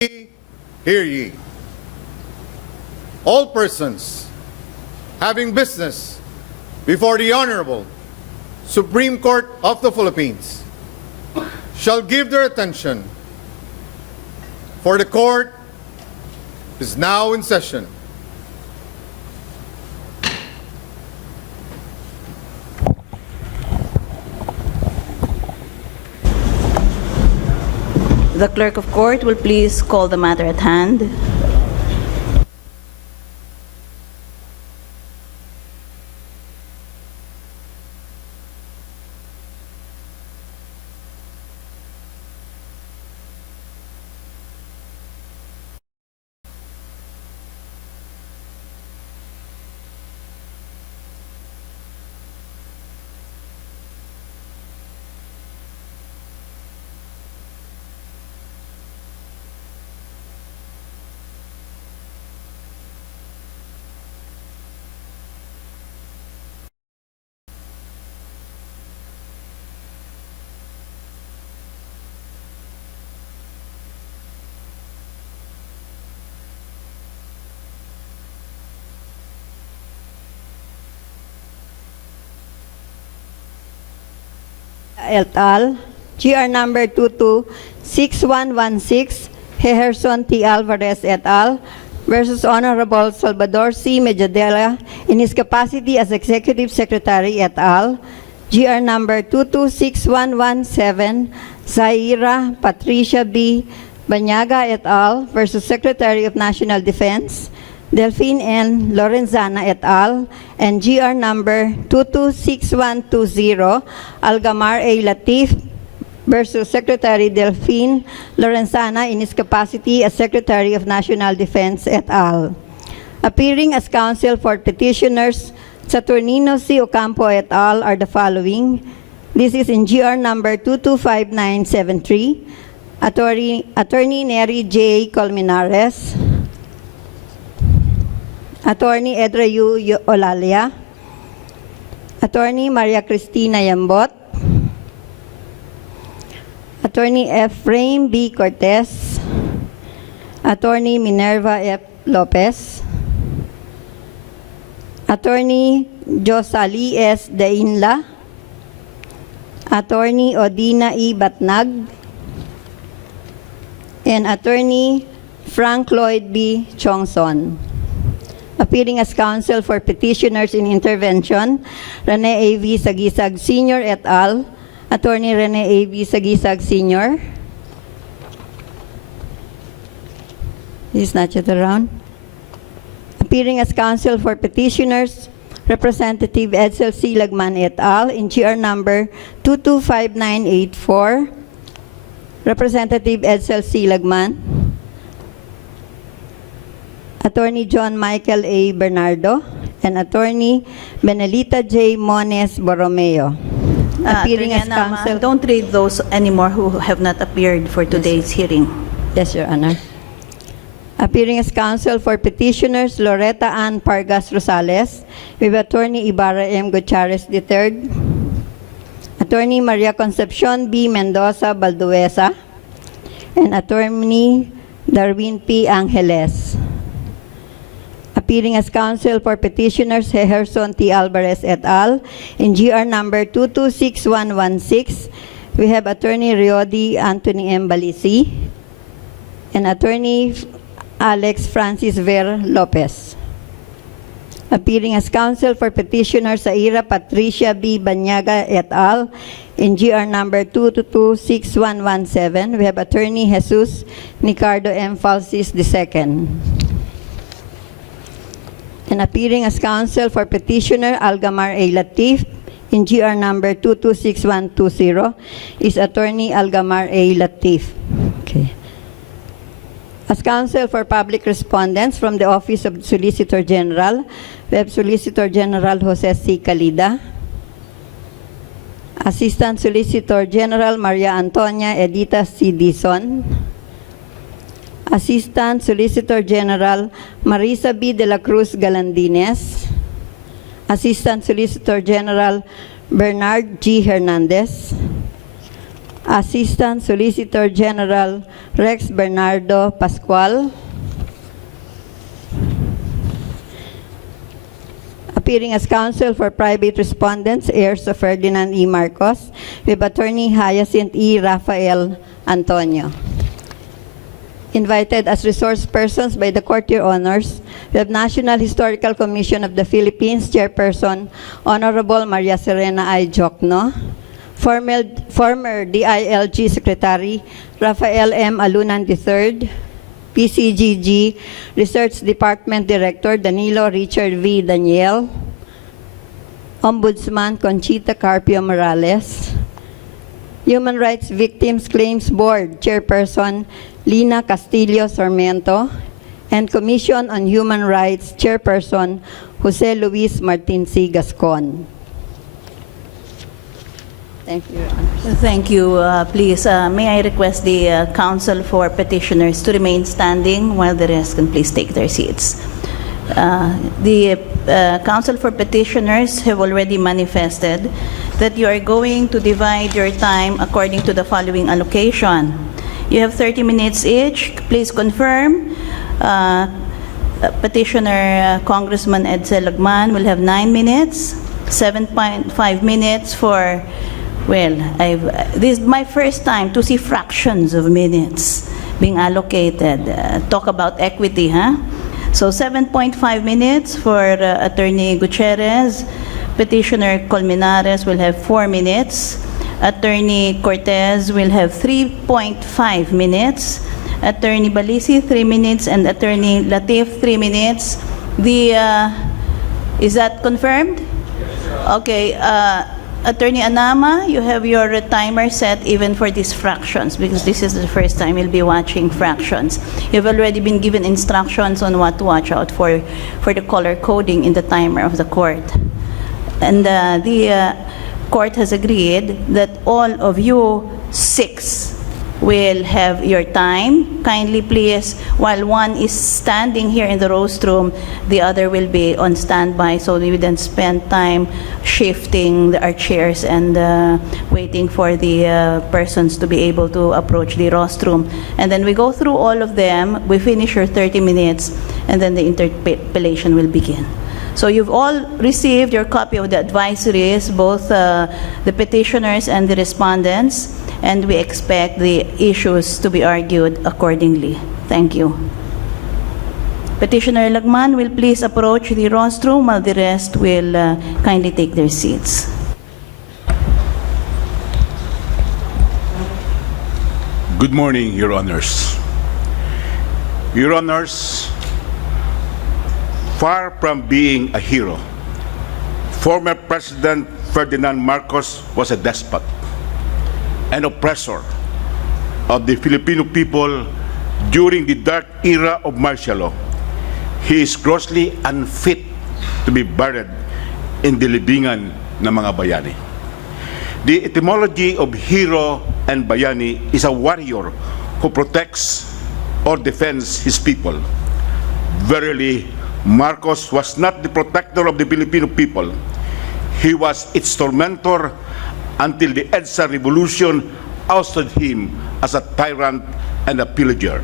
Hear ye. All persons having business before the Honorable Supreme Court of the Philippines shall give their attention, for the court is now in session. The clerk of court will please call the matter at hand. et al., GR number 226116, Heherson T. Alvarez et al. Versus Honorable Salvador C. Medjadela in his capacity as Executive Secretary et al., GR number 226117, Zaira Patricia B. Banyaga et al. Versus Secretary of National Defense, Delphine N. Lorenzana et al. And GR number 226120, Algamar A. Latif versus Secretary Delphine Lorenzana in his capacity as Secretary of National Defense et al. Appearing as counsel for petitioners, Saturnino C. Ocampo et al. Are the following. This is in GR number 225973. Attorney Neri J. Colmenares, Attorney Edrayu Olalia, Attorney Maria Cristina Yambot, Attorney Ephraim B. Cortez, Attorney Minerva F. Lopez, Attorney Josali S. Dainla, Attorney Odina E. Batnag, and Attorney Frank Lloyd B. Chongson. Appearing as counsel for petitioners in intervention, Rene A. V. Sagisag Sr. et al., Attorney Rene A. V. Sagisag Sr. He's not yet around. Appearing as counsel for petitioners, Representative Edsel C. Lagman et al. In GR number 225984, Representative Edsel C. Lagman, Attorney John Michael A. Bernardo, and Attorney Benelita J. Mones Borromeo. Appearing as counsel. Don't read those anymore who have not appeared for today's hearing. Yes, Your Honor. Appearing as counsel for petitioners, Loretta Ann Pargas Rosales, with Attorney Ibarra M. Gutierrez III, Attorney Maria Concepcion B. Mendoza Balduesa, and Attorney Darwin P. Angeles. Appearing as counsel for petitioners, Heherson T. Alvarez et al. In GR number 226116, we have Attorney Riodi Anthony M. Balisi and Attorney Alex Francis Ver Lopez. Appearing as counsel for petitioners, Zaira Patricia B. Banyaga et al. In GR number 226117, we have Attorney Jesus Nicardo M. Falsis II. And appearing as counsel for petitioner, Algamar A. Latif, in GR number 226120, is Attorney Algamar A. Latif. Okay. As counsel for public respondents from the Office of Solicitor General, we have Solicitor General Jose C. Calida, Assistant Solicitor General Maria Antonia Edita C. Dizon, Assistant Solicitor General Marisa B. de la Cruz Galandines, Assistant Solicitor General Bernard G. Hernandez, Assistant Solicitor General Rex Bernardo Pascual. Appearing as counsel for private respondents, heirs of Ferdinand E. Marcos, we have Attorney Hyacinth E. Rafael Antonio. Invited as resource persons by the Court, Your Honors, we have National Historical Commission of the Philippines Chairperson, Honorable Maria Serena I. Jokno, former DILG Secretary, Rafael M. Alunan III, PCGG Research Department Director, Danilo Richard V. Daniel, Ombudsman Conchita Carpio Morales, Human Rights Victims Claims Board Chairperson, Lina Castillo Sarmiento, and Commission on Human Rights Chairperson, Jose Luis Martin C. Gascon. Thank you, Your Honor. Thank you. Please, may I request the counsel for petitioners to remain standing while the rest can please take their seats. The counsel for petitioners have already manifested that you are going to divide your time according to the following allocation. You have 30 minutes each. Please confirm. Petitioner Congressman Edsel Lagman will have 9 minutes, 7.5 minutes for, well, this is my first time to see fractions of minutes being allocated. Talk about equity, huh? So 7.5 minutes for Attorney Gutierrez. Petitioner Colmenares will have 4 minutes. Attorney Cortez will have 3.5 minutes. Attorney Balisi, 3 minutes, and Attorney Latif, 3 minutes. Is that confirmed? Okay. Attorney Anama, you have your timer set even for these fractions because this is the first time you'll be watching fractions. You've already been given instructions on what to watch out for the color coding in the timer of the court. And the court has agreed that all of you 6 will have your time. Kindly please, while one is standing here in the rostrum, the other will be on standby, so we then spend time shifting our chairs and waiting for the persons to be able to approach the rostrum. And then we go through all of them, we finish your 30 minutes, and then the interpellation will begin. So you've all received your copy of the advisories, both the petitioners and the respondents, and we expect the issues to be argued accordingly. Thank you. Petitioner Lagman will please approach the rostrum while the rest will kindly take their seats. Good morning, Your Honors. Your Honors, far from being a hero, former President Ferdinand Marcos was a despot, an oppressor of the Filipino people during the dark era of martial law. He is grossly unfit to be buried in the libingan ng mga bayani. The etymology of hero and bayani is a warrior who protects or defends his people. Verily, Marcos was not the protector of the Filipino people. He was its tormentor until the EDSA revolution ousted him as a tyrant and a pillager.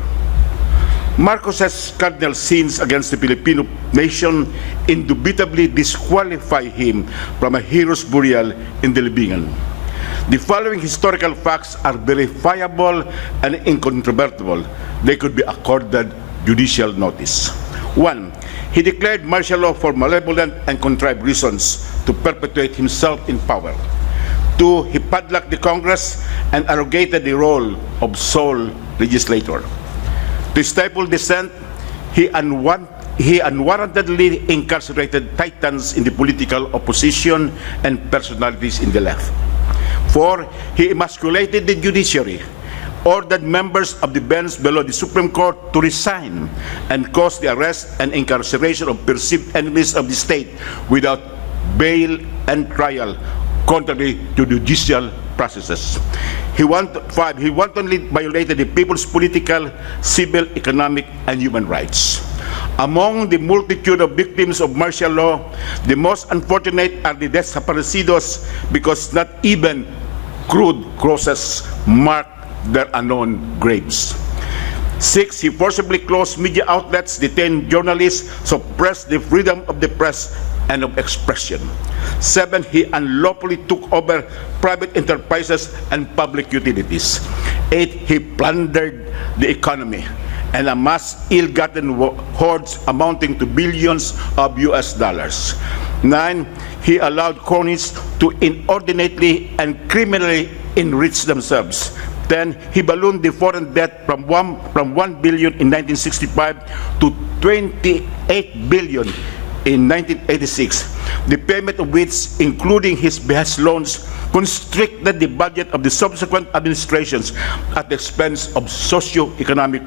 Marcos's cardinal sins against the Filipino nation indubitably disqualify him from a hero's burial in the libingan. The following historical facts are verifiable and incontrovertible. They could be accorded judicial notice. 1. He declared martial law for malevolent and contrived reasons to perpetuate himself in power. 2. He padlocked the Congress and arrogated the role of sole legislator. To stifle dissent, he unwarrantedly incarcerated titans in the political opposition and personalities in the left. 4. He emasculated the judiciary, ordered members of the bench below the Supreme Court to resign, and caused the arrest and incarceration of perceived enemies of the state without bail and trial, contrary to judicial processes. 5. He wantonly violated the people's political, civil, economic, and human rights. Among the multitude of victims of martial law, the most unfortunate are the desaparecidos, because not even crude crosses mark their unknown graves. 6, he forcibly closed media outlets, detained journalists, suppressed the freedom of the press and of expression. 7, he unlawfully took over private enterprises and public utilities. 8, he plundered the economy and amassed ill-gotten hoards amounting to billions of US dollars. 9, he allowed cronies to inordinately and criminally enrich themselves. 10, he ballooned the foreign debt from 1 billion in 1965 to 28 billion in 1986, the payment of which, including his behest loans, constricted the budget of the subsequent administrations at the expense of socio-economic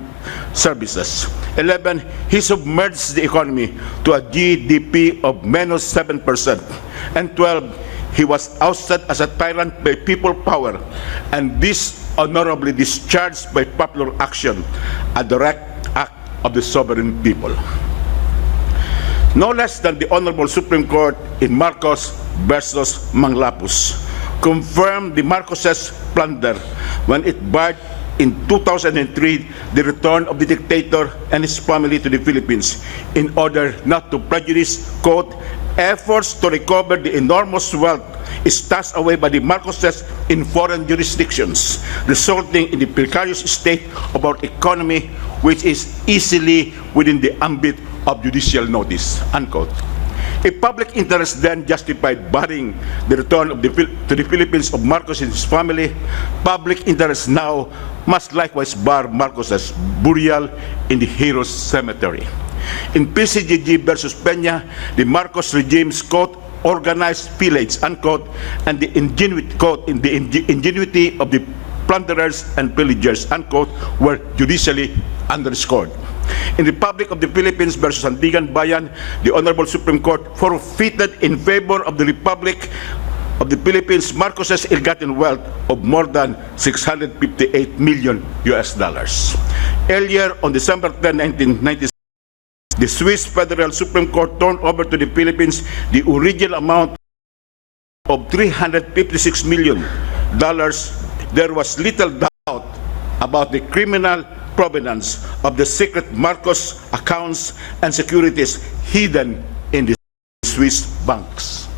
services. 11, he submerged the economy to a GDP of minus 7%. And 12, he was ousted as a tyrant by people power and dishonorably discharged by popular action, a direct act of the sovereign people. No less than the Honorable Supreme Court in Marcos versus Manglapus confirmed the Marcoses' plunder when it barred in 2003 the return of the dictator and his family to the Philippines in order not to prejudice, quote, efforts to recover the enormous wealth stashed away by the Marcoses in foreign jurisdictions, resulting in the precarious state of our economy, which is easily within the ambit of judicial notice, unquote. A public interest then justified barring the return of to the Philippines of Marcos and his family. Public interest now must likewise bar Marcos's burial in the Heroes Cemetery. In PCGG versus Peña, the Marcos regime's, quote, organized pillage, unquote, and the ingenuity, quote, in the ingenuity of the plunderers and pillagers, unquote, were judicially underscored. In the Republic of the Philippines versus Andigan Bayan, the Honorable Supreme Court forfeited in favor of the Republic of the Philippines Marcos's ill-gotten wealth of more than 658 million US dollars. Earlier on December 10, 1996, the Swiss Federal Supreme Court turned over to the Philippines the original amount of $356 million. There was little doubt about the criminal provenance of the secret Marcos accounts and securities hidden in the Swiss banks.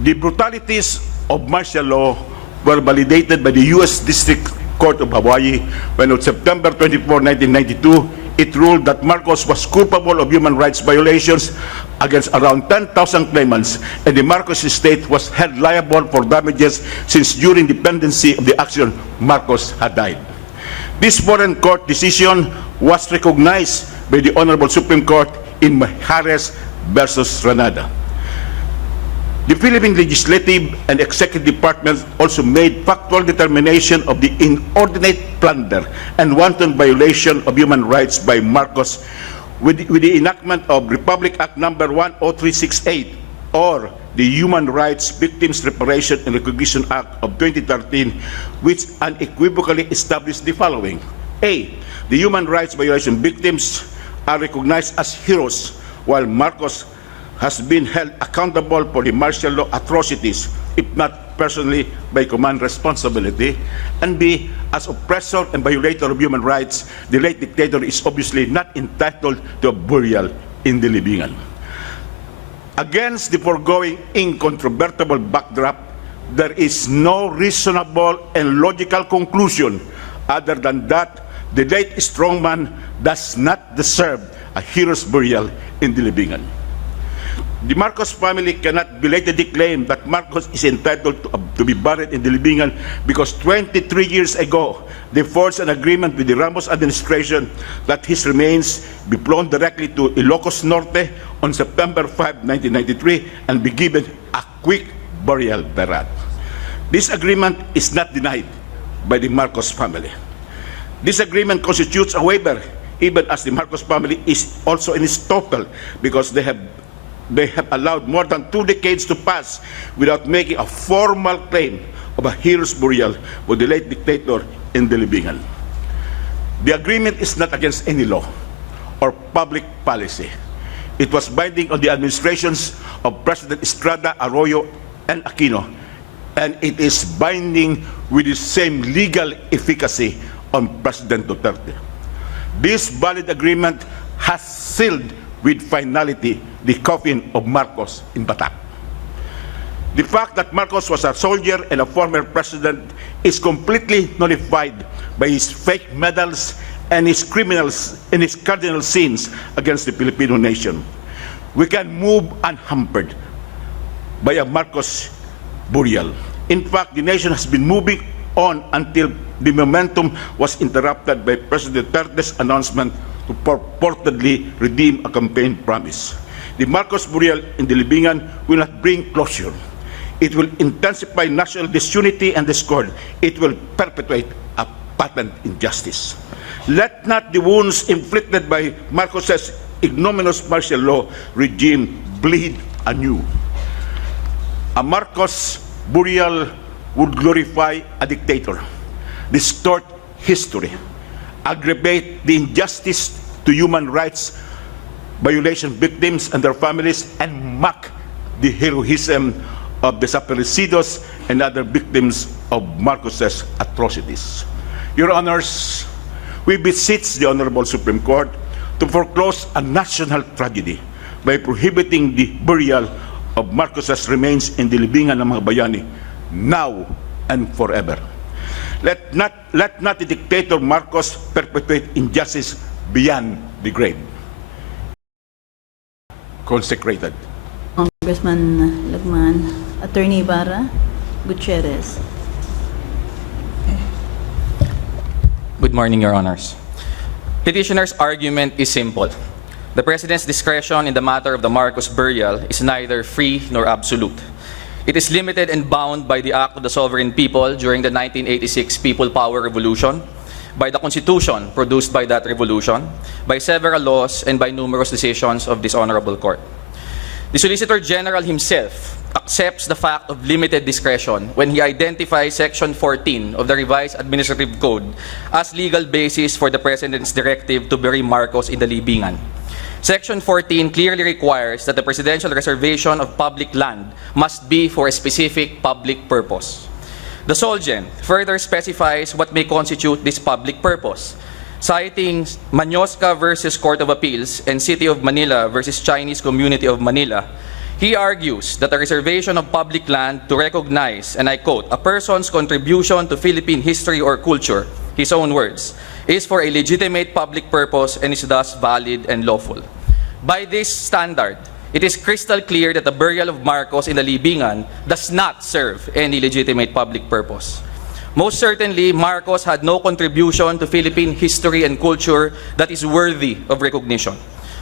The brutalities of martial law were validated by the U.S. District Court of Hawaii when on September 24, 1992, it ruled that Marcos was culpable of human rights violations against around 10,000 claimants, and the Marcos estate was held liable for damages since during the pendency of the action, Marcos had died. This foreign court decision was recognized by the Honorable Supreme Court in Mahares versus Granada. The Philippine Legislative and Executive Departments also made factual determination of the inordinate plunder and wanton violation of human rights by Marcos with the enactment of Republic Act No. 10368 or the Human Rights Victims Reparation and Recognition Act of 2013, which unequivocally established the following. A. The human rights violation victims are recognized as heroes, while Marcos has been held accountable for the martial law atrocities, if not personally by command responsibility. And B, as oppressor and violator of human rights, the late dictator is obviously not entitled to a burial in the libingan. Against the foregoing incontrovertible backdrop, there is no reasonable and logical conclusion other than that the late strongman does not deserve a hero's burial in the libingan. The Marcos family cannot belatedly claim that Marcos is entitled to be buried in the libingan because 23 years ago, they forged an agreement with the Ramos administration that his remains be flown directly to Ilocos Norte on September 5, 1993 and be given a quick burial thereat. This agreement is not denied by the Marcos family. This agreement constitutes a waiver, even as the Marcos family is also in its total because they have allowed more than 2 decades to pass without making a formal claim of a hero's burial with the late dictator in the libingan. The agreement is not against any law or public policy. It was binding on the administrations of President Estrada, Araullo, and Aquino, and it is binding with the same legal efficacy on President Duterte. This valid agreement has sealed with finality the coffin of Marcos in Batak. The fact that Marcos was a soldier and a former president is completely nullified by his fake medals and his cardinal sins against the Filipino nation. We can move unhampered by a Marcos burial. In fact, the nation has been moving on until the momentum was interrupted by President Duterte's announcement to purportedly redeem a campaign promise. The Marcos burial in the Libingan will not bring closure. It will intensify national disunity and discord. It will perpetuate a patent injustice. Let not the wounds inflicted by Marcos's ignominious martial law regime bleed anew. A Marcos burial would glorify a dictator, distort history, aggravate the injustice to human rights violation victims and their families, and mock the heroism of desaparecidos and other victims of Marcos's atrocities. Your Honors, we beseech the Honorable Supreme Court to foreclose a national tragedy by prohibiting the burial of Marcos's remains in the libingan ng mga bayani now and forever. Let not the dictator Marcos perpetuate injustice beyond the grave. Consecrated. Congressman Lagman. Attorney Ibarra Gutierrez. Good morning, Your Honors. Petitioner's argument is simple. The President's discretion in the matter of the Marcos burial is neither free nor absolute. It is limited and bound by the Act of the Sovereign People during the 1986 People Power Revolution, by the Constitution produced by that revolution, by several laws, and by numerous decisions of this Honorable Court. The Solicitor General himself accepts the fact of limited discretion when he identifies Section 14 of the Revised Administrative Code as legal basis for the President's directive to bury Marcos in the Libingan. Section 14 clearly requires that the presidential reservation of public land must be for a specific public purpose. The Solgen further specifies what may constitute this public purpose, citing Mañosca versus Court of Appeals and City of Manila versus Chinese Community of Manila. He argues that a reservation of public land to recognize, and I quote, a person's contribution to Philippine history or culture, his own words, is for a legitimate public purpose and is thus valid and lawful. By this standard, it is crystal clear that the burial of Marcos in the Libingan does not serve any legitimate public purpose. Most certainly, Marcos had no contribution to Philippine history and culture that is worthy of recognition.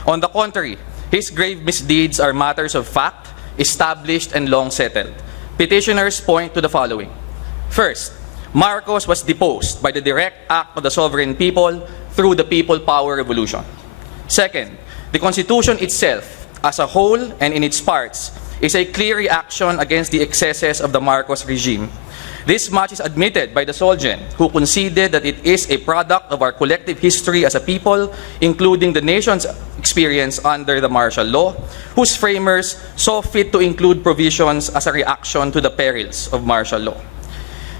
On the contrary, his grave misdeeds are matters of fact, established and long settled. Petitioners point to the following. First, Marcos was deposed by the direct act of the sovereign people through the People Power Revolution. Second, the Constitution itself, as a whole and in its parts, is a clear reaction against the excesses of the Marcos regime. This much is admitted by the Solgen, who conceded that it is a product of our collective history as a people, including the nation's experience under the martial law, whose framers saw fit to include provisions as a reaction to the perils of martial law.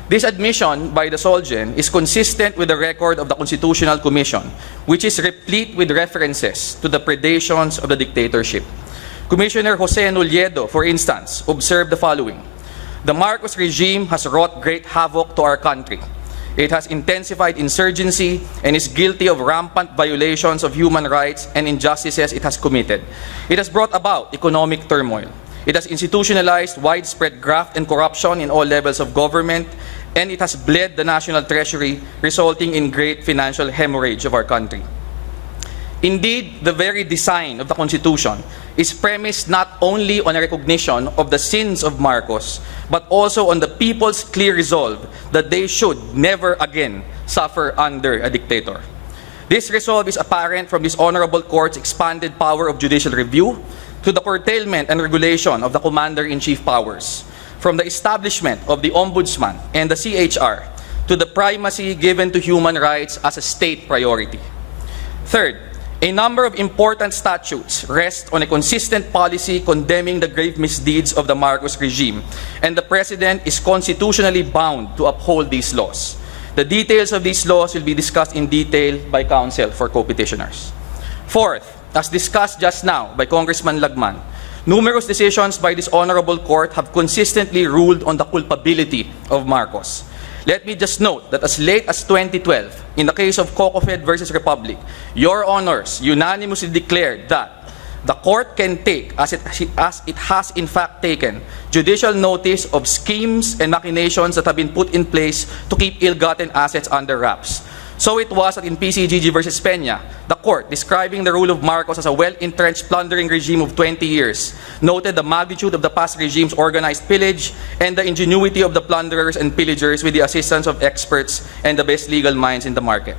This admission by the Solgen is consistent with the record of the Constitutional Commission, which is replete with references to the predations of the dictatorship. Commissioner Jose Nulledo, for instance, observed the following. The Marcos regime has wrought great havoc to our country. It has intensified insurgency and is guilty of rampant violations of human rights and injustices it has committed. It has brought about economic turmoil. It has institutionalized widespread graft and corruption in all levels of government, and it has bled the national treasury, resulting in great financial hemorrhage of our country. Indeed, the very design of the Constitution is premised not only on a recognition of the sins of Marcos, but also on the people's clear resolve that they should never again suffer under a dictator. This resolve is apparent from this Honorable Court's expanded power of judicial review to the curtailment and regulation of the Commander-in-Chief powers, from the establishment of the Ombudsman and the CHR to the primacy given to human rights as a state priority. Third, A number of important statutes rest on a consistent policy condemning the grave misdeeds of the Marcos regime, and the President is constitutionally bound to uphold these laws. The details of these laws will be discussed in detail by counsel for co-petitioners. Fourth, as discussed just now by Congressman Lagman, numerous decisions by this honorable court have consistently ruled on the culpability of Marcos. Let me just note that as late as 2012, in the case of COCOFED versus Republic, Your Honors unanimously declared that the court can take, as it has in fact taken, judicial notice of schemes and machinations that have been put in place to keep ill-gotten assets under wraps. So it was that in PCGG versus Peña, the court, describing the rule of Marcos as a well-entrenched plundering regime of 20 years, noted the magnitude of the past regime's organized pillage and the ingenuity of the plunderers and pillagers with the assistance of experts and the best legal minds in the market.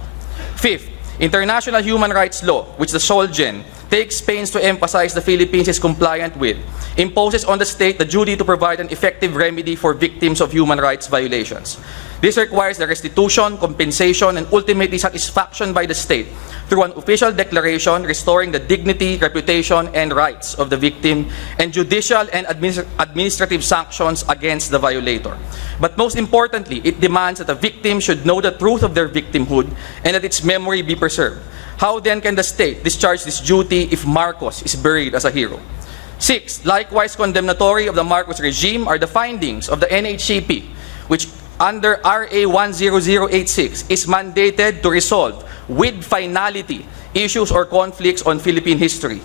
Fifth, international human rights law, which the SOLGEN takes pains to emphasize the Philippines is compliant with, imposes on the state the duty to provide an effective remedy for victims of human rights violations. This requires the restitution, compensation, and ultimately satisfaction by the state through an official declaration restoring the dignity, reputation, and rights of the victim, and judicial and administrative sanctions against the violator. But most importantly, it demands that the victim should know the truth of their victimhood and that its memory be preserved. How then can the state discharge this duty if Marcos is buried as a hero? Sixth, likewise condemnatory of the Marcos regime are the findings of the NHCP, which under RA 10086 is mandated to resolve with finality issues or conflicts on Philippine history.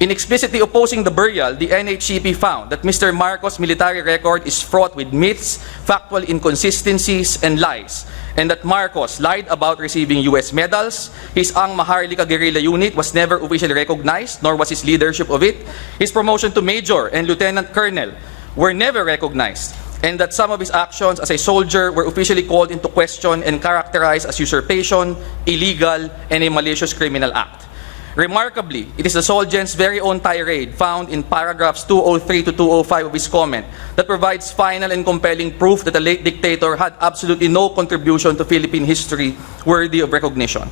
In explicitly opposing the burial, the NHCP found that Mr. Marcos' military record is fraught with myths, factual inconsistencies, and lies, and that Marcos lied about receiving U.S. medals, his Ang Maharlika guerrilla unit was never officially recognized, nor was his leadership of it, his promotion to major and lieutenant colonel were never recognized, and that some of his actions as a soldier were officially called into question and characterized as usurpation, illegal, and a malicious criminal act. Remarkably, it is the SOLGEN's very own tirade found in paragraphs 203 to 205 of his comment that provides final and compelling proof that the late dictator had absolutely no contribution to Philippine history worthy of recognition.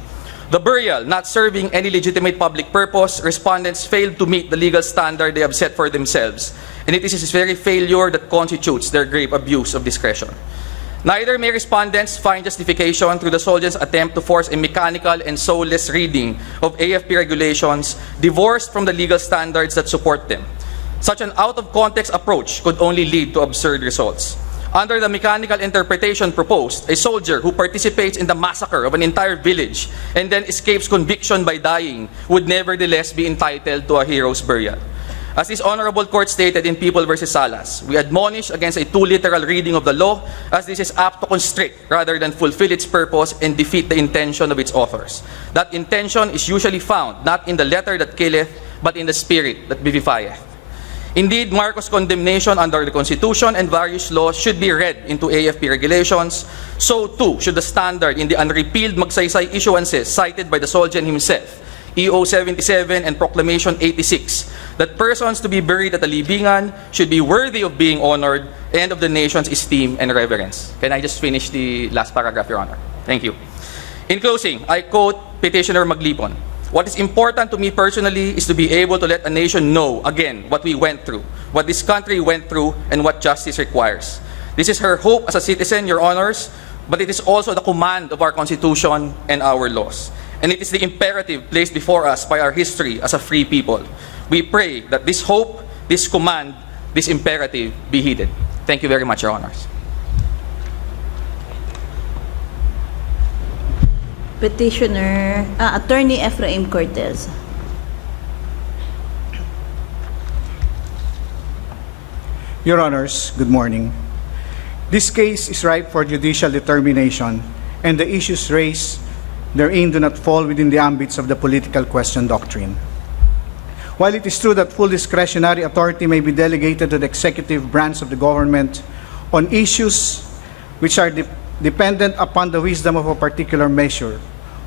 The burial not serving any legitimate public purpose, respondents failed to meet the legal standard they have set for themselves, and it is this very failure that constitutes their grave abuse of discretion. Neither may respondents find justification through the SOLGEN's attempt to force a mechanical and soulless reading of AFP regulations divorced from the legal standards that support them. Such an out-of-context approach could only lead to absurd results. Under the mechanical interpretation proposed, a soldier who participates in the massacre of an entire village and then escapes conviction by dying would nevertheless be entitled to a hero's burial. As this honorable court stated in People v. Salas, we admonish against a too literal reading of the law, as this is apt to constrict rather than fulfill its purpose and defeat the intention of its authors. That intention is usually found not in the letter that killeth, but in the spirit that vivifieth. Indeed, Marcos' condemnation under the Constitution and various laws should be read into AFP regulations. So too should the standard in the unrepealed magsaysay issuances cited by the SOLGEN himself, EO 77 and Proclamation 86, that persons to be buried at a libingan should be worthy of being honored and of the nation's esteem and reverence. Can I just finish the last paragraph, Your Honor? Thank you. In closing, I quote Petitioner Maglipon, "What is important to me personally is to be able to let a nation know, again, what we went through, what this country went through, and what justice requires. This is her hope as a citizen, Your Honors, but it is also the command of our Constitution and our laws. And it is the imperative placed before us by our history as a free people. We pray that this hope, this command, this imperative be heeded." Thank you very much, Your Honors. Petitioner, Attorney Efraim Cortez. Your Honors, good morning. This case is ripe for judicial determination, and the issues raised therein do not fall within the ambits of the political question doctrine. While it is true that full discretionary authority may be delegated to the executive branch of the government on issues which are dependent upon the wisdom of a particular measure,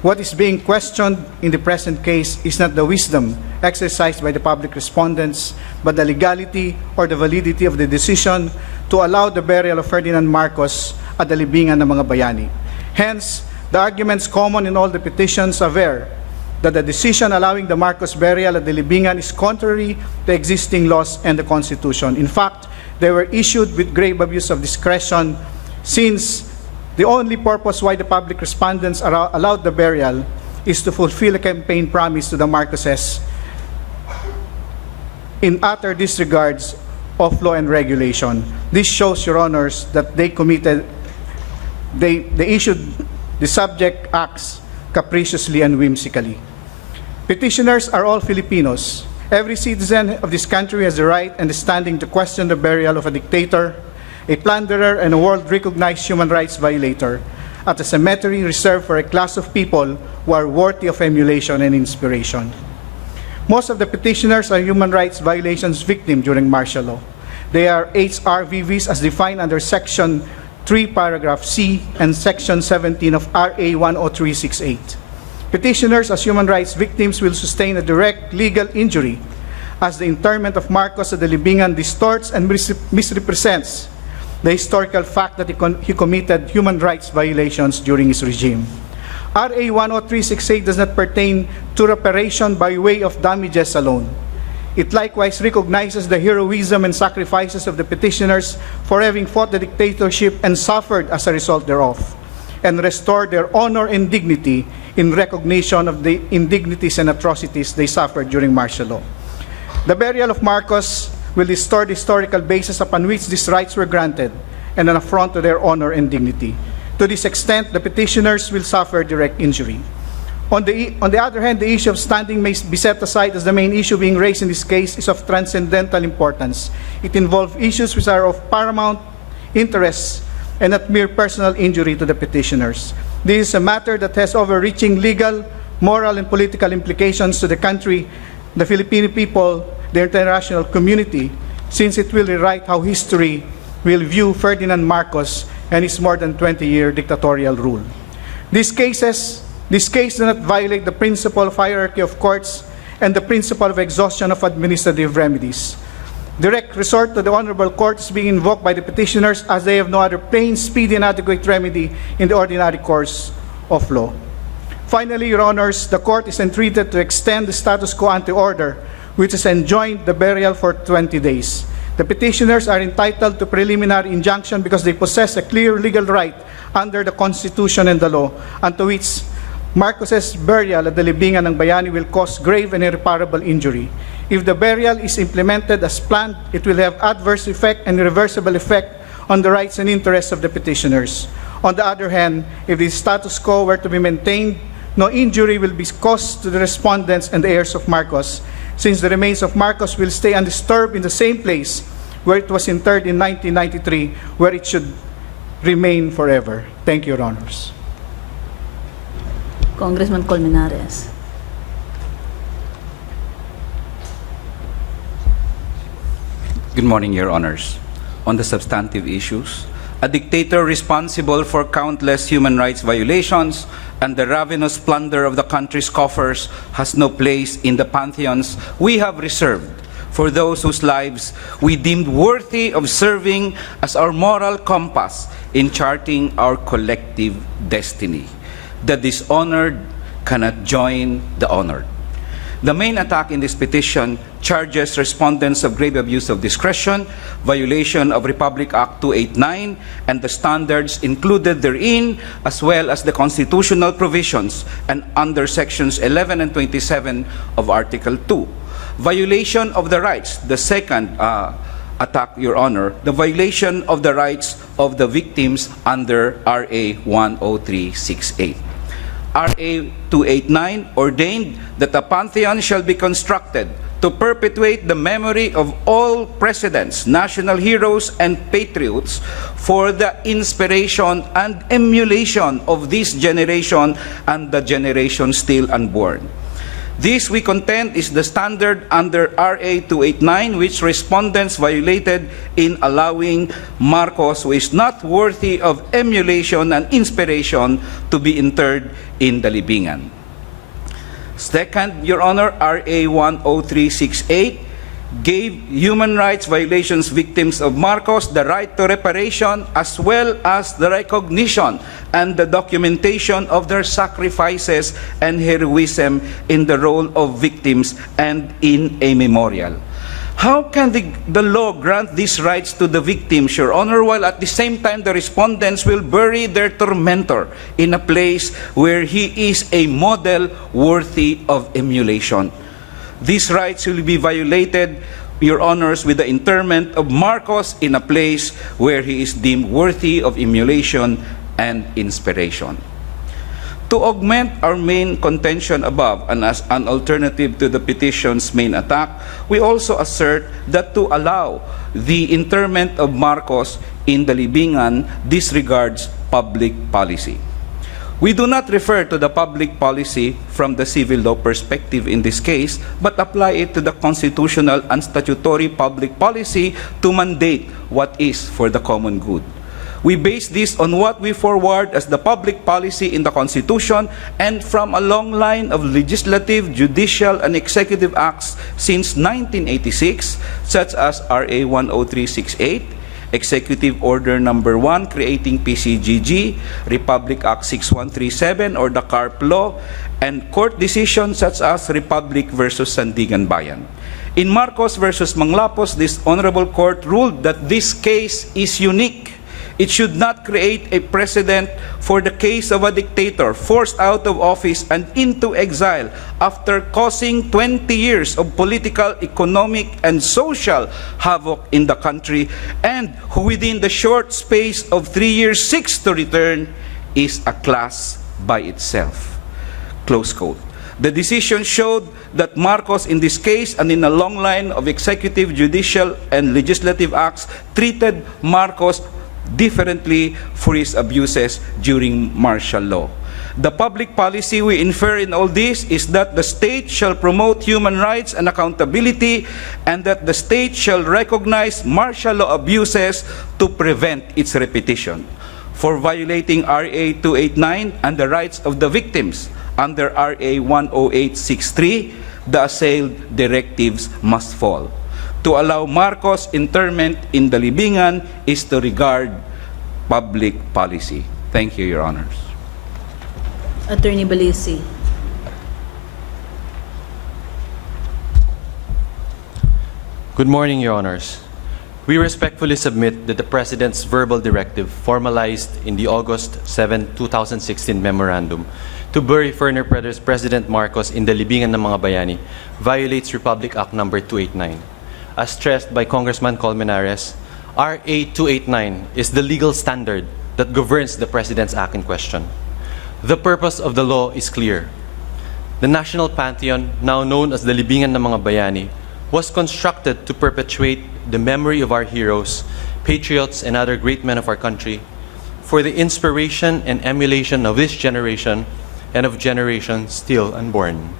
what is being questioned in the present case is not the wisdom exercised by the public respondents, but the legality or the validity of the decision to allow the burial of Ferdinand Marcos at the libingan ng mga bayani. Hence, the arguments common in all the petitions aver that the decision allowing the Marcos burial at the Libingan is contrary to existing laws and the Constitution. In fact, they were issued with grave abuse of discretion, since the only purpose why the public respondents allowed the burial is to fulfill a campaign promise to the Marcoses in utter disregards of law and regulation. This shows, Your Honors, that they issued the subject acts capriciously and whimsically. Petitioners are all Filipinos. Every citizen of this country has the right and the standing to question the burial of a dictator, a plunderer, and a world-recognized human rights violator at a cemetery reserved for a class of people who are worthy of emulation and inspiration. Most of the petitioners are human rights violations victims during martial law. They are HRVVs as defined under Section 3, Paragraph C, and Section 17 of RA 10368. Petitioners as human rights victims will sustain a direct legal injury, as the internment of Marcos at the Libingan distorts and misrepresents the historical fact that he committed human rights violations during his regime. RA 10368 does not pertain to reparation by way of damages alone. It likewise recognizes the heroism and sacrifices of the petitioners for having fought the dictatorship and suffered as a result thereof, and restored their honor and dignity in recognition of the indignities and atrocities they suffered during martial law. The burial of Marcos will distort the historical basis upon which these rights were granted, and an affront to their honor and dignity. To this extent, the petitioners will suffer direct injury. On the other hand, the issue of standing may be set aside, as the main issue being raised in this case is of transcendental importance. It involves issues which are of paramount interest and not mere personal injury to the petitioners. This is a matter that has overreaching legal, moral, and political implications to the country, the Filipino people, the international community, since it will rewrite how history will view Ferdinand Marcos and his more than 20-year dictatorial rule. This case does not violate the principle of hierarchy of courts and the principle of exhaustion of administrative remedies. Direct resort to the Honorable Court is being invoked by the petitioners, as they have no other plain, speedy, and adequate remedy in the ordinary course of law. Finally, Your Honors, the Court is entreated to extend the status quo ante order, which has enjoined the burial for 20 days. The petitioners are entitled to preliminary injunction because they possess a clear legal right under the Constitution and the law, and to which Marcos's burial at the Libingan ng Bayani will cause grave and irreparable injury. If the burial is implemented as planned, it will have adverse effect and irreversible effect on the rights and interests of the petitioners. On the other hand, if the status quo were to be maintained, no injury will be caused to the respondents and the heirs of Marcos, since the remains of Marcos will stay undisturbed in the same place where it was interred in 1993, where it should remain forever. Thank you, Your Honors. Congressman Colmenares. Good morning, Your Honors. On the substantive issues, a dictator responsible for countless human rights violations and the ravenous plunder of the country's coffers has no place in the pantheons we have reserved for those whose lives we deemed worthy of serving as our moral compass in charting our collective destiny. The dishonored cannot join the honored. The main attack in this petition charges respondents of grave abuse of discretion, violation of Republic Act 289, and the standards included therein, as well as the constitutional provisions and under sections 11 and 27 of Article 2. Violation of the rights, the second attack, Your Honor, the violation of the rights of the victims under RA 10368. RA 289 ordained that a pantheon shall be constructed to perpetuate the memory of all presidents, national heroes, and patriots for the inspiration and emulation of this generation and the generation still unborn. This, we contend, is the standard under RA 289, which respondents violated in allowing Marcos, who is not worthy of emulation and inspiration, to be interred in the Libingan. Second, Your Honor, RA 10368 gave human rights violations victims of Marcos the right to reparation as well as the recognition and the documentation of their sacrifices and heroism in the role of victims and in a memorial. How can the law grant these rights to the victims, Your Honor, while at the same time the respondents will bury their tormentor in a place where he is a model worthy of emulation? These rights will be violated, Your Honors, with the interment of Marcos in a place where he is deemed worthy of emulation and inspiration. To augment our main contention above, and as an alternative to the petition's main attack, we also assert that to allow the interment of Marcos in the libingan disregards public policy. We do not refer to the public policy from the civil law perspective in this case, but apply it to the constitutional and statutory public policy to mandate what is for the common good. We base this on what we forward as the public policy in the Constitution and from a long line of legislative, judicial, and executive acts since 1986, such as RA 10368, Executive Order Number 1 creating PCGG, Republic Act 6137 or the CARP Law, and court decisions such as Republic versus Sandigan Bayan. In Marcos versus Manglapos, this honorable court ruled that this case is unique. It should not create a precedent for the case of a dictator forced out of office and into exile after causing 20 years of political, economic, and social havoc in the country, and who within the short space of 3 years seeks to return is a class by itself. Close quote. The decision showed that Marcos in this case and in a long line of executive, judicial, and legislative acts treated Marcos differently for his abuses during martial law. The public policy we infer in all this is that the state shall promote human rights and accountability, and that the state shall recognize martial law abuses to prevent its repetition. For violating RA 289 and the rights of the victims under RA 10863, the assailed directives must fall. To allow Marcos interment in the libingan is to regard public policy. Thank you, Your Honors. Attorney Balisi. Good morning, Your Honors. We respectfully submit that the President's verbal directive formalized in the August 7, 2016 memorandum to bury Ferner President Marcos in the libingan ng mga bayani violates Republic Act No. 289. As stressed by Congressman Colmenares, RA 289 is the legal standard that governs the President's Act in question. The purpose of the law is clear. The National Pantheon, now known as the Libingan ng mga Bayani, was constructed to perpetuate the memory of our heroes, patriots, and other great men of our country, for the inspiration and emulation of this generation and of generations still unborn.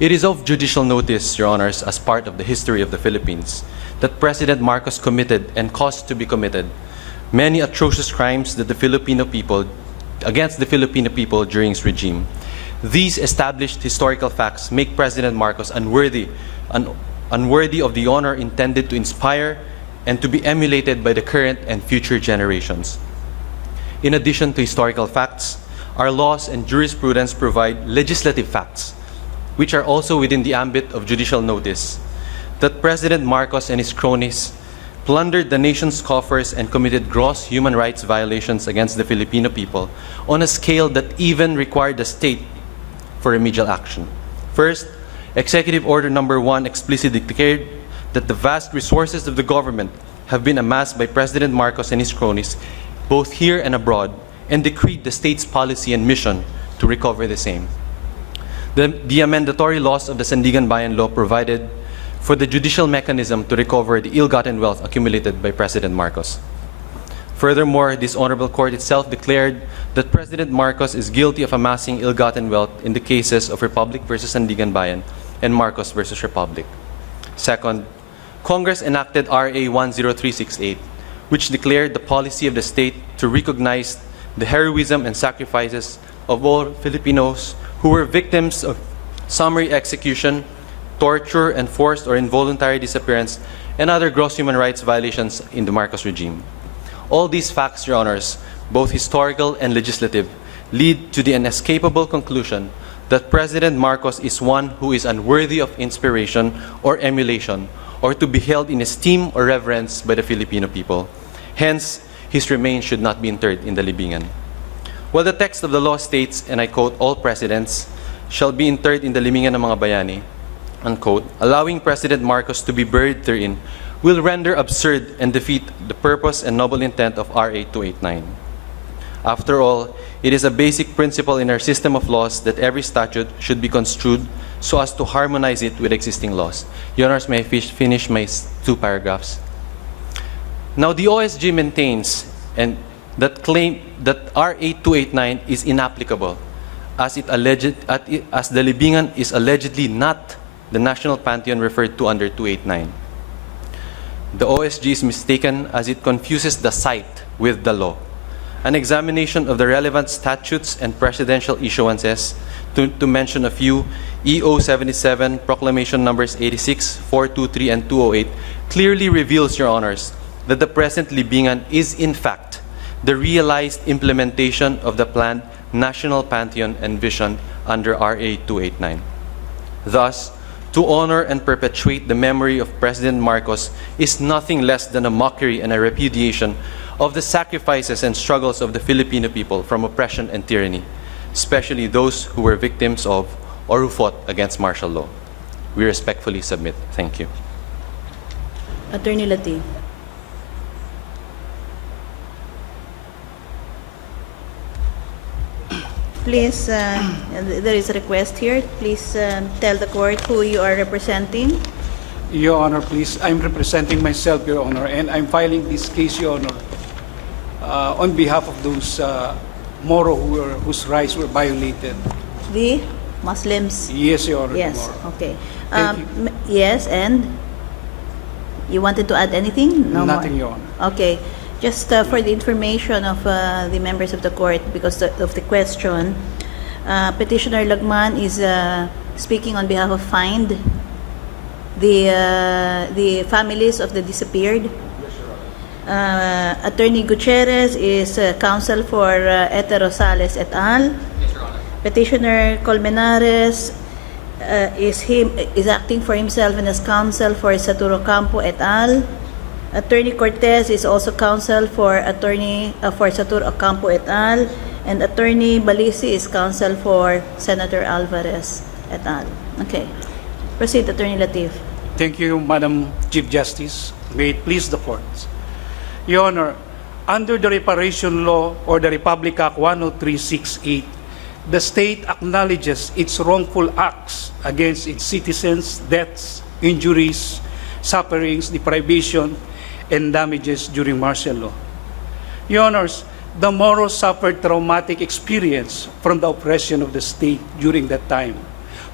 It is of judicial notice, Your Honors, as part of the history of the Philippines, that President Marcos committed and caused to be committed many atrocious crimes that against the Filipino people during his regime. These established historical facts make President Marcos unworthy of the honor intended to inspire and to be emulated by the current and future generations. In addition to historical facts, our laws and jurisprudence provide legislative facts, which are also within the ambit of judicial notice, that President Marcos and his cronies plundered the nation's coffers and committed gross human rights violations against the Filipino people on a scale that even required the state for remedial action. First, Executive Order No. 1 explicitly declared that the vast resources of the government have been amassed by President Marcos and his cronies, both here and abroad, and decreed the state's policy and mission to recover the same. The amendatory laws of the Sandigan Bayan Law provided for the judicial mechanism to recover the ill-gotten wealth accumulated by President Marcos. Furthermore, this honorable court itself declared that President Marcos is guilty of amassing ill-gotten wealth in the cases of Republic versus Sandigan Bayan and Marcos versus Republic. Second, Congress enacted RA 10368, which declared the policy of the state to recognize the heroism and sacrifices of all Filipinos who were victims of summary execution, torture, and forced or involuntary disappearance, and other gross human rights violations in the Marcos regime. All these facts, Your Honors, both historical and legislative, lead to the inescapable conclusion that President Marcos is one who is unworthy of inspiration or emulation, or to be held in esteem or reverence by the Filipino people. Hence, his remains should not be interred in the libingan. While the text of the law states, and I quote, all presidents shall be interred in the libingan ng mga bayani, unquote, allowing President Marcos to be buried therein will render absurd and defeat the purpose and noble intent of RA 289. After all, it is a basic principle in our system of laws that every statute should be construed so as to harmonize it with existing laws. Your Honors, may I finish my 2 paragraphs? Now, the OSG maintains and that claim that RA 289 is inapplicable as the libingan is allegedly not the national pantheon referred to under 289. The OSG is mistaken as it confuses the site with the law. An examination of the relevant statutes and presidential issuances, to mention a few, EO 77, Proclamation numbers 86, 423, and 208, clearly reveals, Your Honors, that the present libingan is in fact the realized implementation of the planned national pantheon envisioned under RA 289. Thus, to honor and perpetuate the memory of President Marcos is nothing less than a mockery and a repudiation of the sacrifices and struggles of the Filipino people from oppression and tyranny, especially those who were victims of or who fought against martial law. We respectfully submit. Thank you. Attorney Lateef. Please, there is a request here. Please tell the court who you are representing. Your Honor, please. I'm representing myself, Your Honor, and I'm filing this case, Your Honor, on behalf of those Moro whose rights were violated. The Muslims? Yes, Your Honor. Yes, Moro. okay. Thank you. Yes, and you wanted to add anything? No Nothing, more. Your Honor. Okay. Just for the information of the members of the court, because of the question, Petitioner Lagman is speaking on behalf of FIND, the families of the disappeared. Attorney Gutierrez is counsel for Ete Rosales et al. Petitioner Colmenares is acting for himself and as counsel for Saturnino Ocampo et al. Attorney Cortez is also counsel for for Saturnino Ocampo et al. And Attorney Balisi is counsel for Senator Alvarez et al. Okay. Proceed, Attorney Lateef. Thank you, Madam Chief Justice. May it please the court. Your Honor, under the Reparation Law or the Republic Act 10368, the state acknowledges its wrongful acts against its citizens, deaths, injuries, sufferings, deprivation, and damages during martial law. Your Honors, the Moros suffered traumatic experience from the oppression of the state during that time.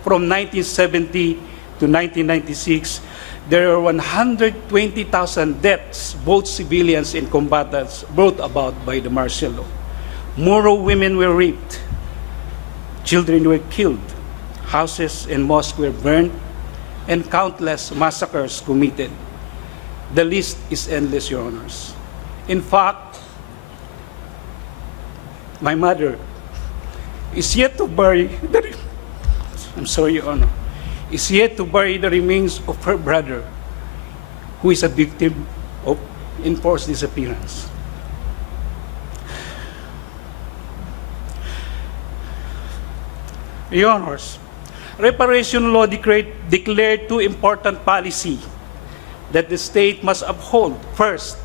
From 1970 to 1996, there were 120,000 deaths, both civilians and combatants, brought about by the martial law. Moro women were raped, children were killed, houses and mosques were burned, and countless massacres committed. The list is endless, Your Honors. In fact, my mother is yet to bury Your Honor, is yet to bury the remains of her brother, who is a victim of enforced disappearance. Your Honors, reparation law declared two important policies that the state must uphold. First,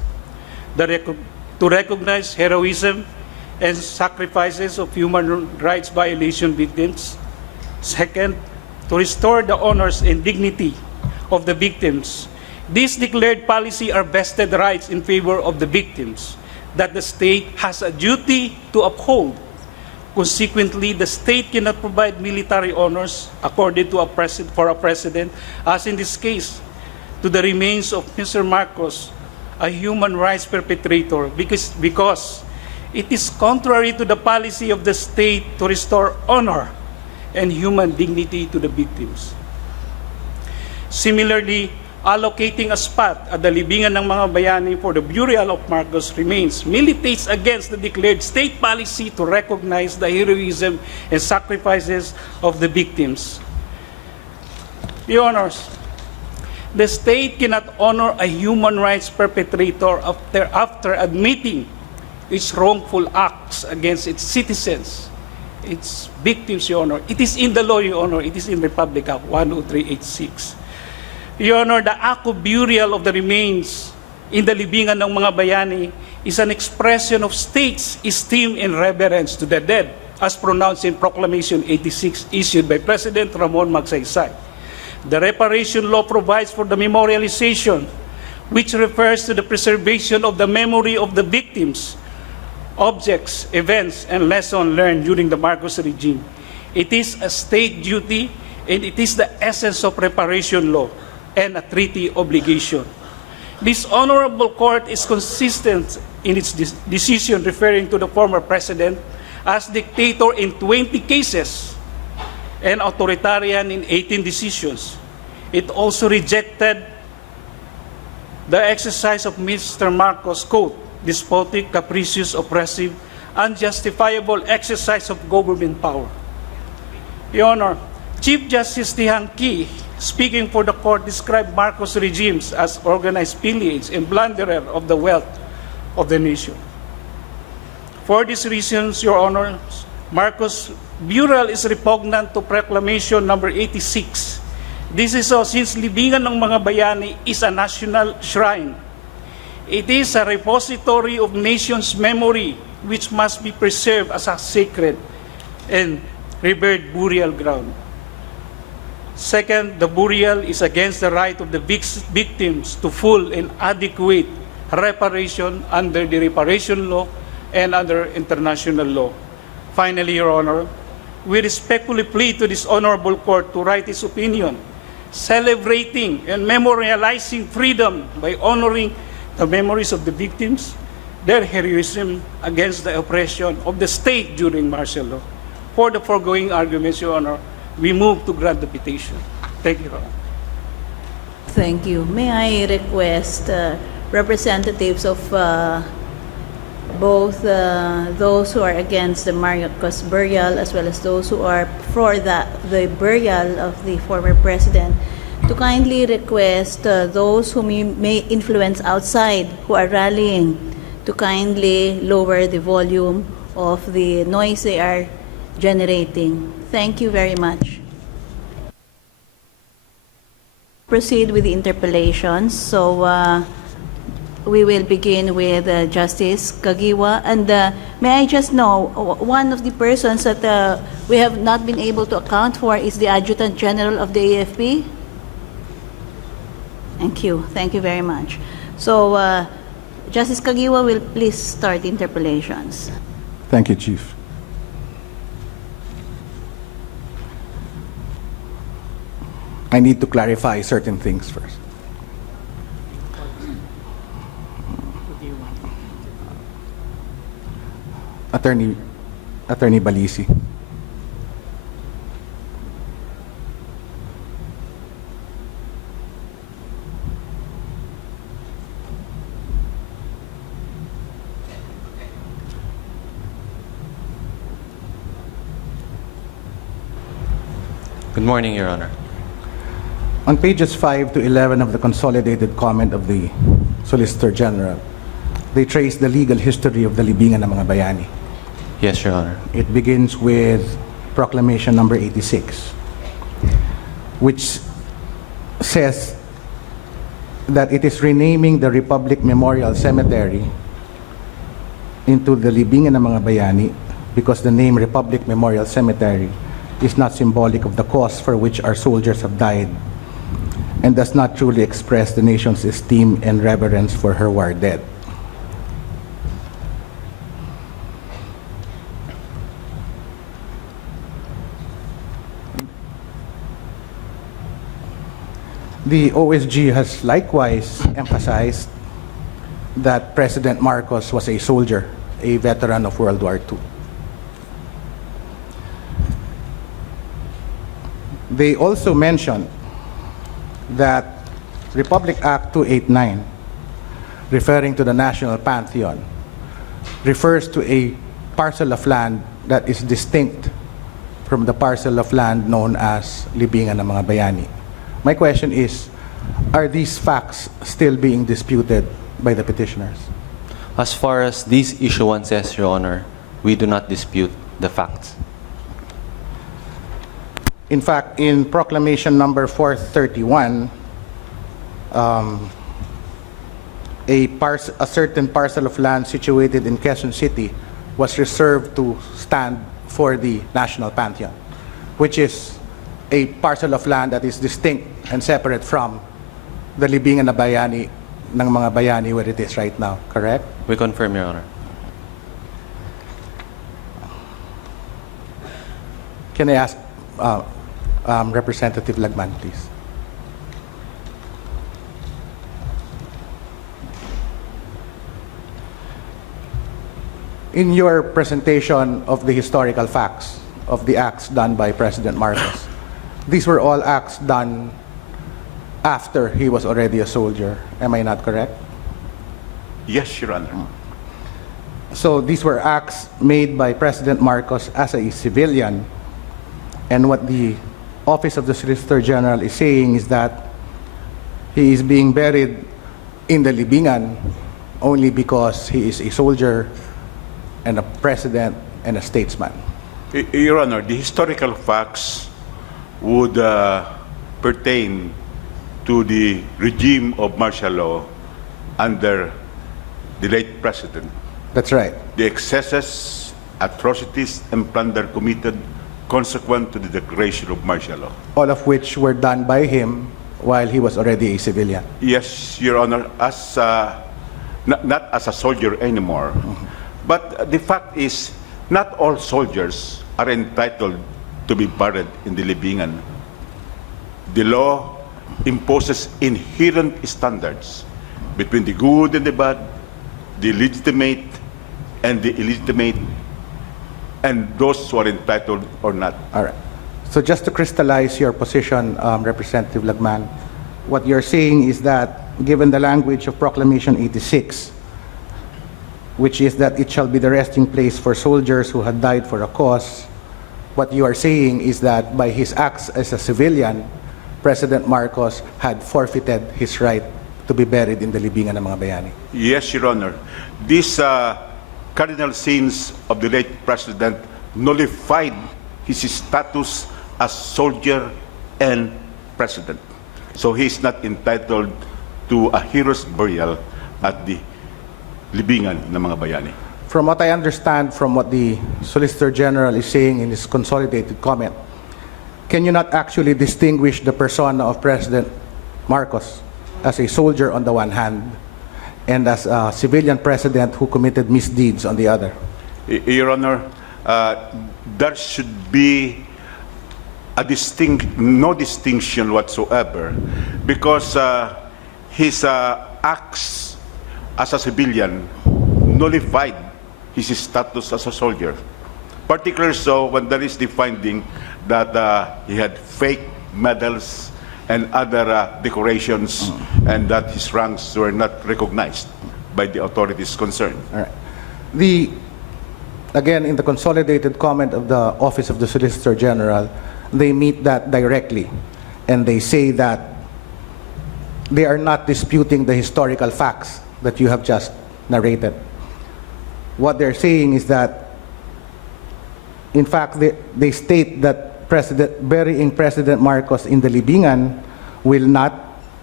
to recognize heroism and sacrifices of human rights violation victims. Second, to restore the honors and dignity of the victims. These declared policy are vested rights in favor of the victims that the state has a duty to uphold. Consequently, the state cannot provide military honors according to for a president, as in this case, to the remains of Mr. Marcos, a human rights perpetrator, because it is contrary to the policy of the state to restore honor and human dignity to the victims. Similarly, allocating a spot at the libingan ng mga bayani for the burial of Marcos remains militates against the declared state policy to recognize the heroism and sacrifices of the victims. Your Honors, the state cannot honor a human rights perpetrator after admitting its wrongful acts against its citizens, its victims, Your Honor. It is in the law, Your Honor. It is in Republic Act 10386. Your Honor, the act of burial of the remains in the libingan ng mga bayani is an expression of state's esteem and reverence to the dead, as pronounced in Proclamation 86 issued by President Ramon Magsaysay. The reparation law provides for the memorialization, which refers to the preservation of the memory of the victims, objects, events, and lessons learned during the Marcos regime. It is a state duty, and it is the essence of reparation law and a treaty obligation. This honorable court is consistent in its decision referring to the former president as dictator in 20 cases and authoritarian in 18 decisions. It also rejected the exercise of Mr. Marcos' quote, despotic, capricious, oppressive, unjustifiable exercise of government power. Your Honor, Chief Justice Tihanki, speaking for the court, described Marcos regimes as organized pillage and plunderer of the wealth of the nation. For these reasons, Your Honor, Marcos' burial is repugnant to Proclamation number 86. This is so since libingan ng mga bayani is a national shrine. It is a repository of nation's memory which must be preserved as a sacred and revered burial ground. Second, the burial is against the right of the victims to full and adequate reparation under the reparation law and under international law. Finally, Your Honor, we respectfully plead to this honorable court to write its opinion, celebrating and memorializing freedom by honoring the memories of the victims, their heroism against the oppression of the state during martial law. For the foregoing arguments, Your Honor, we move to grant the petition. Thank you, Your Honor. Thank you. May I request representatives of both those who are against the Marcos burial as well as those who are for the burial of the former president to kindly request those whom you may influence outside who are rallying to kindly lower the volume of the noise they are generating. Thank you very much. Proceed with the interpellations. So we will begin with Justice Kagiwa. And may I just know, one of the persons that we have not been able to account for is the Adjutant General of the AFP? Thank you. Thank you very much. So Justice Kagiwa will please start the interpellations. Thank you, Chief. I need to clarify certain things first. Attorney Balisi. Good morning, Your Honor. On pages 5 to 11 of the consolidated comment of the Solicitor General, they trace the legal history of the libingan ng mga bayani. Yes, Your Honor. It begins with Proclamation number 86, which says that it is renaming the Republic Memorial Cemetery into the libingan ng mga bayani because the name Republic Memorial Cemetery is not symbolic of the cause for which our soldiers have died and does not truly express the nation's esteem and reverence for her war dead. The OSG has likewise emphasized that President Marcos was a soldier, a veteran of World War II. They also mentioned that Republic Act 289, referring to the National Pantheon, refers to a parcel of land that is distinct from the parcel of land known as Libingan ng mga Bayani. My question is, are these facts still being disputed by the petitioners? As far as these issuances, Your Honor, we do not dispute the facts. In fact, in Proclamation number 431, a certain parcel of land situated in Quezon City was reserved to stand for the National Pantheon, which is a parcel of land that is distinct and separate from the Libingan na Bayani ng mga Bayani where it is right now, correct? We confirm, Your Honor. Can I ask Representative Lagman, please? In your presentation of the historical facts of the acts done by President Marcos, these were all acts done after he was already a soldier. Am I not correct? Yes, Your Honor. So these were acts made by President Marcos as a civilian, and what the Office of the Solicitor General is saying is that he is being buried in the Libingan only because he is a soldier and a president and a statesman. Your Honor, the historical facts would pertain to the regime of martial law under the late president. That's right. The excesses, atrocities, and plunder committed consequent to the declaration of martial law. All of which were done by him while he was already a civilian. Yes, Your Honor, as not as a soldier anymore. But the fact is, not all soldiers are entitled to be buried in the Libingan. The law imposes inherent standards between the good and the bad, the legitimate and the illegitimate, and those who are entitled or not. All right. So just to crystallize your position, Representative Lagman, what you're saying is that given the language of Proclamation 86, which is that it shall be the resting place for soldiers who had died for a cause, what you are saying is that by his acts as a civilian, President Marcos had forfeited his right to be buried in the Libingan ng mga Bayani. Yes, Your Honor. These cardinal sins of the late president nullified his status as soldier and president. So he is not entitled to a hero's burial at the Libingan ng mga Bayani. From what I understand from what the Solicitor General is saying in his consolidated comment, can you not actually distinguish the persona of President Marcos as a soldier on the one hand and as a civilian president who committed misdeeds on the other? Your Honor, there should be no distinction whatsoever because his acts as a civilian nullified his status as a soldier. Particularly so when there is the finding that he had fake medals and other decorations and that his ranks were not recognized by the authorities concerned. All right. Again, in the consolidated comment of the Office of the Solicitor General, they meet that directly and they say that they are not disputing the historical facts that you have just narrated. What they're saying is that, in fact, they state that burying President Marcos in the Libingan will not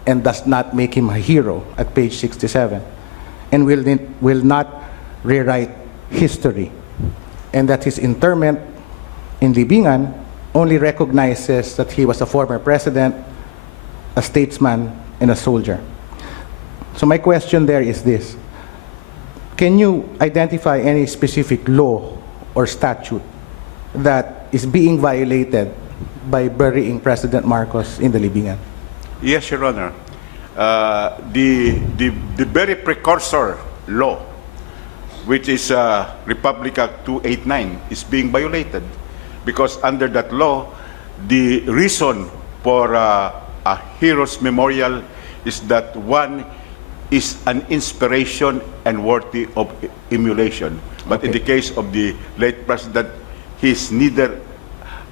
and does not make him a hero at page 67 and will not rewrite history, and that his interment in Libingan only recognizes that he was a former president, a statesman, and a soldier. So my question there is this: can you identify any specific law or statute that is being violated by burying President Marcos in the Libingan? Yes, Your Honor. The very precursor law, which is Republic Act 289, is being violated because under that law, the reason for a hero's memorial is that one is an inspiration and worthy of emulation. But in the case of the late president, he is neither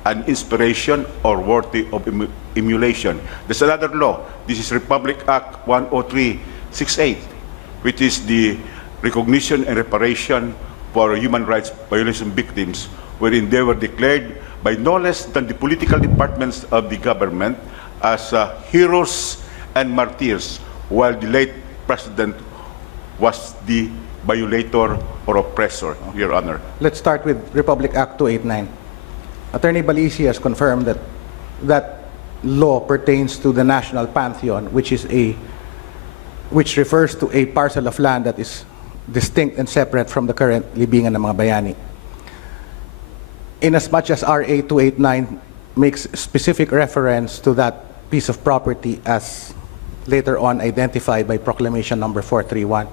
an inspiration or worthy of emulation. There's another law. This is Republic Act 10368, which is the recognition and reparation for human rights violation victims, wherein they were declared by no less than the political departments of the government as heroes and martyrs, while the late president was the violator or oppressor, Your Honor. Let's start with Republic Act 289. Attorney Balisi has confirmed that that law pertains to the national pantheon, which refers to a parcel of land that is distinct and separate from the current libingan ng mga bayani. Inasmuch as RA 289 makes specific reference to that piece of property as later on identified by Proclamation number 431,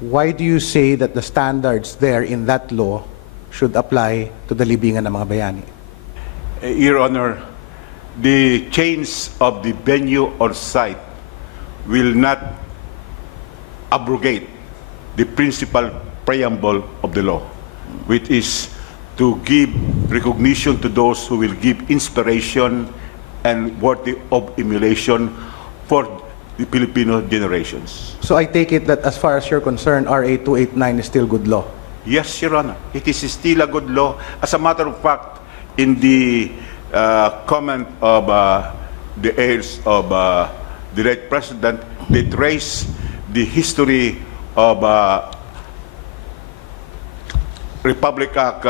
why do you say that the standards there in that law should apply to the libingan ng mga bayani? Your Honor, the change of the venue or site will not abrogate the principal preamble of the law, which is to give recognition to those who will give inspiration and worthy of emulation for the Filipino generations. So I take it that as far as you're concerned, RA 289 is still good law? Yes, Your Honor. It is still a good law. As a matter of fact, in the comment of the heirs of the late president, they trace the history of Republic Act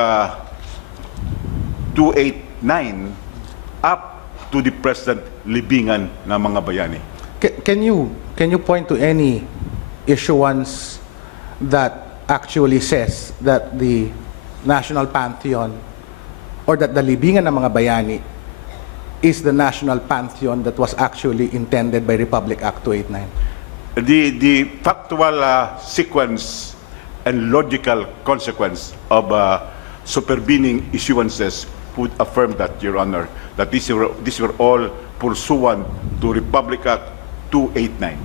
289 up to the present libingan ng mga bayani. Can you point to any issuance that actually says that the national pantheon or that the libingan ng mga bayani is the national pantheon that was actually intended by Republic Act 289? The factual sequence and logical consequence of supervening issuances would affirm that, Your Honor, that these were all pursuant to Republic Act 289.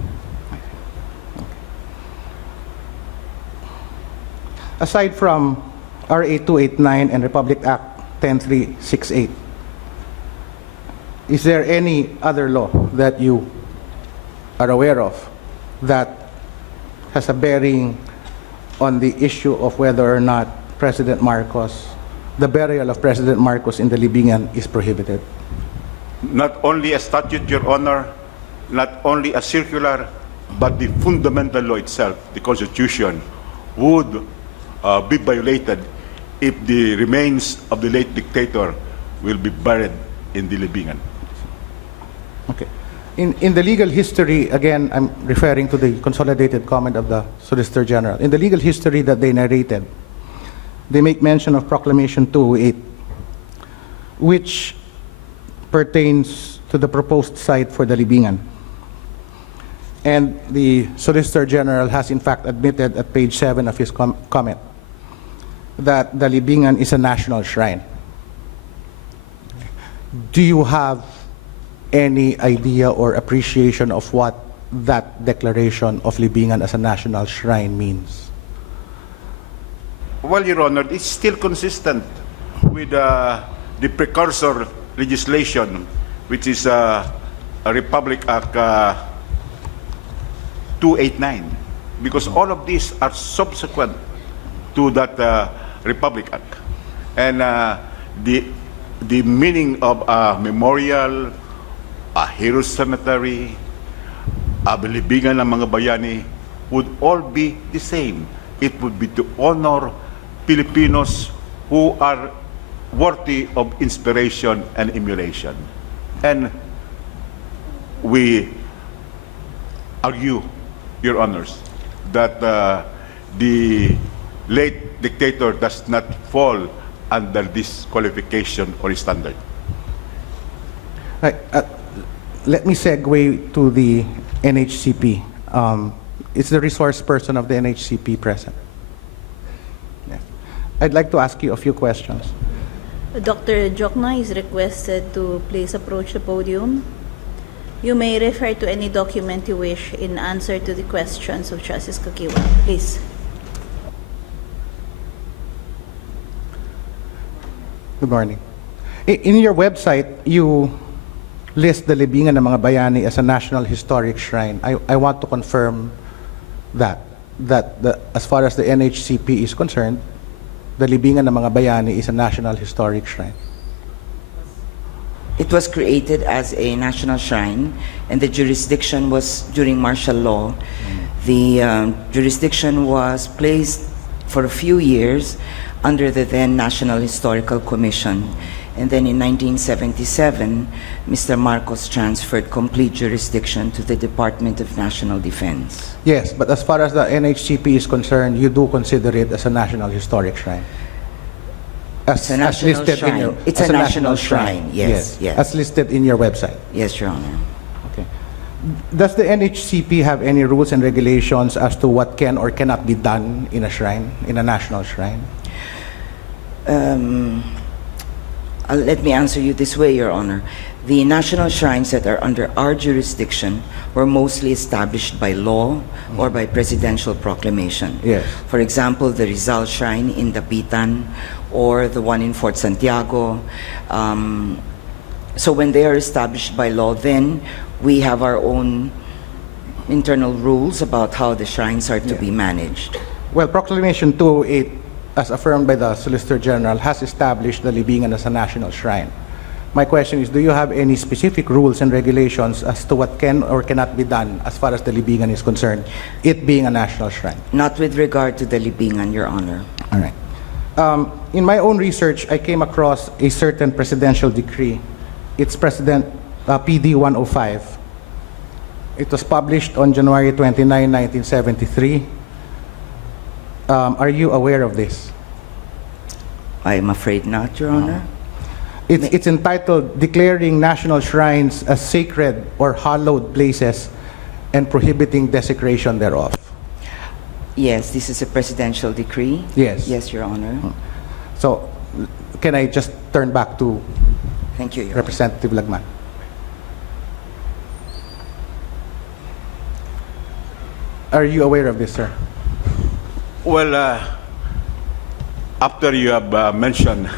Aside from RA 289 and Republic Act 10368, is there any other law that you are aware of that has a bearing on the issue of whether or not President Marcos, the burial of President Marcos in the libingan is prohibited? Not only a statute, Your Honor, not only a circular, but the fundamental law itself, the Constitution, would be violated if the remains of the late dictator will be buried in the libingan. Okay. In the legal history, again, I'm referring to the consolidated comment of the Solicitor General. In the legal history that they narrated, they make mention of Proclamation 208, which pertains to the proposed site for the libingan. And the Solicitor General has in fact admitted at page 7 of his comment that the libingan is a national shrine. Do you have any idea or appreciation of what that declaration of libingan as a national shrine means? Well, Your Honor, it's still consistent with the precursor legislation, which is a Republic Act 289, because all of these are subsequent to that Republic Act. And the meaning of a memorial, a hero's cemetery, a libingan ng mga bayani would all be the same. It would be to honor Filipinos who are worthy of inspiration and emulation. And we argue, Your Honors, that the late dictator does not fall under this qualification or standard. Right. Let me segue to the NHCP. Is the resource person of the NHCP present? Yeah. I'd like to ask you a few questions. Dr. Jokna is requested to please approach the podium. You may refer to any document you wish in answer to the questions of Justice Kakiwa. Please. Good morning. In your website, you list the Libingan ng mga Bayani as a National Historic Shrine. I want to confirm that as far as the NHCP is concerned, the Libingan ng mga Bayani is a National Historic Shrine. It was created as a national shrine, and the jurisdiction was during martial law. The jurisdiction was placed for a few years under the then National Historical Commission. And then in 1977, Mr. Marcos transferred complete jurisdiction to the Department of National Defense. Yes, but as far as the NHCP is concerned, you do consider it as a National Historic Shrine. It's a national shrine. It's as a national shrine, yes, yes. As listed in your website. Yes, Your Honor. Okay. Does the NHCP have any rules and regulations as to what can or cannot be done in a shrine, in a national shrine? Let me answer you this way, Your Honor. The national shrines that are under our jurisdiction were mostly established by law or by presidential proclamation. Yes. For example, the Rizal Shrine in Dapitan or the one in Fort Santiago. So when they are established by law, then we have our own internal rules about how the shrines are to be managed. Well, Proclamation 208, as affirmed by the Solicitor General, has established the Libingan as a national shrine. My question is, do you have any specific rules and regulations as to what can or cannot be done as far as the Libingan is concerned, it being a national shrine? Not with regard to the Libingan, Your Honor. All right. In my own research, I came across a certain presidential decree. It's President PD 105. It was published on January 29, 1973. Are you aware of this? I am afraid not, Your Honor. It's entitled Declaring National Shrines as Sacred or Hallowed Places and Prohibiting Desecration Thereof. Yes, this is a presidential decree. Yes. Yes, Your Honor. So, can I just turn back to Thank you, Your Honor. Representative Lagman? Are you aware of this, sir? Well, after you have mentioned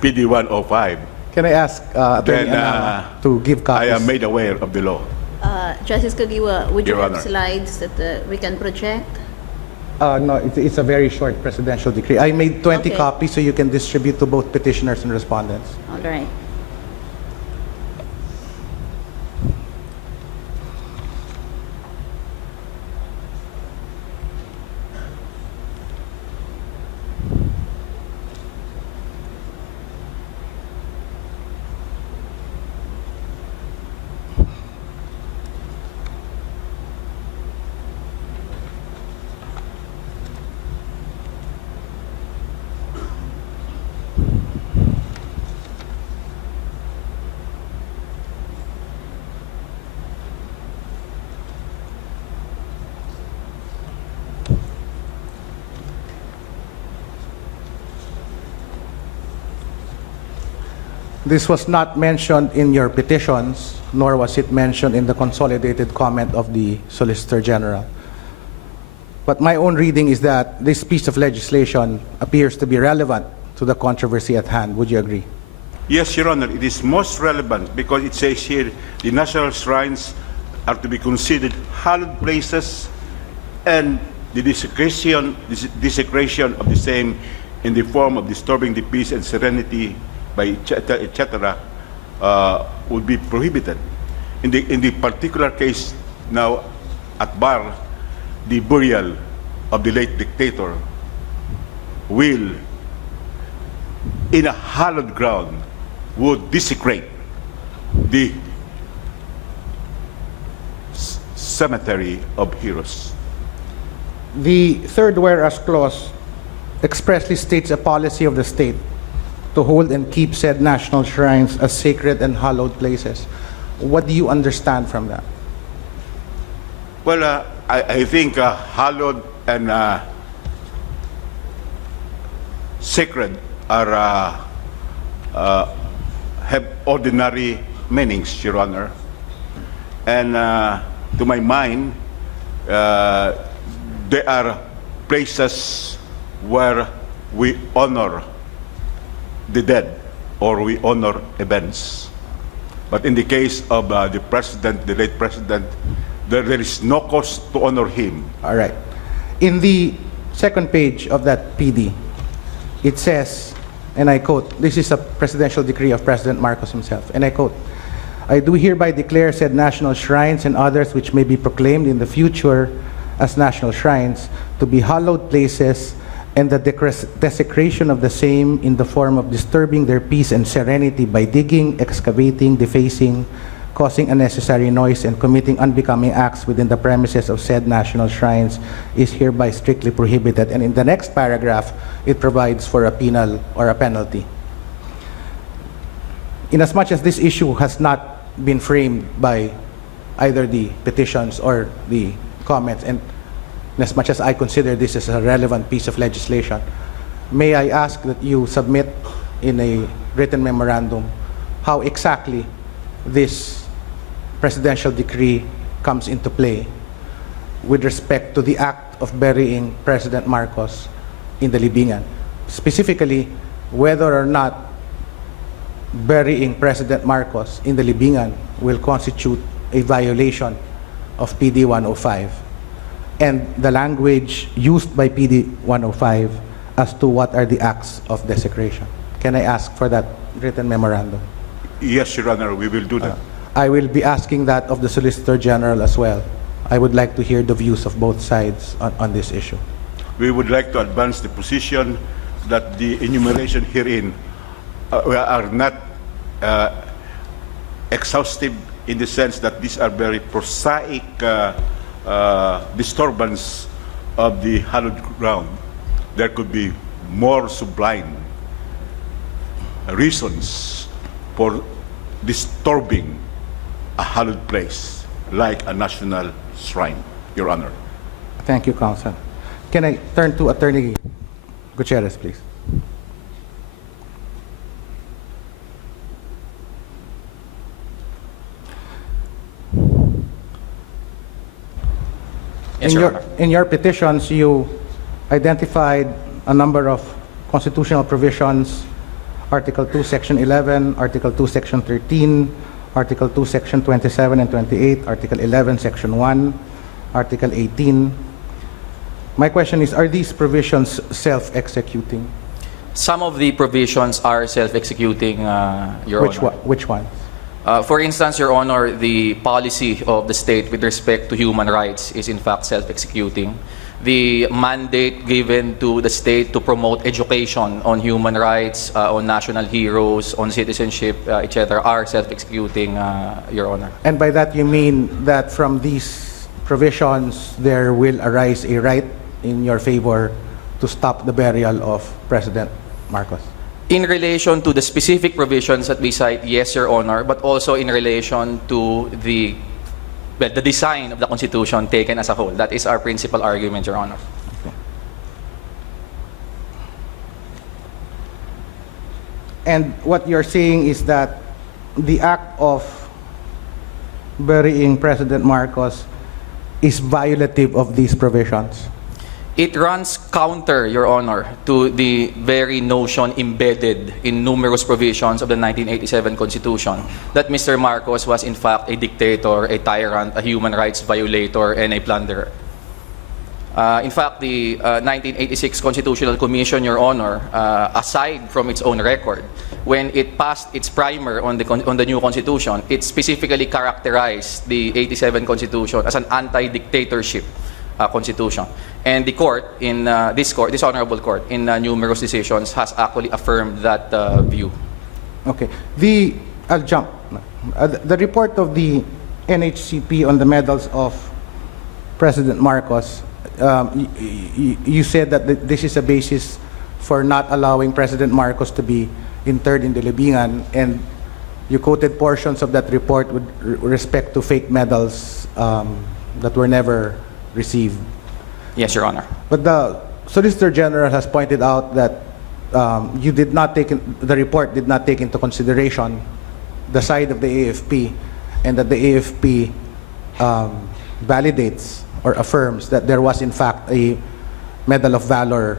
PD 105, Can I ask Attorney Then, Anama to give copies? I am made aware of the law. Justice Kagiwa, would you Your have Honor. slides that we can project? No, it's a very short presidential decree. I made 20 Okay. copies so you can distribute to both petitioners and respondents. All right. This was not mentioned in your petitions, nor was it mentioned in the consolidated comment of the Solicitor General. But my own reading is that this piece of legislation appears to be relevant to the controversy at hand. Would you agree? Yes, Your Honor, it is most relevant because it says here the national shrines are to be considered hallowed places and the desecration of the same in the form of disturbing the peace and serenity by etc. Would be prohibited. In the particular case now at bar, the burial of the late dictator will, in a hallowed ground, would desecrate the cemetery of heroes. The third whereas clause expressly states a policy of the state to hold and keep said national shrines as sacred and hallowed places. What do you understand from that? Well, I think hallowed and sacred are have ordinary meanings, Your Honor. And to my mind, there are places where we honor the dead or we honor events. But in the case of the president, the late president, there is no cause to honor him. All right. In the second page of that PD, it says, and I quote, this is a presidential decree of President Marcos himself, and I quote, "I do hereby declare said national shrines and others which may be proclaimed in the future as national shrines to be hallowed places, and the desecration of the same in the form of disturbing their peace and serenity by digging, excavating, defacing, causing unnecessary noise, and committing unbecoming acts within the premises of said national shrines is hereby strictly prohibited." And in the next paragraph, it provides for a penal or a penalty. Inasmuch as this issue has not been framed by either the petitions or the comments, and inasmuch as I consider this as a relevant piece of legislation, may I ask that you submit in a written memorandum how exactly this presidential decree comes into play with respect to the act of burying President Marcos in the libingan. Specifically, whether or not burying President Marcos in the libingan will constitute a violation of PD 105 and the language used by PD 105 as to what are the acts of desecration. Can I ask for that written memorandum? Yes, Your Honor, we will do that. I will be asking that of the Solicitor General as well. I would like to hear the views of both sides on this issue. We would like to advance the position that the enumeration herein are not exhaustive in the sense that these are very prosaic disturbance of the hallowed ground. There could be more sublime reasons for disturbing a hallowed place like a national shrine, Your Honor. Thank you, Counsel. Can I turn to Attorney Gutierrez, please? Yes, Your Honor. In your petitions, you identified a number of constitutional provisions: Article 2, Section 11, Article 2, Section 13, Article 2, Section 27 and 28, Article 11, Section 1, Article 18. My question is, are these provisions self-executing? Some of the provisions are self-executing, Your Honor. Which ones? For instance, Your Honor, the policy of the state with respect to human rights is in fact self-executing. The mandate given to the state to promote education on human rights, on national heroes, on citizenship, etc., are self-executing, Your Honor. And by that you mean that from these provisions there will arise a right in your favor to stop the burial of President Marcos? In relation to the specific provisions that we cite, yes, Your Honor, but also in relation to the design of the Constitution taken as a whole. That is our principal argument, Your Honor. Okay. And what you're saying is that the act of burying President Marcos is violative of these provisions? It runs counter, Your Honor, to the very notion embedded in numerous provisions of the 1987 Constitution that Mr. Marcos was in fact a dictator, a tyrant, a human rights violator, and a plunderer. In fact, the 1986 Constitutional Commission, Your Honor, aside from its own record, when it passed its primer on the new Constitution, it specifically characterized the 87 Constitution as an anti-dictatorship Constitution. And the court, in this honorable court, in numerous decisions, has actually affirmed that view. Okay. I'll jump. The report of the NHCP on the medals of President Marcos, you said that this is a basis for not allowing President Marcos to be interred in the libingan, and you quoted portions of that report with respect to fake medals that were never received. Yes, Your Honor. But the Solicitor General has pointed out that the report did not take into consideration the side of the AFP and that the AFP validates or affirms that there was in fact a Medal of Valor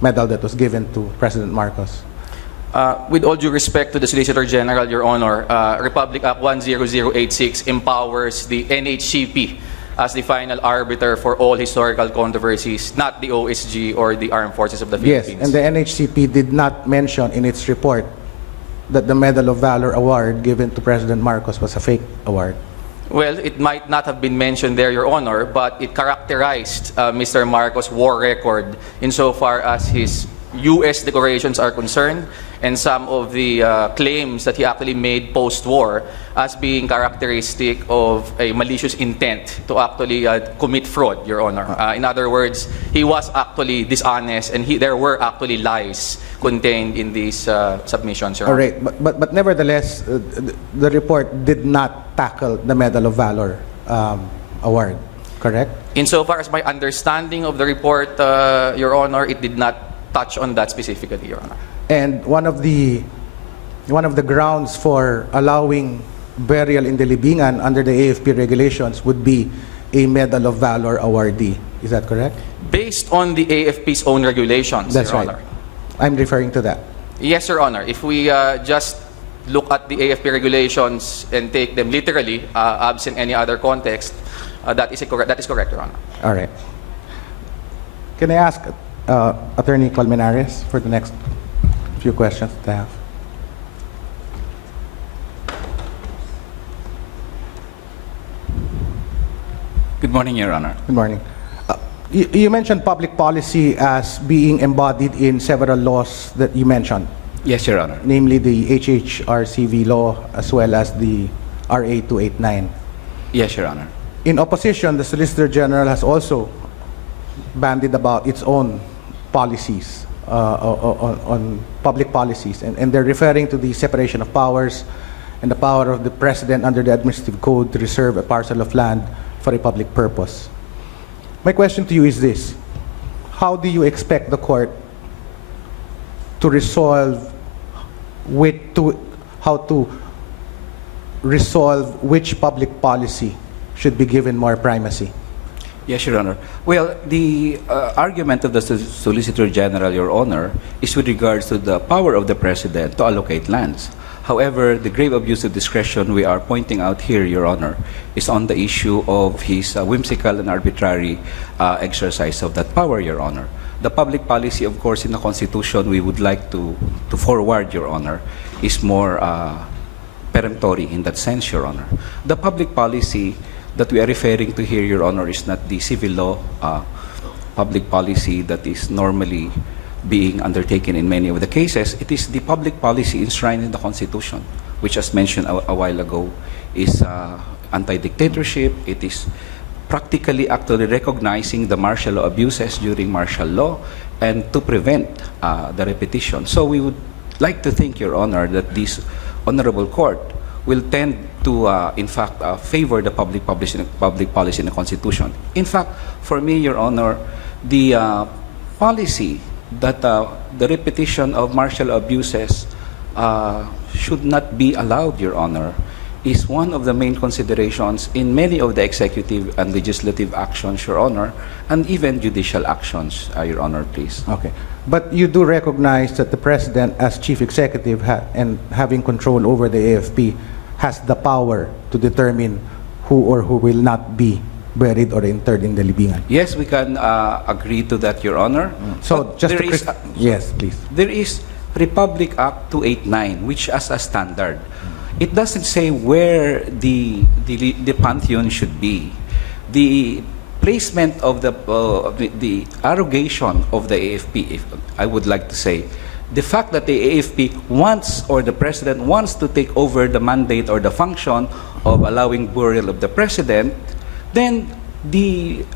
medal that was given to President Marcos? With all due respect to the Solicitor General, Your Honor, Republic Act 10086 empowers the NHCP as the final arbiter for all historical controversies, not the OSG or the Armed Forces of the Yes, Philippines. and the NHCP did not mention in its report that the Medal of Valor award given to President Marcos was a fake award. Well, it might not have been mentioned there, Your Honor, but it characterized Mr. Marcos' war record insofar as his U.S. declarations are concerned and some of the claims that he actually made post-war as being characteristic of a malicious intent to actually commit fraud, Your Honor. In other words, he was actually dishonest and there were actually lies contained in these submissions, Your All Honor. right, but nevertheless, the report did not tackle the Medal of Valor award, correct? Insofar as my understanding of the report, Your Honor, it did not touch on that specifically, Your Honor. And one of the grounds for allowing burial in the libingan under the AFP regulations would be a Medal of Valor awardee. Is that correct? Based on the AFP's own regulations, That's Your right. Honor. I'm referring to that. Yes, Your Honor. If we just look at the AFP regulations and take them literally, absent any other context, that is correct, Your Honor. All right. Can I ask Attorney Colmenares for the next few questions that I have? Good morning, Your Honor. Good morning. You mentioned public policy as being embodied in several laws that you mentioned, Yes, Your Honor. namely the HHRCV law as well as the RA 289. Yes, Your Honor. In opposition, the Solicitor General has also bandied about its own policies on public policies, and they're referring to the separation of powers and the power of the President under the Administrative Code to reserve a parcel of land for a public purpose. My question to you is this: how do you expect the court to resolve how to resolve which public policy should be given more primacy? Yes, Your Honor. Well, the argument of the Solicitor General, Your Honor, is with regards to the power of the President to allocate lands. However, the grave abuse of discretion we are pointing out here, Your Honor, is on the issue of his whimsical and arbitrary exercise of that power, Your Honor. The public policy, of course, in the Constitution we would like to forward, Your Honor, is more peremptory in that sense, Your Honor. The public policy that we are referring to here, Your Honor, is not the civil law public policy that is normally being undertaken in many of the cases. It is the public policy enshrined in the Constitution, which, as mentioned a while ago, is anti-dictatorship. It is practically actually recognizing the martial law abuses during martial law and to prevent the repetition. So we would like to think, Your Honor, that this honorable court will tend to, in fact, favor the public policy in the Constitution. In fact, for me, Your Honor, the policy that the repetition of martial abuses should not be allowed, Your Honor, is one of the main considerations in many of the executive and legislative actions, Your Honor, and even judicial actions, Your Honor, please. Okay. But you do recognize that the President, as Chief Executive and having control over the AFP, has the power to determine who or who will not be buried or interred in the libingan. Yes, we can agree to that, Your Honor. So But just there to is, yes, please. there is Republic Act 289, which as a standard, it doesn't say where the pantheon should be. The placement of the arrogation of the AFP, if I would like to say, the fact that the AFP wants, or the President wants to take over the mandate or the function of allowing burial of the President, then the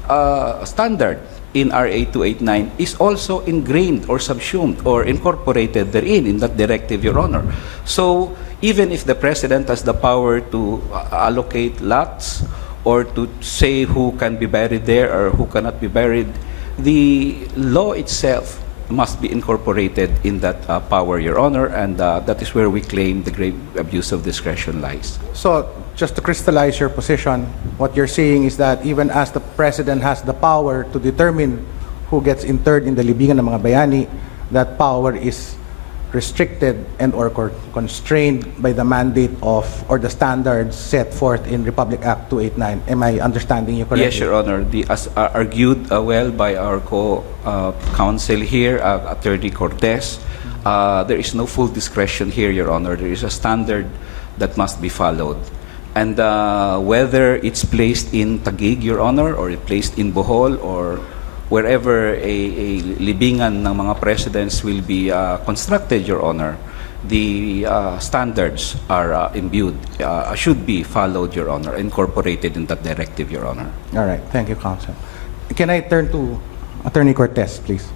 standard in RA 289 is also ingrained or subsumed or incorporated therein in that directive, Your Honor. So even if the President has the power to allocate lots or to say who can be buried there or who cannot be buried, the law itself must be incorporated in that power, Your Honor, and that is where we claim the grave abuse of discretion lies. So, just to crystallize your position, what you're saying is that even as the President has the power to determine who gets interred in the libingan ng mga bayani, that power is restricted and or constrained by the mandate of or the standards set forth in Republic Act 289. Am I understanding you correctly? Yes, Your Honor. As argued well by our co-counsel here, Attorney Cortez, there is no full discretion here, Your Honor. There is a standard that must be followed. And whether it's placed in Taguig, Your Honor, or placed in Bohol, or wherever a libingan ng mga presidents will be constructed, Your Honor, the standards are imbued, should be followed, Your Honor, incorporated in that directive, Your Honor. All right. Thank you, Counsel. Can I turn to Attorney Cortez, please?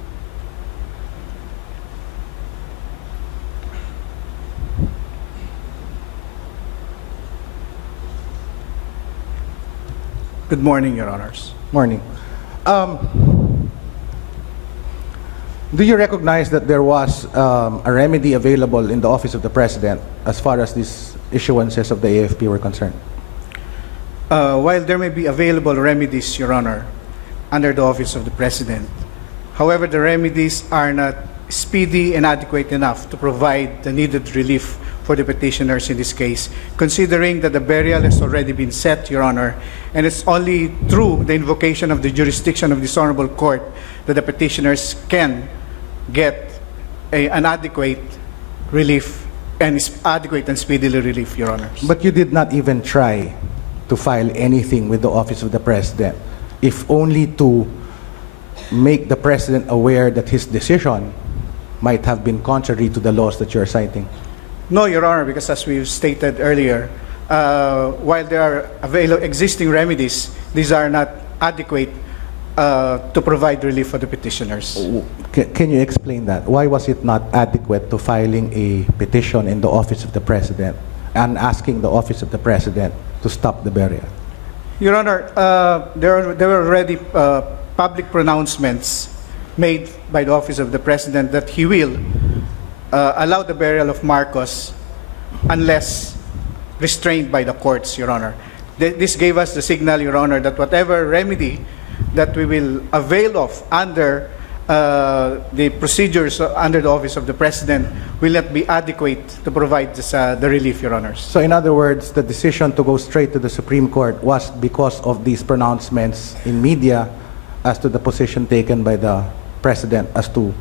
Good morning, Your Honors. Morning. Do you recognize that there was a remedy available in the Office of the President as far as these issuances of the AFP were concerned? While there may be available remedies, Your Honor, under the Office of the President, however, the remedies are not speedy and adequate enough to provide the needed relief for the petitioners in this case, considering that the burial has already been set, Your Honor, and it's only through the invocation of the jurisdiction of this honorable court that the petitioners can get an adequate relief and adequate and speedily relief, Your Honors. But you did not even try to file anything with the Office of the President, if only to make the President aware that his decision might have been contrary to the laws that you're citing. No, Your Honor, because as we've stated earlier, while there are existing remedies, these are not adequate to provide relief for the petitioners. Can you explain that? Why was it not adequate to filing a petition in the Office of the President and asking the Office of the President to stop the burial? Your Honor, there were already public pronouncements made by the Office of the President that he will allow the burial of Marcos unless restrained by the courts, Your Honor. This gave us the signal, Your Honor, that whatever remedy that we will avail of under the procedures under the Office of the President will not be adequate to provide this, the relief, Your Honors. So in other words, the decision to go straight to the Supreme Court was because of these pronouncements in media as to the position taken by the President as to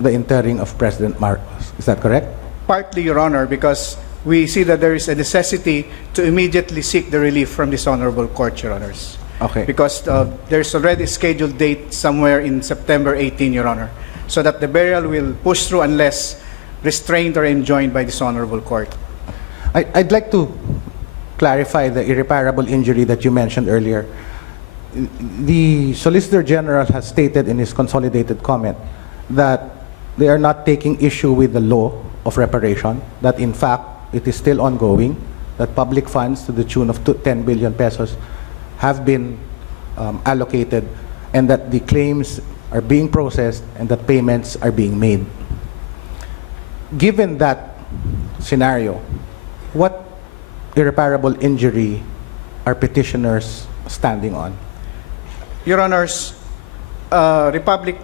the interring of President Marcos. Is that correct? Partly, Your Honor, because we see that there is a necessity to immediately seek the relief from this honorable court, Your Honors. Okay. Because there's already a scheduled date somewhere in September 18, Your Honor, so that the burial will push through unless restrained or enjoined by this honorable court. I'd like to clarify the irreparable injury that you mentioned earlier. The Solicitor General has stated in his consolidated comment that they are not taking issue with the law of reparation, that in fact it is still ongoing, that public funds to the tune of 10 billion pesos have been allocated, and that the claims are being processed and that payments are being made. Given that scenario, what irreparable injury are petitioners standing on? Your Honors, Republic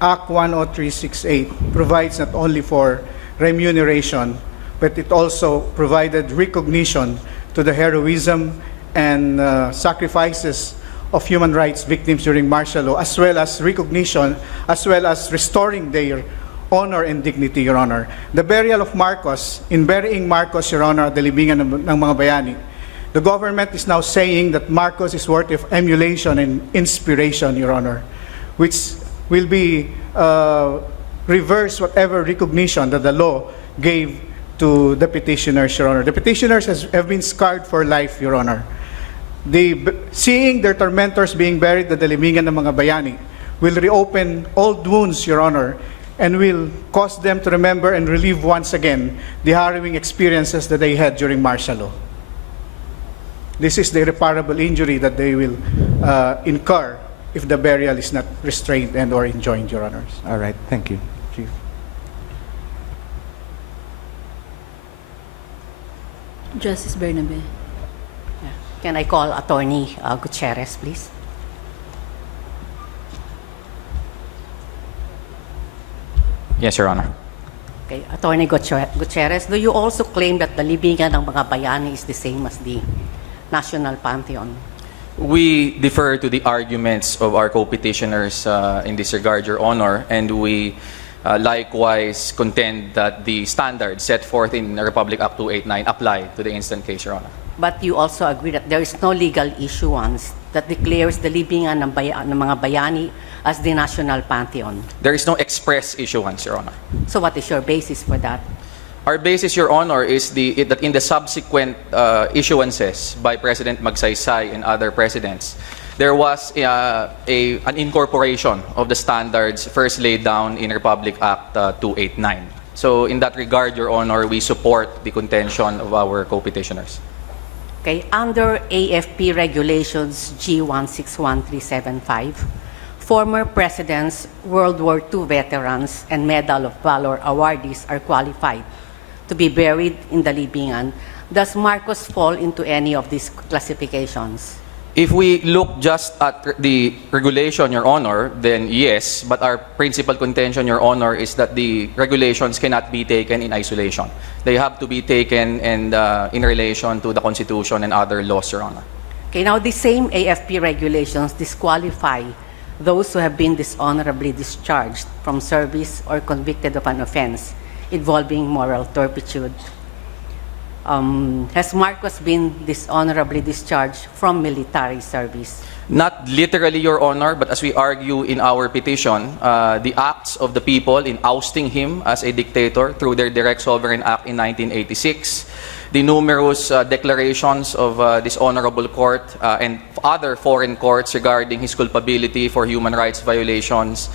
Act 10368 provides not only for remuneration, but it also provided recognition to the heroism and sacrifices of human rights victims during martial law, as well as recognition, as well as restoring their honor and dignity, Your Honor. The burial of Marcos, in burying Marcos, Your Honor, at the libingan ng mga bayani, the government is now saying that Marcos is worthy of emulation and inspiration, Your Honor, which will be reverse whatever recognition that the law gave to the petitioners, Your Honor. The petitioners have been scarred for life, Your Honor. Seeing their tormentors being buried at the libingan ng mga bayani will reopen old wounds, Your Honor, and will cause them to remember and relive once again the harrowing experiences that they had during martial law. This is the irreparable injury that they will incur if the burial is not restrained and or enjoined, Your Honors. All right, thank you, Chief. Justice Bernabe. Can I call Attorney Gutierrez, please? Yes, Your Honor. Okay, Attorney Gutierrez, do you also claim that the libingan ng mga bayani is the same as the National Pantheon? We defer to the arguments of our co-petitioners in this regard, Your Honor, and we likewise contend that the standards set forth in Republic Act 289 apply to the instant case, Your Honor. But you also agree that there is no legal issuance that declares the libingan ng mga bayani as the National Pantheon. There is no express issuance, Your Honor. So what is your basis for that? Our basis, Your Honor, is that in the subsequent issuances by President Magsaysay and other presidents, there was an incorporation of the standards first laid down in Republic Act 289. So in that regard, Your Honor, we support the contention of our co-petitioners. Okay, under AFP Regulations G161375, former presidents, World War II veterans, and Medal of Valor awardees are qualified to be buried in the libingan. Does Marcos fall into any of these classifications? If we look just at the regulation, Your Honor, then yes, but our principal contention, Your Honor, is that the regulations cannot be taken in isolation. They have to be taken in relation to the Constitution and other laws, Your Honor. Okay, now the same AFP regulations disqualify those who have been dishonorably discharged from service or convicted of an offense involving moral turpitude. Has Marcos been dishonorably discharged from military service? Not literally, Your Honor, but as we argue in our petition, the acts of the people in ousting him as a dictator through their Direct Sovereign Act in 1986, the numerous declarations of this honorable court and other foreign courts regarding his culpability for human rights violations,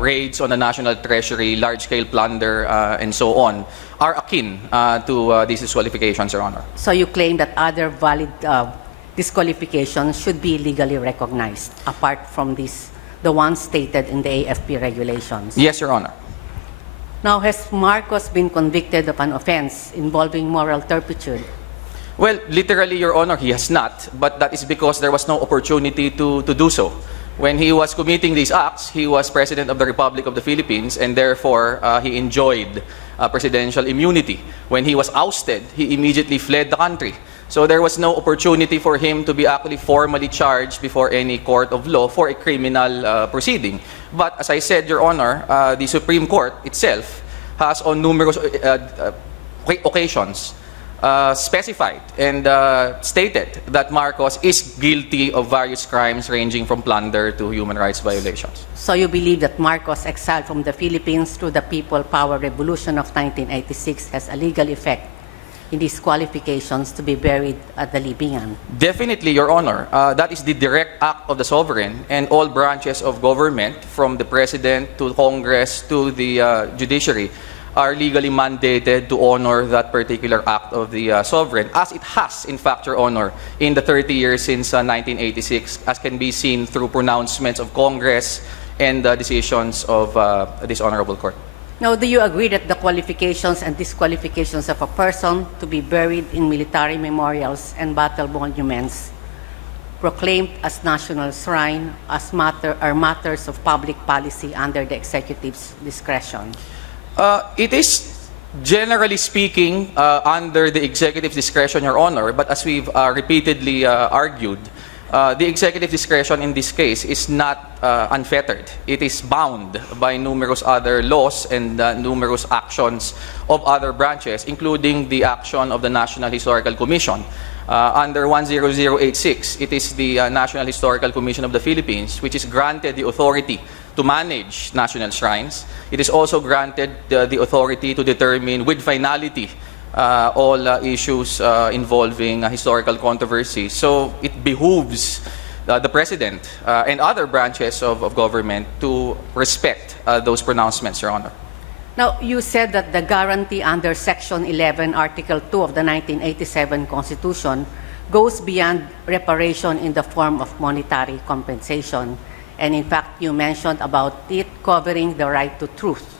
raids on the national treasury, large-scale plunder, and so on, are akin to these disqualifications, Your Honor. So you claim that other valid disqualifications should be legally recognized, apart from the ones stated in the AFP regulations? Yes, Your Honor. Now, has Marcos been convicted of an offense involving moral turpitude? Well, literally, Your Honor, he has not, but that is because there was no opportunity to do so. When he was committing these acts, he was President of the Republic of the Philippines, and therefore he enjoyed presidential immunity. When he was ousted, he immediately fled the country. So there was no opportunity for him to be actually formally charged before any court of law for a criminal proceeding. But as I said, Your Honor, the Supreme Court itself has on numerous occasions specified and stated that Marcos is guilty of various crimes ranging from plunder to human rights violations. So you believe that Marcos, exiled from the Philippines through the People Power Revolution of 1986, has a legal effect in these qualifications to be buried at the libingan? Definitely, Your Honor. That is the direct act of the sovereign, and all branches of government, from the President to Congress to the judiciary, are legally mandated to honor that particular act of the sovereign, as it has, in fact, Your Honor, in the 30 years since 1986, as can be seen through pronouncements of Congress and decisions of this honorable court. Now, do you agree that the qualifications and disqualifications of a person to be buried in military memorials and battle monuments proclaimed as national shrine are matters of public policy under the executive's discretion? It is, generally speaking, under the executive's discretion, Your Honor, but as we've repeatedly argued, the executive discretion in this case is not unfettered. It is bound by numerous other laws and numerous actions of other branches, including the action of the National Historical Commission. Under 10086, it is the National Historical Commission of the Philippines, which is granted the authority to manage national shrines. It is also granted the authority to determine with finality all issues involving historical controversy. So it behooves the President and other branches of government to respect those pronouncements, Your Honor. Now, you said that the guarantee under Section 11, Article 2 of the 1987 Constitution goes beyond reparation in the form of monetary compensation. And in fact, you mentioned about it covering the right to truth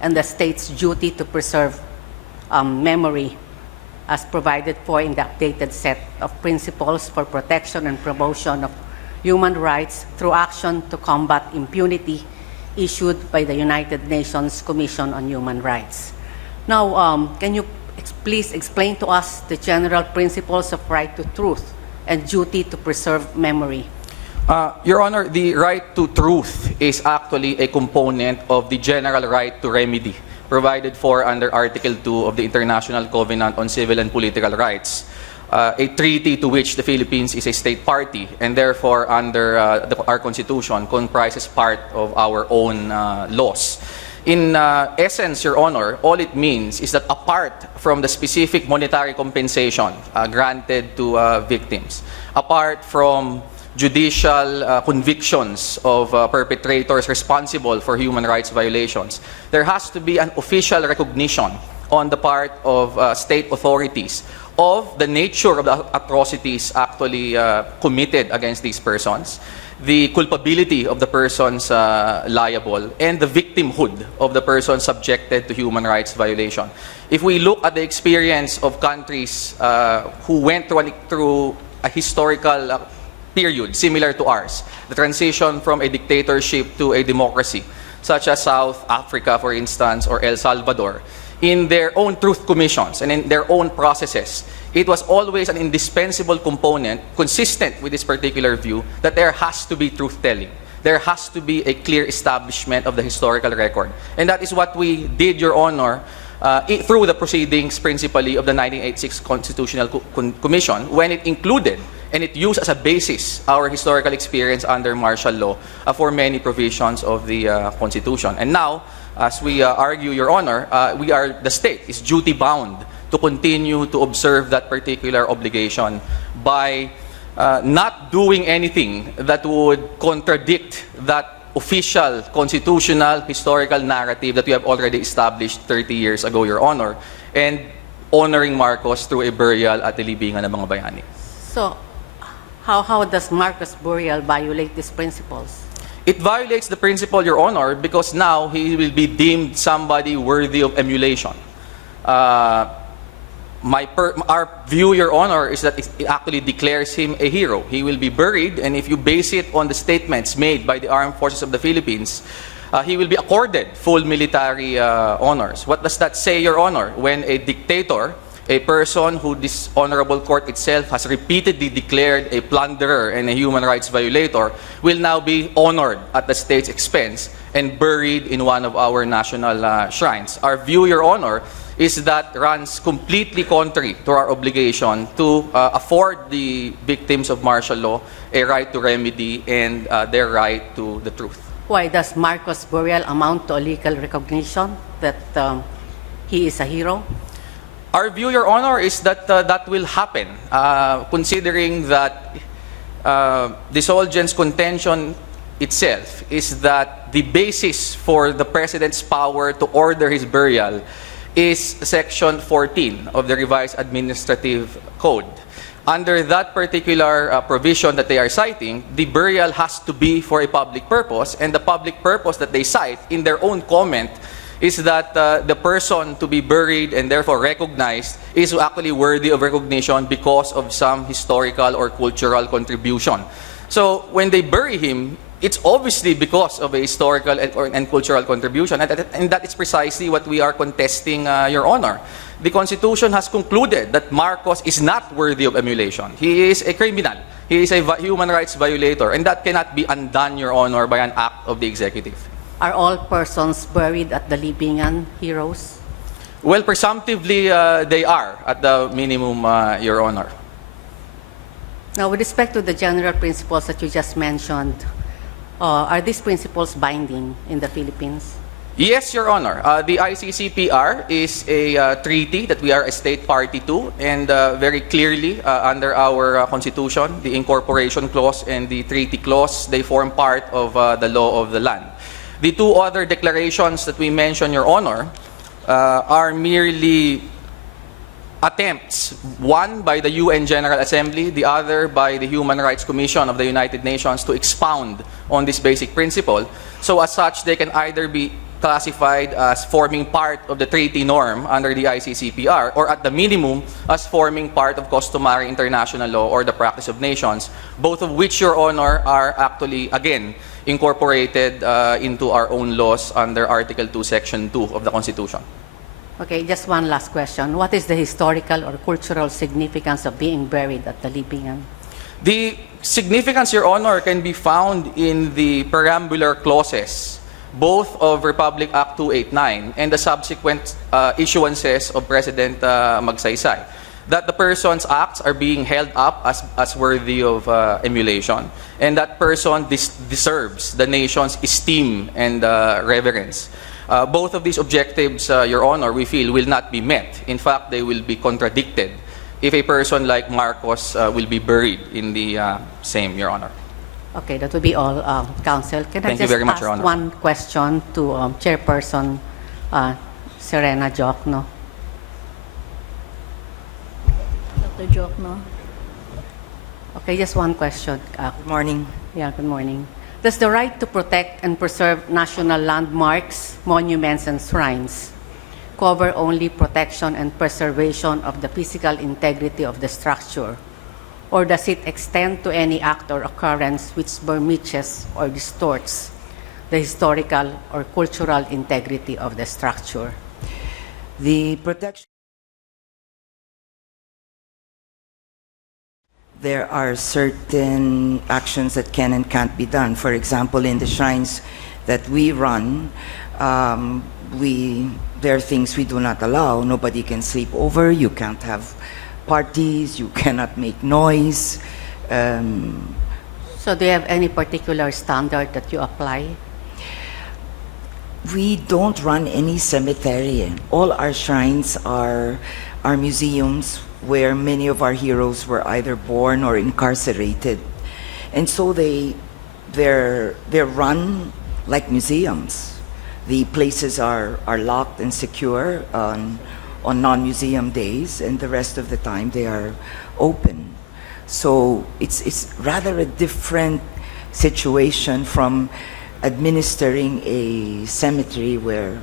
and the state's duty to preserve memory as provided for in the updated set of principles for protection and promotion of human rights through action to combat impunity issued by the United Nations Commission on Human Rights. Now, can you please explain to us the general principles of right to truth and duty to preserve memory? Your Honor, the right to truth is actually a component of the general right to remedy provided for under Article 2 of the International Covenant on Civil and Political Rights, a treaty to which the Philippines is a state party, and therefore under our Constitution comprises part of our own laws. In essence, Your Honor, all it means is that apart from the specific monetary compensation granted to victims, apart from judicial convictions of perpetrators responsible for human rights violations, there has to be an official recognition on the part of state authorities of the nature of the atrocities actually committed against these persons, the culpability of the persons liable, and the victimhood of the person subjected to human rights violation. If we look at the experience of countries who went through a historical period similar to ours, the transition from a dictatorship to a democracy, such as South Africa, for instance, or El Salvador, in their own truth commissions and in their own processes, it was always an indispensable component, consistent with this particular view, that there has to be truth-telling. There has to be a clear establishment of the historical record. And that is what we did, Your Honor, through the proceedings principally of the 1986 Constitutional Commission, when it included and it used as a basis our historical experience under martial law for many provisions of the Constitution. And now, as we argue, Your Honor, the state is duty-bound to continue to observe that particular obligation by not doing anything that would contradict that official constitutional historical narrative that we have already established 30 years ago, Your Honor, and honoring Marcos through a burial at the libingan ng mga bayani. So, how does Marcos' burial violate these principles? It violates the principle, Your Honor, because now he will be deemed somebody worthy of emulation. Our view, Your Honor, is that it actually declares him a hero. He will be buried, and if you base it on the statements made by the Armed Forces of the Philippines, he will be accorded full military honors. What does that say, Your Honor? When a dictator, a person who this honorable court itself has repeatedly declared a plunderer and a human rights violator, will now be honored at the state's expense and buried in one of our national shrines. Our view, Your Honor, is that runs completely contrary to our obligation to afford the victims of martial law a right to remedy and their right to the truth. Why does Marcos' burial amount to a legal recognition that he is a hero? Our view, Your Honor, is that that will happen, considering that the Solgen's contention itself is that the basis for the President's power to order his burial is Section 14 of the Revised Administrative Code. Under that particular provision that they are citing, the burial has to be for a public purpose, and the public purpose that they cite in their own comment is that the person to be buried and therefore recognized is actually worthy of recognition because of some historical or cultural contribution. So when they bury him, it's obviously because of a historical and cultural contribution, and that is precisely what we are contesting, Your Honor. The Constitution has concluded that Marcos is not worthy of emulation. He is a criminal. He is a human rights violator, and that cannot be undone, Your Honor, by an act of the executive. Are all persons buried at the libingan heroes? Well, presumptively, they are, at the minimum, Your Honor. Now, with respect to the general principles that you just mentioned, are these principles binding in the Philippines? Yes, Your Honor. The ICCPR is a treaty that we are a state party to, and very clearly, under our Constitution, the incorporation clause and the treaty clause, they form part of the law of the land. The two other declarations that we mentioned, Your Honor, are merely attempts, one by the UN General Assembly, the other by the Human Rights Commission of the United Nations, to expound on this basic principle. So as such, they can either be classified as forming part of the treaty norm under the ICCPR, or at the minimum as forming part of customary international law or the practice of nations, both of which, Your Honor, are actually, again, incorporated into our own laws under Article 2, Section 2 of the Constitution. Okay, just one last question. What is the historical or cultural significance of being buried at the Libingan? The significance, Your Honor, can be found in the preambular clauses, both of Republic Act 289 and the subsequent issuances of President Magsaysay, that the person's acts are being held up as worthy of emulation, and that person deserves the nation's esteem and reverence. Both of these objectives, Your Honor, we feel will not be met. In fact, they will be contradicted if a person like Marcos will be buried in the same, Your Honor. Okay, that would be all, Counsel. Can I Thank you just very much, ask Your Honor. one question to Chairperson Serena Jokno? Dr. Jokno. Okay, just one question. Good morning. Yeah, good morning. Does the right to protect and preserve national landmarks, monuments, and shrines cover only protection and preservation of the physical integrity of the structure? Or does it extend to any act or occurrence which besmirches or distorts the historical or cultural integrity of the structure? The protection. There are certain actions that can and can't be done. For example, in the shrines that we run, there are things we do not allow. Nobody can sleep over. You can't have parties. You cannot make noise. So do you have any particular standard that you apply? We don't run any cemetery. All our shrines are museums where many of our heroes were either born or incarcerated. And so they're run like museums. The places are locked and secure on non-museum days, and the rest of the time they are open. So it's rather a different situation from administering a cemetery where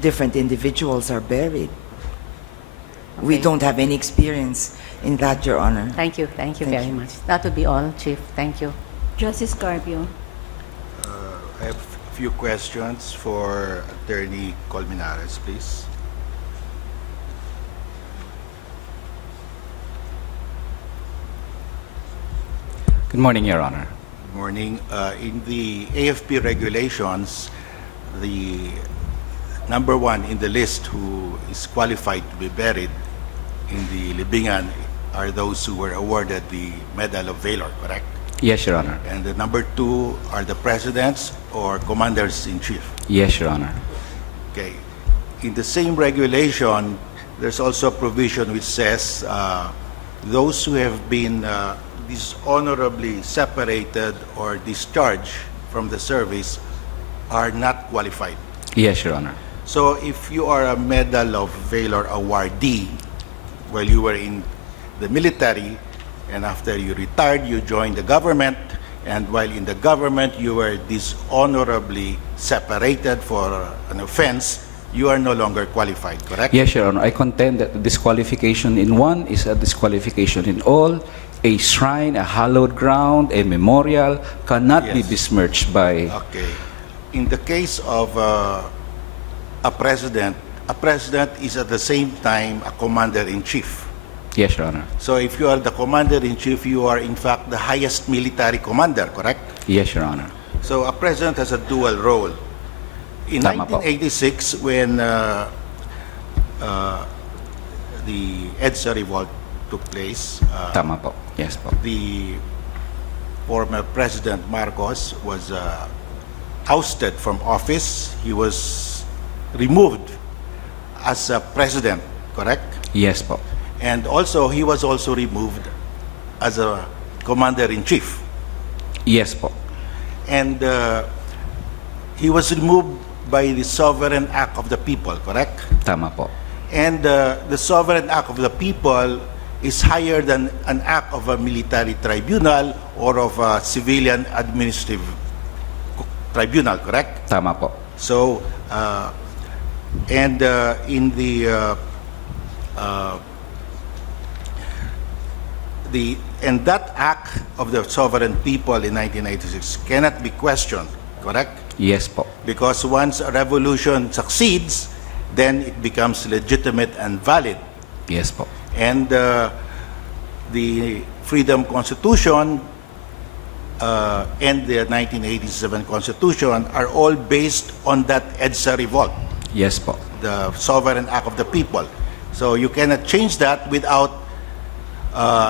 different individuals are buried. Okay. We don't have any experience in that, Your Honor. Thank you. Thank you Thank very you. much. That would be all, Chief. Thank you. Justice Carpio. I have a few questions for Attorney Colmenares, please. Good morning, Your Honor. Good morning. In the AFP regulations, the number one in the list who is qualified to be buried in the Libingan are those who were awarded the Medal of Valor, correct? Yes, Your Honor. And the number two are the presidents or commanders-in-chief. Yes, Your Honor. Okay. In the same regulation, there's also a provision which says those who have been dishonorably separated or discharged from the service are not qualified. Yes, Your Honor. So if you are a Medal of Valor awardee while you were in the military, and after you retired, you joined the government, and while in the government you were dishonorably separated for an offense, you are no longer qualified, correct? Yes, Your Honor. I contend that the disqualification in one is a disqualification in all. A shrine, a hallowed ground, a memorial cannot be Yes. besmirched by... Okay. In the case of a president is at the same time a commander-in-chief. Yes, Your Honor. So if you are the commander-in-chief, you are in fact the highest military commander, correct? Yes, Your Honor. So a president has a dual role. In Tama po. 1986, when the EDSA revolt took place, Tama po. Yes po. the former President Marcos was ousted from office. He was removed as a president, correct? Yes po. And also, he was also removed as a commander-in-chief. Yes po. And he was removed by the sovereign act of the people, correct? Tama po. And the sovereign act of the people is higher than an act of a military tribunal or of a civilian administrative tribunal, correct? Tama po. So, and in and that act of the sovereign people in 1996 cannot be questioned, correct? Yes po. Because once a revolution succeeds, then it becomes legitimate and valid. Yes po. And the Freedom Constitution and the 1987 Constitution are all based on that EDSA revolt, Yes po. the sovereign act of the people. So you cannot change that without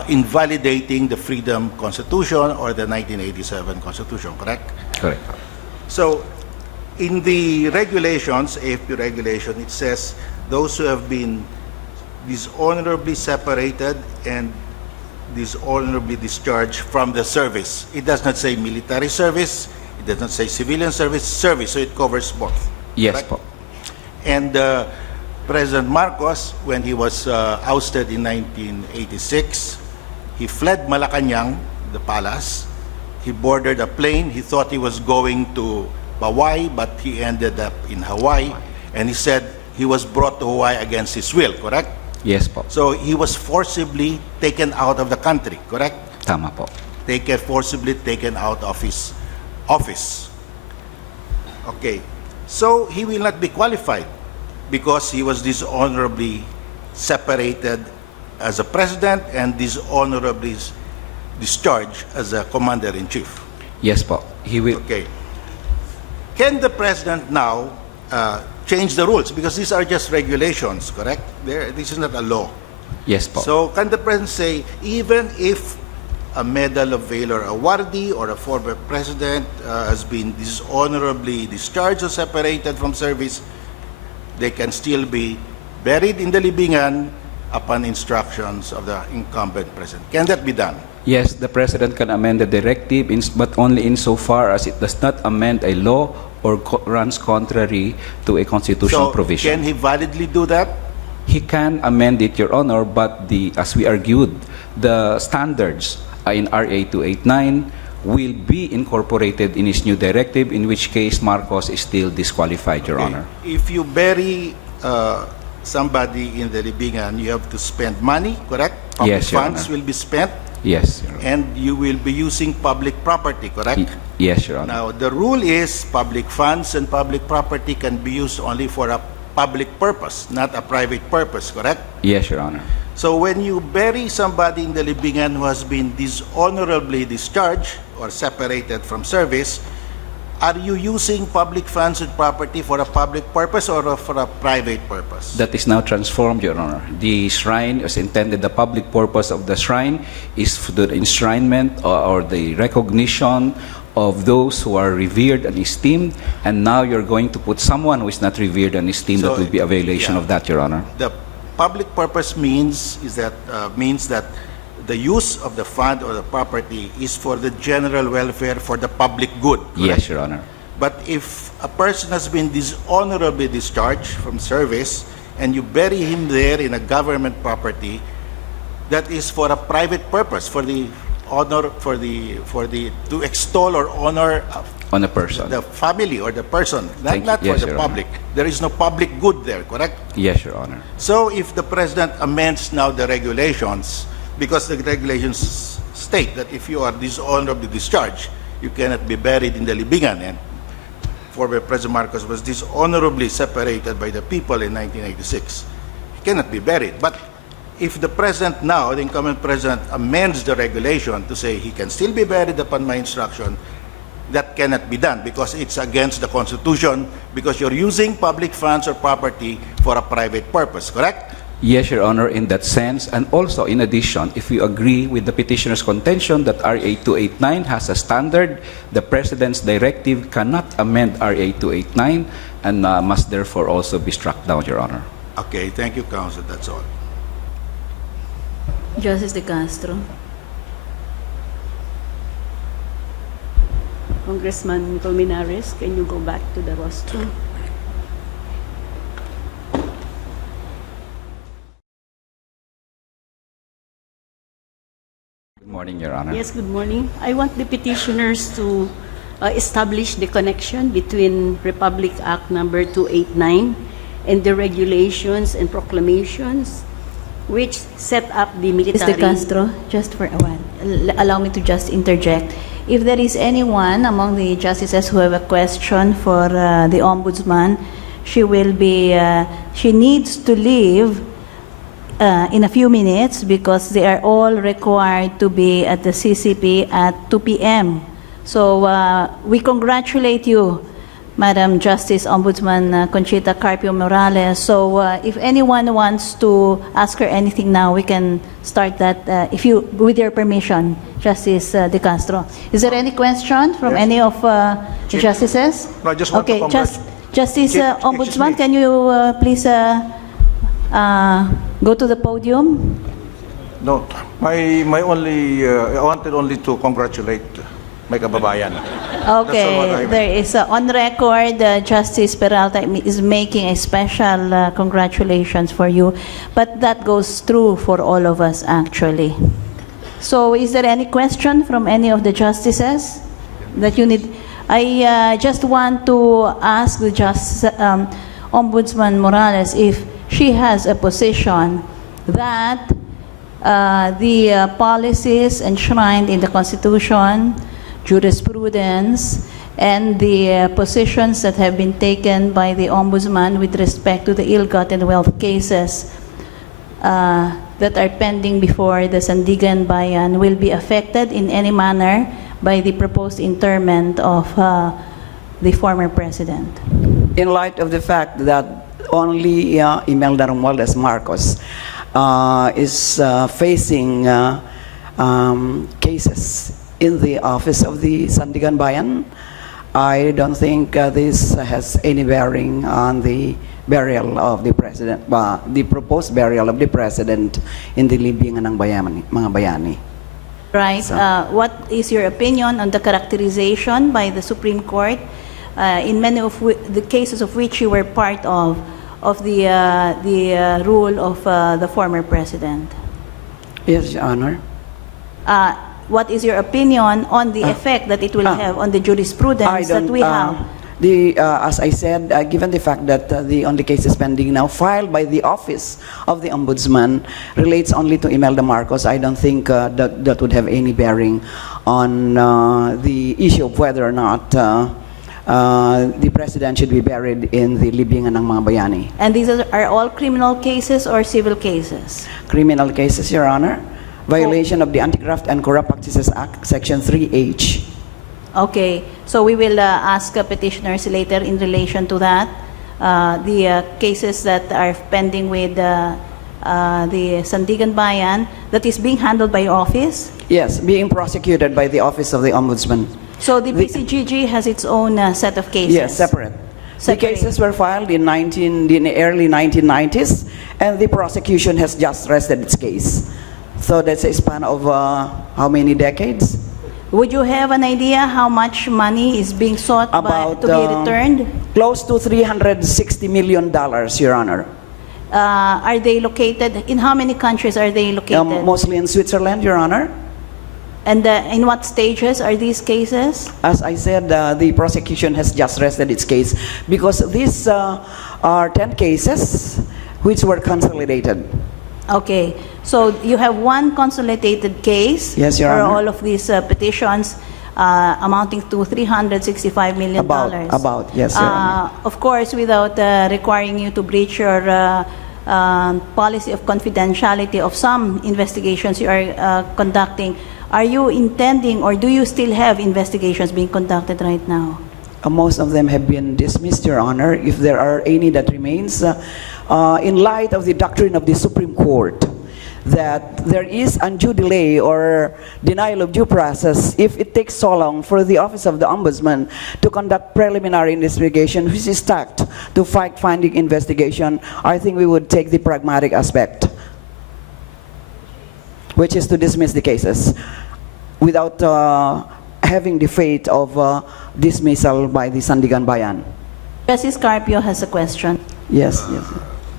invalidating the Freedom Constitution or the 1987 Constitution, correct? Correct. So, in the regulations, AFP regulation, it says those who have been dishonorably separated and dishonorably discharged from the service. It does not say military service, it does not say civilian service, service, so it covers both. Yes correct? po. And President Marcos, when he was ousted in 1986, he fled Malacanang, the palace. He boarded a plane. He thought he was going to Hawaii, but he ended up in Hawaii. And he said he was brought to Hawaii against his will, correct? Yes po. So he was forcibly taken out of the country, correct? Tama po. Forcibly taken out of his office. Okay. So he will not be qualified because he was dishonorably separated as a president and dishonorably discharged as a commander-in-chief. Yes po. He will. Okay. Can the president now change the rules? Because these are just regulations, correct? This is not a law. Yes po. So can the president say, even if a Medal of Valor awardee or a former president has been dishonorably discharged or separated from service, they can still be buried in the libingan upon instructions of the incumbent president? Can that be done? Yes, the President can amend the directive, but only insofar as it does not amend a law or runs contrary to a constitutional So provision. can he validly do that? He can amend it, Your Honor, but as we argued, the standards in RA 289 will be incorporated in his new directive, in which case Marcos is still disqualified, Your Okay. Honor. If you bury somebody in the libingan, you have to spend money, correct? Public Yes, Your funds Honor. will be spent, Yes, Your Honor. and you will be using public property, correct? Yes, Your Honor. Now, the rule is public funds and public property can be used only for a public purpose, not a private purpose, correct? Yes, Your Honor. So when you bury somebody in the libingan who has been dishonorably discharged or separated from service, are you using public funds and property for a public purpose or for a private purpose? That is now transformed, Your Honor. The shrine is intended, the public purpose of the shrine is for the enshrinement or the recognition of those who are revered and esteemed, and now you're going to put someone who is not revered and esteemed. So, that will be a violation yeah. of that, Your Honor. The public purpose means that the use of the fund or the property is for the general welfare, for the public good. Correct? Yes, Your Honor. But if a person has been dishonorably discharged from service and you bury him there in a government property, that is for a private purpose, for the honor, to extol or honor On a person. the family or the person, not Yes, for the Your Honor. public. There is no public good there, correct? Yes, Your Honor. So if the president amends now the regulations, because the regulations state that if you are dishonorably discharged, you cannot be buried in the libingan, and former President Marcos was dishonorably separated by the people in 1986. He cannot be buried. But if the president now, the incumbent president, amends the regulation to say he can still be buried upon my instruction, that cannot be done because it's against the Constitution, because you're using public funds or property for a private purpose, correct? Yes, Your Honor, in that sense. And also, in addition, if you agree with the petitioner's contention that RA 289 has a standard, the President's directive cannot amend RA 289 and must therefore also be struck down, Your Honor. Okay, thank you, Counsel. That's all. Justice De Castro. Congressman Colmenares, can you go back to the rostrum? Good morning, Your Honor. Yes, good morning. I want the petitioners to establish the connection between Republic Act number 289 and the regulations and proclamations which set up the military... Mr. Castro, just for a while, allow me to just interject. If there is anyone among the justices who have a question for the Ombudsman, she needs to leave in a few minutes because they are all required to be at the CCP at 2 p.m. So we congratulate you, Madam Justice Ombudsman Conchita Carpio Morales. So if anyone wants to ask her anything now, we can start that with your permission, Justice De Castro. Is there any question from any of the justices? No, I just want to Justice Ombudsman, can you please go to the podium? No, my only, I wanted only to congratulate my kababayan. Okay, there is on record, Justice Peralta is making a special congratulations for you, but that goes through for all of us actually. So is there any question from any of the justices that you need? I just want to ask the Ombudsman Morales if she has a position that the policies enshrined in the Constitution, jurisprudence, and the positions that have been taken by the Ombudsman with respect to the ill-gotten wealth cases that are pending before the Sandigan Bayan will be affected in any manner by the proposed interment of the former president. In light of the fact that only Imelda Romualdez Marcos is facing cases in the office of the Sandigan Bayan, I don't think this has any bearing on the burial of the president, the proposed burial of the president in the libingan ng mga bayani. Right. What is your opinion on the characterization by the Supreme Court in many of the cases of which you were part of the rule of the former president? Yes, Your Honor. What is your opinion on the effect that it will have on the jurisprudence that we have? As I said, given the fact that the only cases pending now filed by the office of the Ombudsman relates only to Imelda Marcos, I don't think that would have any bearing on the issue of whether or not the president should be buried in the libingan ng mga bayani. And these are all criminal cases or civil cases? Criminal cases, Your Honor. Violation of the Anti-Graft and Corrupt Practices Act, Section 3H. Okay, so we will ask petitioners later in relation to that. The cases that are pending with the Sandigan Bayan that is being handled by your office? Yes, being prosecuted by the Office of the Ombudsman. So the PCGG has its own set of cases? Yes, separate. The cases were filed in the early 1990s, and the prosecution has just rested its case. So that's a span of how many decades? Would you have an idea how much money is being sought to be returned? Close to $360 million, Your Honor. Are they located, in how many countries are they located? Mostly in Switzerland, Your Honor. And in what stages are these cases? As I said, the prosecution has just rested its case because these are 10 cases which were consolidated. Okay, so you have one consolidated case, yes, Your for Honor, all of these petitions amounting to $365 million. About, yes, Your Honor. Of course, without requiring you to breach your policy of confidentiality of some investigations you are conducting, are you intending or do you still have investigations being conducted right now? Most of them have been dismissed, Your Honor. If there are any that remains, in light of the doctrine of the Supreme Court, that there is undue delay or denial of due process if it takes so long for the Office of the Ombudsman to conduct preliminary investigation, which is tasked to fact-finding investigation, I think we would take the pragmatic aspect, which is to dismiss the cases without having the fate of dismissal by the Sandigan Bayan. Justice Carpio has a question. Yes, yes.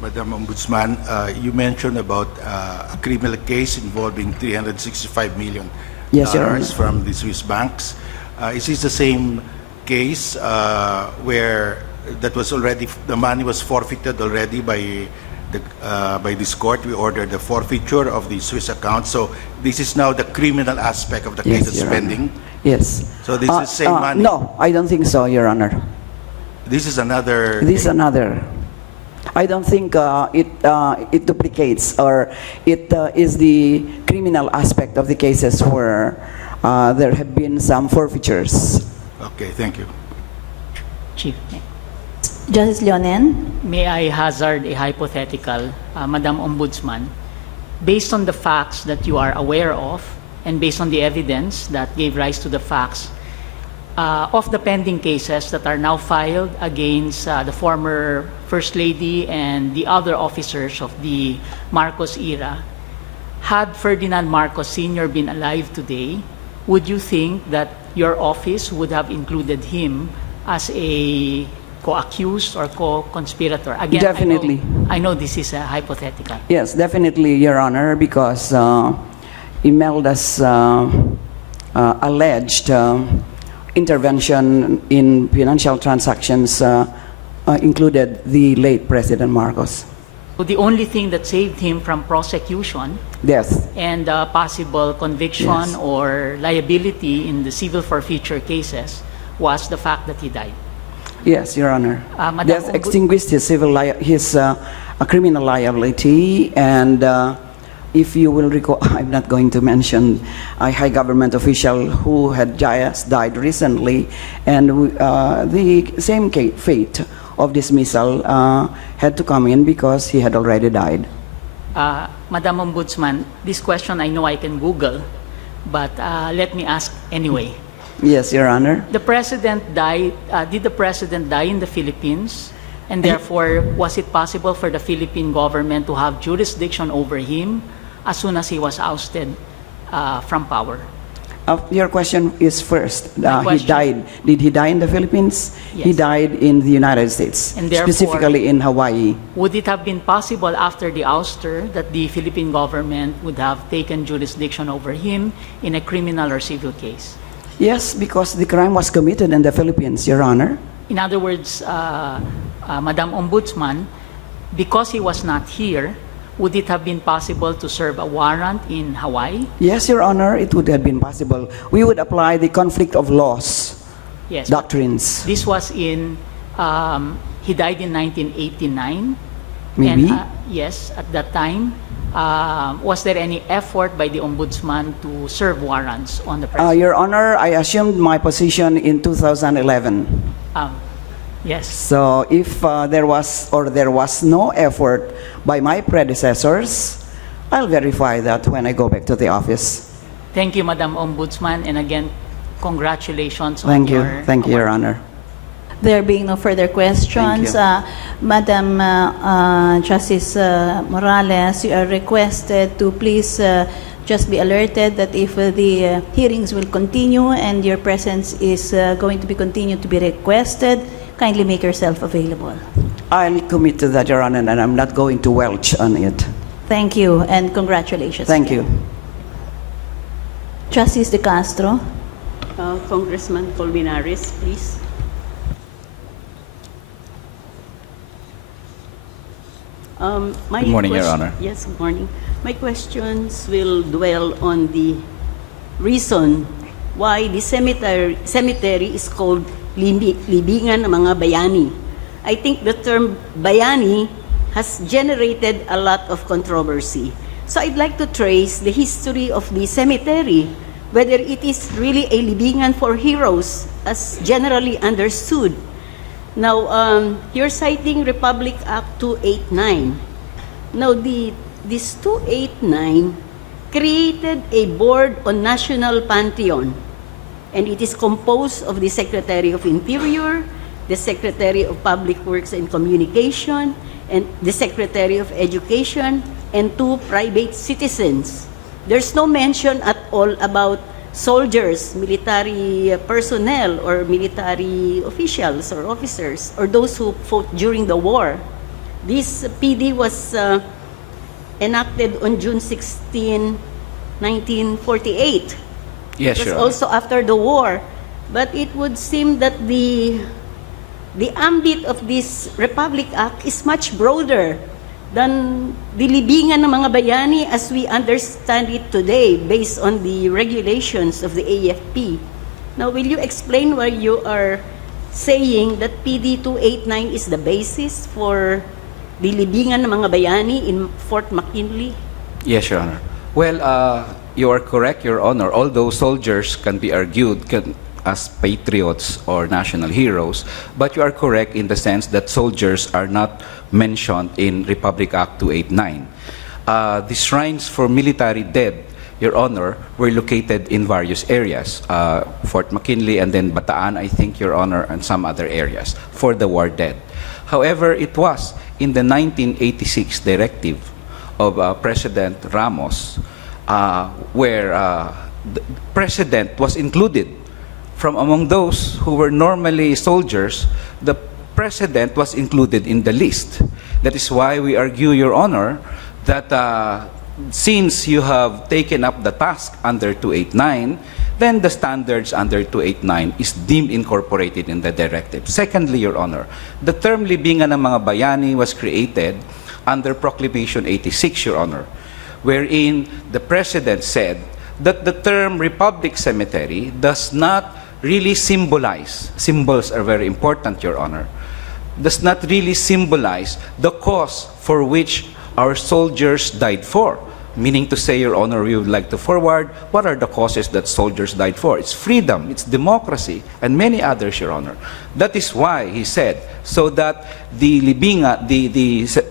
Madam Ombudsman, you mentioned about a criminal case involving $365 million Yes, Your Honor. from the Swiss banks. Is this the same case where that was already, the money was forfeited already by this court? We ordered the forfeiture of the Swiss account. So this is now the criminal aspect of the case that's Your Honor. pending. Yes. So this is same money. No, I don't think so, Your Honor. This is another. This is another. I don't think it duplicates, or it is the criminal aspect of the cases where there have been some forfeitures. Okay, thank you. Chief, Justice Leonen? may I hazard a hypothetical, Madam Ombudsman? Based on the facts that you are aware of, and based on the evidence that gave rise to the facts, of the pending cases that are now filed against the former First Lady and the other officers of the Marcos era, had Ferdinand Marcos Sr. been alive today, would you think that your office would have included him as a co-accused or co-conspirator? Again, Definitely. I know this is a hypothetical. Yes, definitely, Your Honor, because Imelda's alleged intervention in financial transactions included the late President Marcos. So the only thing that saved him from prosecution Death. and possible conviction Yes. or liability in the civil forfeiture cases was the fact that he died. Yes, Your Honor. Madam Death extinguished his criminal liability, and if you will recall, I'm not going to mention a high government official who had just died recently, and the same fate of dismissal had to come in because he had already died. Madam Ombudsman, this question I know I can Google, but let me ask anyway. Yes, Your Honor. The President died, did the President die in the Philippines? And therefore, was it possible for the Philippine government to have jurisdiction over him as soon as he was ousted from power? Your question is first. My He question- died. Did he die in the Philippines? He Yes. died in the United States, And therefore- specifically in Hawaii. Would it have been possible after the ouster that the Philippine government would have taken jurisdiction over him in a criminal or civil case? Yes, because the crime was committed in the Philippines, Your Honor. In other words, Madam Ombudsman, because he was not here, would it have been possible to serve a warrant in Hawaii? Yes, Your Honor, it would have been possible. We would apply the conflict of laws Yes. doctrines. This was in, he died in 1989. Maybe. And, yes, at that time, was there any effort by the Ombudsman to serve warrants on the President? Your Honor, I assumed my position in 2011. Yes. So if there was no effort by my predecessors, I'll verify that when I go back to the office. Thank you, Madam Ombudsman, and again, congratulations on Thank you. your Thank you, Your award. Honor. There being no further questions, Thank Madam Justice Morales, you are requested to please just be alerted that if the hearings will continue and your presence is going to be continued to be requested, kindly make yourself available. I'll commit to that, Your Honor, and I'm not going to welch on it. Thank you and congratulations. Thank again. you. Justice De Castro. Congressman Colmenares, please. Good morning, Your Honor. Yes, good morning. My questions will dwell on the reason why the cemetery is called libingan ng mga bayani. I think the term bayani has generated a lot of controversy. So I'd like to trace the history of the cemetery, whether it is really a libingan for heroes, as generally understood. Now, you're citing Republic Act 289. Now, this 289 created a board on national pantheon, and it is composed of the Secretary of Interior, the Secretary of Public Works and Communication, and the Secretary of Education, and 2 private citizens. There's no mention at all about soldiers, military personnel, or military officials or officers, or those who fought during the war. This PD was enacted on June 16, 1948. Yes, It was Your Honor. also after the war. But it would seem that the ambit of this Republic Act is much broader than the libingan ng mga bayani as we understand it today based on the regulations of the AFP. Now, will you explain why you are saying that PD 289 is the basis for the libingan ng mga bayani in Fort McKinley? Yes, Your Honor. Well, you are correct, Your Honor. Although soldiers can be argued as patriots or national heroes, but you are correct in the sense that soldiers are not mentioned in Republic Act 289. The shrines for military dead, Your Honor, were located in various areas, Fort McKinley and then Bataan, I think, Your Honor, and some other areas for the war dead. However, it was in the 1986 directive of President Ramos where the President was included. From among those who were normally soldiers, the President was included in the list. That is why we argue, Your Honor, that since you have taken up the task under 289, then the standards under 289 is deemed incorporated in the directive. Secondly, Your Honor, the term libingan ng mga bayani was created under Proclamation 86, Your Honor, wherein the President said that the term Republic Cemetery does not really symbolize, symbols are very important, Your Honor, does not really symbolize the cause for which our soldiers died for. Meaning to say, Your Honor, we would like to forward, what are the causes that soldiers died for? It's freedom, it's democracy, and many others, Your Honor. That is why he said, so that the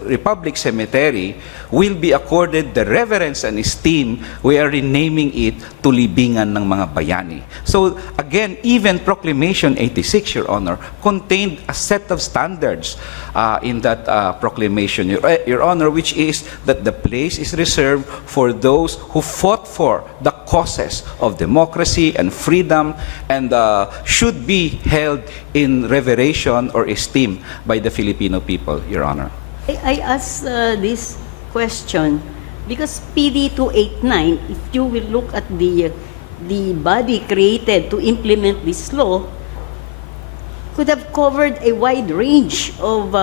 Republic Cemetery will be accorded the reverence and esteem, we are renaming it to Libingan ng mga Bayani. So again, even Proclamation 86, Your Honor, contained a set of standards in that proclamation, Your Honor, which is that the place is reserved for those who fought for the causes of democracy and freedom and should be held in reveration or esteem by the Filipino people, Your Honor. I ask this question because PD 289, if you will look at the body created to implement this law, could have covered a wide range of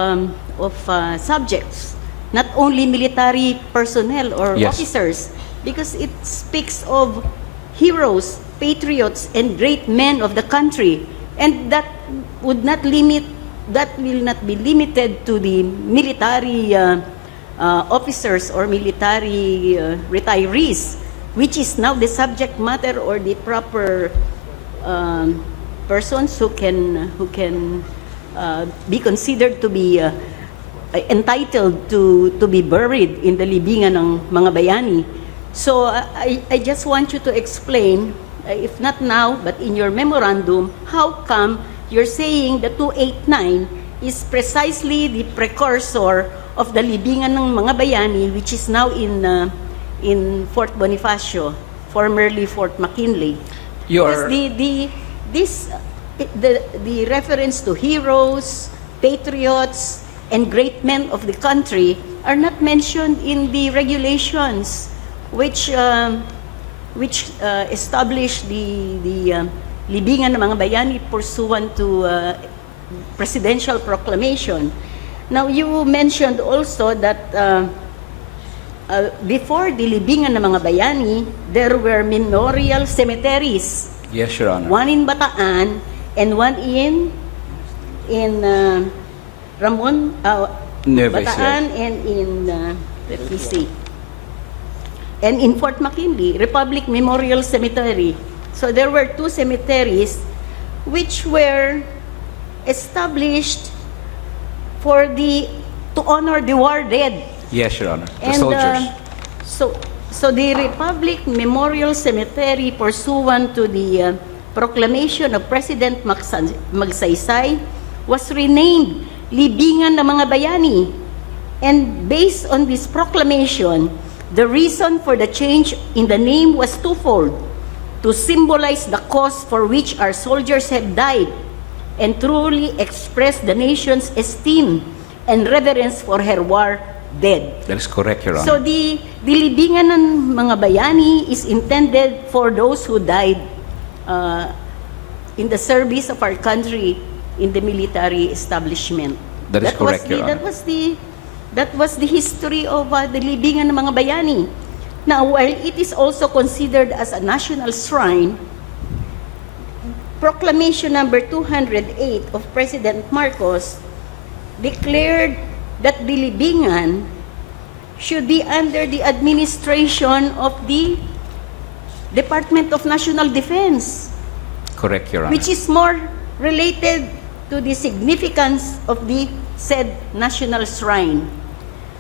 subjects, not only military personnel or Yes. officers, because it speaks of heroes, patriots, and great men of the country, and that would not limit. That will not be limited to the military officers or military retirees, which is now the subject matter or the proper persons who can be considered to be entitled to be buried in the libingan ng mga bayani. So I just want you to explain, if not now, but in your memorandum, how come you're saying the 289 is precisely the precursor of the libingan ng mga bayani, which is now in Fort Bonifacio, formerly Fort McKinley. Because the reference to heroes, patriots, and great men of the country are not mentioned in the regulations which establish the libingan ng mga bayani pursuant to presidential proclamation. Now, you mentioned also that before the libingan ng mga bayani, there were memorial cemeteries. Yes, Your Honor. One in Bataan and one in Ramon, Nueva Bataan, Ecija. and in let me see. And in Fort McKinley, Republic Memorial Cemetery. So there were two cemeteries which were established to honor the war dead. Yes, Your Honor. The And soldiers. so the Republic Memorial Cemetery, pursuant to the proclamation of President Magsaysay, was renamed Libingan ng mga Bayani. And based on this proclamation, the reason for the change in the name was twofold: to symbolize the cause for which our soldiers have died and truly express the nation's esteem and reverence for her war dead. That is correct, Your Honor. So the libingan ng mga bayani is intended for those who died in the service of our country in the military establishment. That is correct, Your Honor. That was the history of the libingan ng mga bayani. Now, while it is also considered as a national shrine, Proclamation number 208 of President Marcos declared that the libingan should be under the administration of the Department of National Defense, Correct, Your Honor. which is more related to the significance of the said national shrine.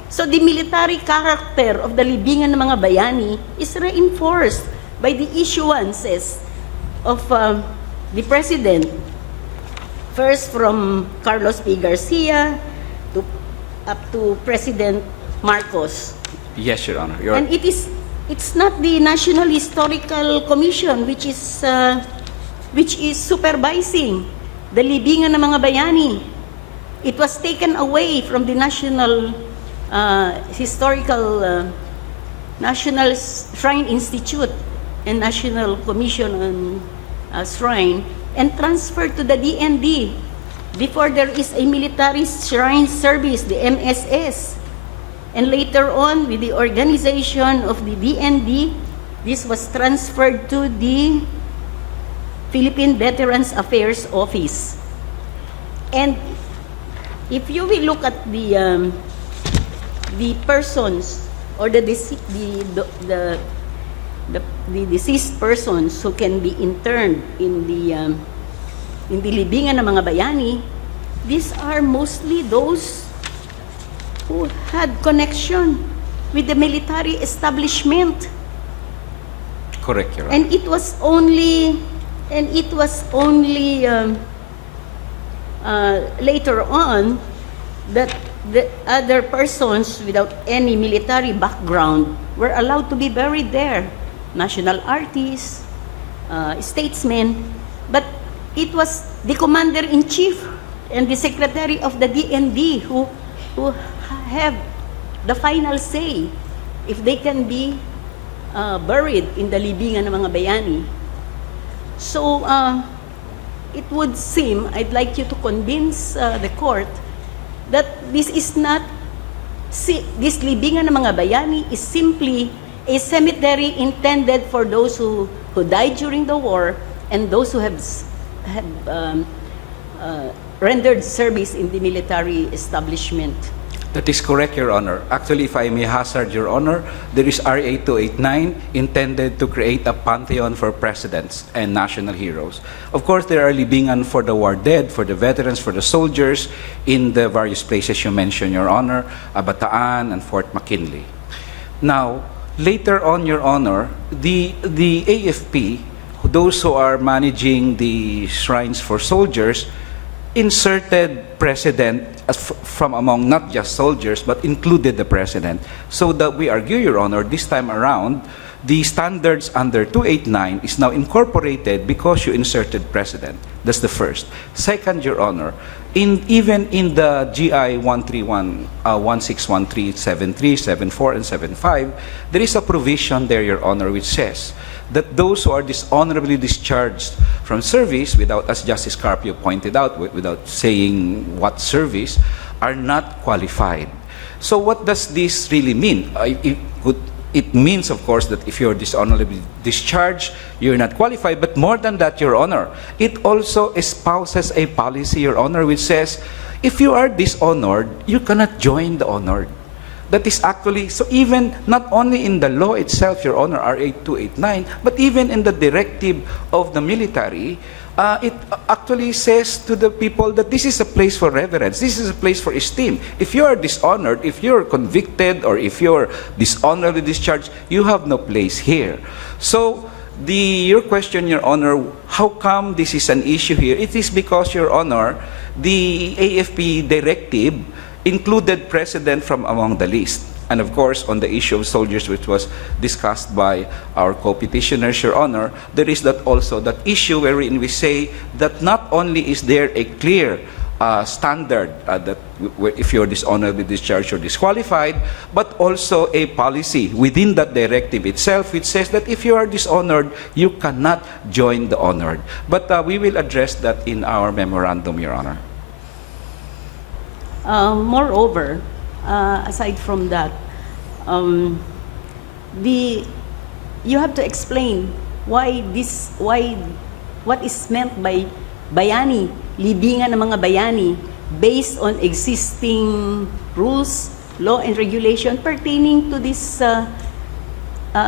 So the military character of the libingan ng mga bayani is reinforced by the issuances of the President, first from Carlos P. Garcia up to President Marcos. Yes, Your Honor. And it's not the National Historical Commission which is supervising the libingan ng mga bayani. It was taken away from the National National Shrine Institute and National Commission on Shrine and transferred to the DND. Before, there is a military shrine service, the MSS. And later on, with the organization of the DND, this was transferred to the Philippine Veterans Affairs Office. And if you will look at the persons or the deceased persons who can be interned in the libingan ng mga bayani, these are mostly those who had connection with the military establishment. Correct, Your Honor. And it was only later on that the other persons without any military background were allowed to be buried there. National artists, statesmen, but it was the commander-in-chief and the secretary of the DND who have the final say if they can be buried in the libingan ng mga bayani. So, it would seem, I'd like you to convince the court that this libingan ng mga bayani is simply a cemetery intended for those who died during the war and those who have rendered service in the military establishment. That is correct, Your Honor. Actually, if I may hazard, Your Honor, there is RA 289 intended to create a pantheon for presidents and national heroes. Of course, there are libingan for the war dead, for the veterans, for the soldiers in the various places you mentioned, Your Honor, Bataan and Fort McKinley. Now, later on, Your Honor, the AFP, those who are managing the shrines for soldiers, inserted president from among not just soldiers, but included the president. So that we argue, Your Honor, this time around, the standards under 289 is now incorporated because you inserted president. That's the first. Second, Your Honor, even in the GI 131, 1613, 73, 74, and 75, there is a provision there, Your Honor, which says that those who are dishonorably discharged from service, without, as Justice Carpio pointed out, without saying what service, are not qualified. So what does this really mean? It means, of course, that if you're dishonorably discharged, you're not qualified. But more than that, Your Honor, it also espouses a policy, Your Honor, which says, if you are dishonored, you cannot join the honored. That is actually, so even not only in the law itself, Your Honor, RA 289, but even in the directive of the military, it actually says to the people that this is a place for reverence, this is a place for esteem. If you are dishonored, if you're convicted, or if you're dishonorably discharged, you have no place here. So, your question, Your Honor, how come this is an issue here? It is because, Your Honor, the AFP directive included president from among the list. And of course, on the issue of soldiers, which was discussed by our co-petitioners, Your Honor, there is also that issue wherein we say that not only is there a clear standard that if you're dishonorably discharged, you're disqualified, but also a policy within that directive itself which says that if you are dishonored, you cannot join the honored. But we will address that in our memorandum, Your Honor. Moreover, aside from that, you have to explain why what is meant by bayani, libingan ng mga bayani, based on existing rules, law, and regulation pertaining to this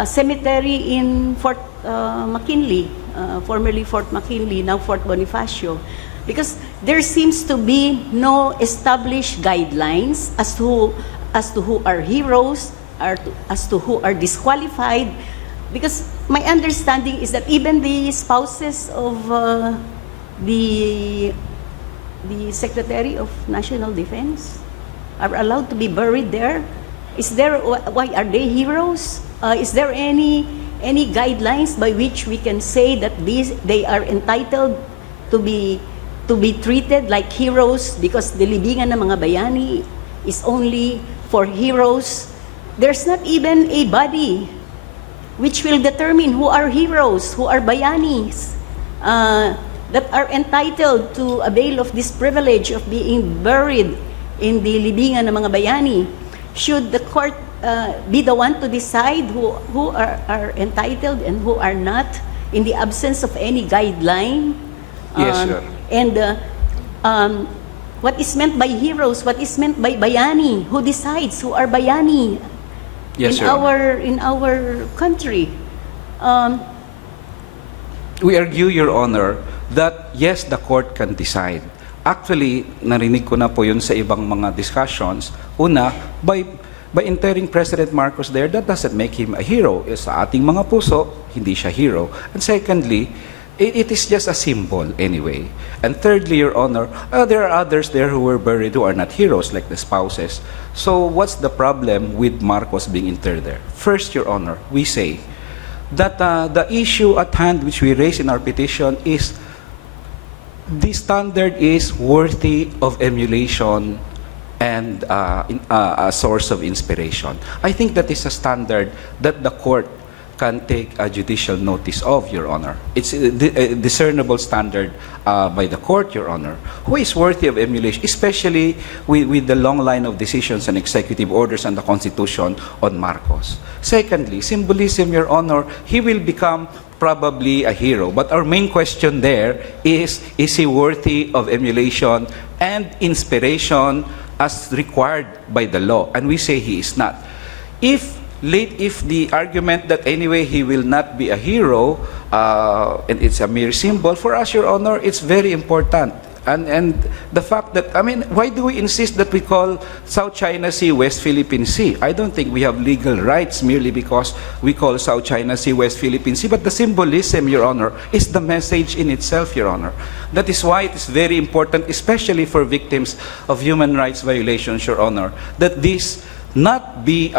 cemetery in Fort McKinley, formerly Fort McKinley, now Fort Bonifacio. Because there seems to be no established guidelines as to who are heroes, as to who are disqualified. Because my understanding is that even the spouses of the Secretary of National Defense are allowed to be buried there. Why are they heroes? Is there any guidelines by which we can say that they are entitled to be treated like heroes because the libingan ng mga bayani is only for heroes? There's not even a body which will determine who are heroes, who are bayanis, that are entitled to avail of this privilege of being buried in the libingan ng mga bayani. Should the court be the one to decide who are entitled and who are not in the absence of any guideline? Yes, sir. And what is meant by heroes? What is meant by bayani? Who decides who are bayani? Yes, in our country? We argue, Your Honor, that yes, the court can decide. Actually, narinig ko na po yun sa ibang mga discussions. Una, by interring President Marcos there, that doesn't make him a hero. Sa ating mga puso, hindi siya hero. And secondly, it is just a symbol anyway. And thirdly, Your Honor, there are others there who were buried who are not heroes, like the spouses. So what's the problem with Marcos being interred there? First, Your Honor, we say that the issue at hand which we raise in our petition is the standard is worthy of emulation and a source of inspiration. I think that is a standard that the court can take a judicial notice of, Your Honor. It's a discernible standard by the court, Your Honor, who is worthy of emulation, especially with the long line of decisions and executive orders and the Constitution on Marcos. Secondly, symbolism, Your Honor, he will become probably a hero. But our main question there is he worthy of emulation and inspiration as required by the law? And we say he is not. If the argument that anyway he will not be a hero and it's a mere symbol, for us, Your Honor, it's very important. And the fact that, I mean, why do we insist that we call South China Sea West Philippine Sea? I don't think we have legal rights merely because we call South China Sea West Philippine Sea, but the symbolism, Your Honor, is the message in itself, Your Honor. That is why it is very important, especially for victims of human rights violations, Your Honor, that this not be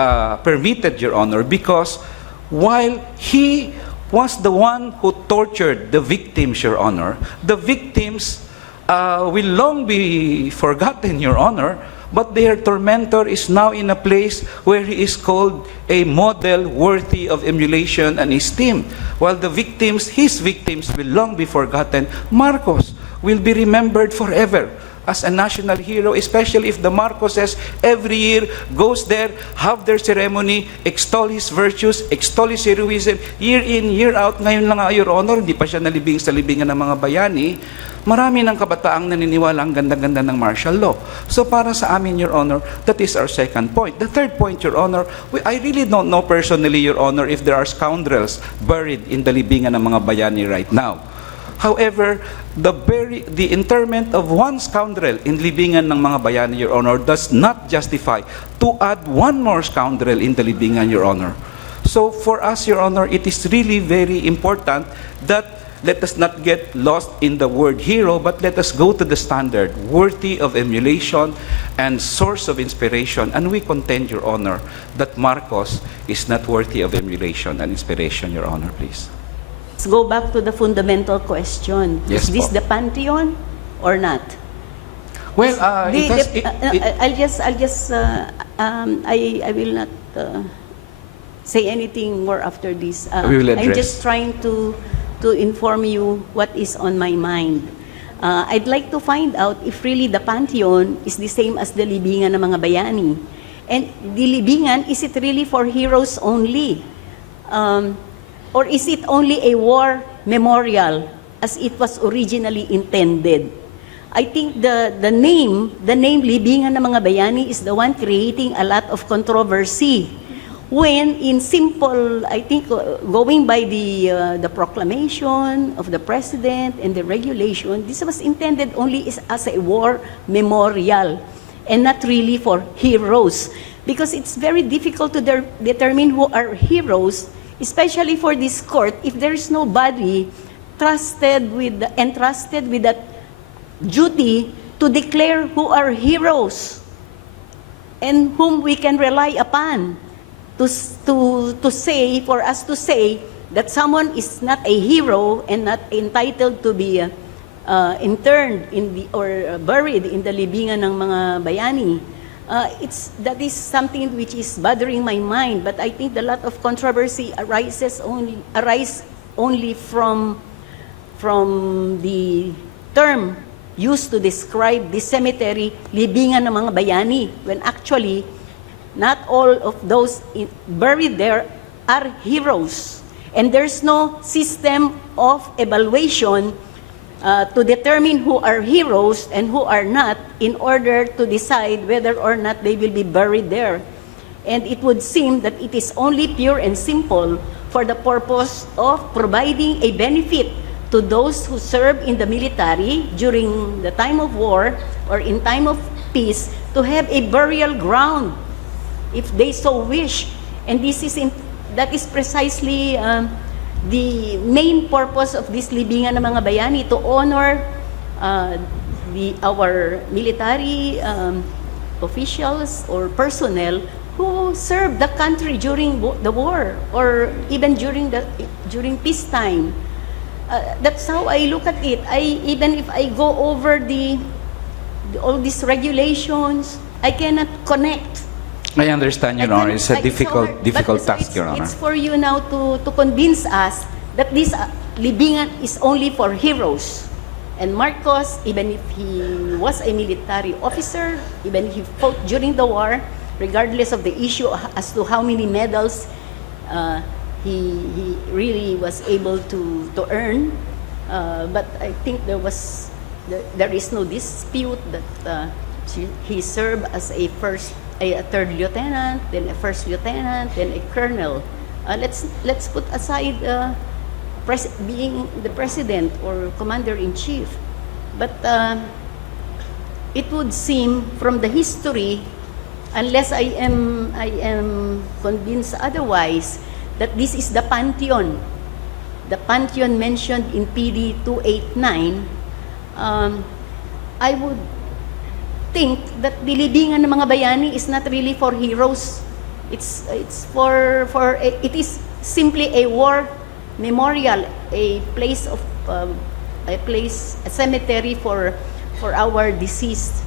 permitted, Your Honor, because while he was the one who tortured the victims, Your Honor, the victims will long be forgotten, Your Honor, but their tormentor is now in a place where he is called a model worthy of emulation and esteem. While the victims, his victims, will long be forgotten, Marcos will be remembered forever as a national hero, especially if the Marcoses every year goes there, have their ceremony, extol his virtues, extol his heroism, year in, year out. Ngayon lang, Your Honor, hindi pa siya nalibing sa libingan ng mga bayani. Marami ng kabataang naniniwala ang ganda-ganda ng martial law. So para sa amin, Your Honor, that is our second point. The third point, Your Honor, I really don't know personally, Your Honor, if there are scoundrels buried in the libingan ng mga bayani right now. However, the interment of one scoundrel in libingan ng mga bayani, Your Honor, does not justify to add one more scoundrel in the libingan, Your Honor. So for us, Your Honor, it is really very important that let us not get lost in the word hero, but let us go to the standard worthy of emulation and source of inspiration. And we contend, Your Honor, that Marcos is not worthy of emulation and inspiration, Your Honor, please. Let's go back to the fundamental question. Yes, Is this po. the pantheon or not? Well, I will not say anything more after this. We will I'm address. just trying to inform you what is on my mind. I'd like to find out if really the Pantheon is the same as the libingan ng mga bayani. And the libingan, is it really for heroes only? Or is it only a war memorial as it was originally intended? I think the name libingan ng mga bayani is the one creating a lot of controversy. When in simple, I think going by the proclamation of the president and the regulation, this was intended only as a war memorial and not really for heroes. Because it's very difficult to determine who are heroes, especially for this court, if there is nobody entrusted with that duty to declare who are heroes and whom we can rely upon to say, for us to say that someone is not a hero and not entitled to be interned or buried in the libingan ng mga bayani. That is something which is bothering my mind, but I think a lot of controversy arise only from the term used to describe the cemetery, libingan ng mga bayani, when actually not all of those buried there are heroes. And there's no system of evaluation to determine who are heroes and who are not in order to decide whether or not they will be buried there. And it would seem that it is only pure and simple for the purpose of providing a benefit to those who serve in the military during the time of war or in time of peace to have a burial ground if they so wish. And that is precisely the main purpose of this libingan ng mga bayani, to honor our military officials or personnel who served the country during the war or even during peacetime. That's how I look at it. Even if I go over all these regulations, I cannot connect. I understand, Your Honor. It's a difficult task, Your Honor. It's for you now to convince us that this libingan is only for heroes. And Marcos, even if he was a military officer, even if he fought during the war, regardless of the issue as to how many medals he really was able to earn, but I think there is no dispute that he served as a third lieutenant, then a first lieutenant, then a colonel. Let's put aside being the president or commander-in-chief, but it would seem from the history, unless I am convinced otherwise, that this is the Pantheon mentioned in PD 289. I would think that the libingan ng mga bayani is not really for heroes. It is simply a war memorial, a cemetery for our deceased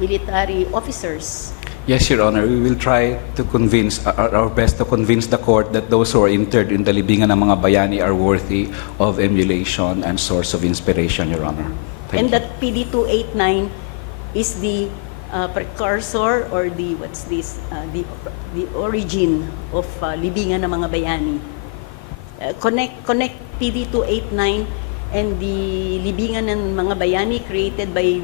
military officers. Yes, Your Honor. We will try to convince, our best to convince the court that those who are interred in the libingan ng mga bayani are worthy of emulation and source of inspiration, Your Honor. Thank you. That PD 289 is the precursor or the origin of libingan ng mga bayani. Connect PD 289 and the libingan ng mga bayani created by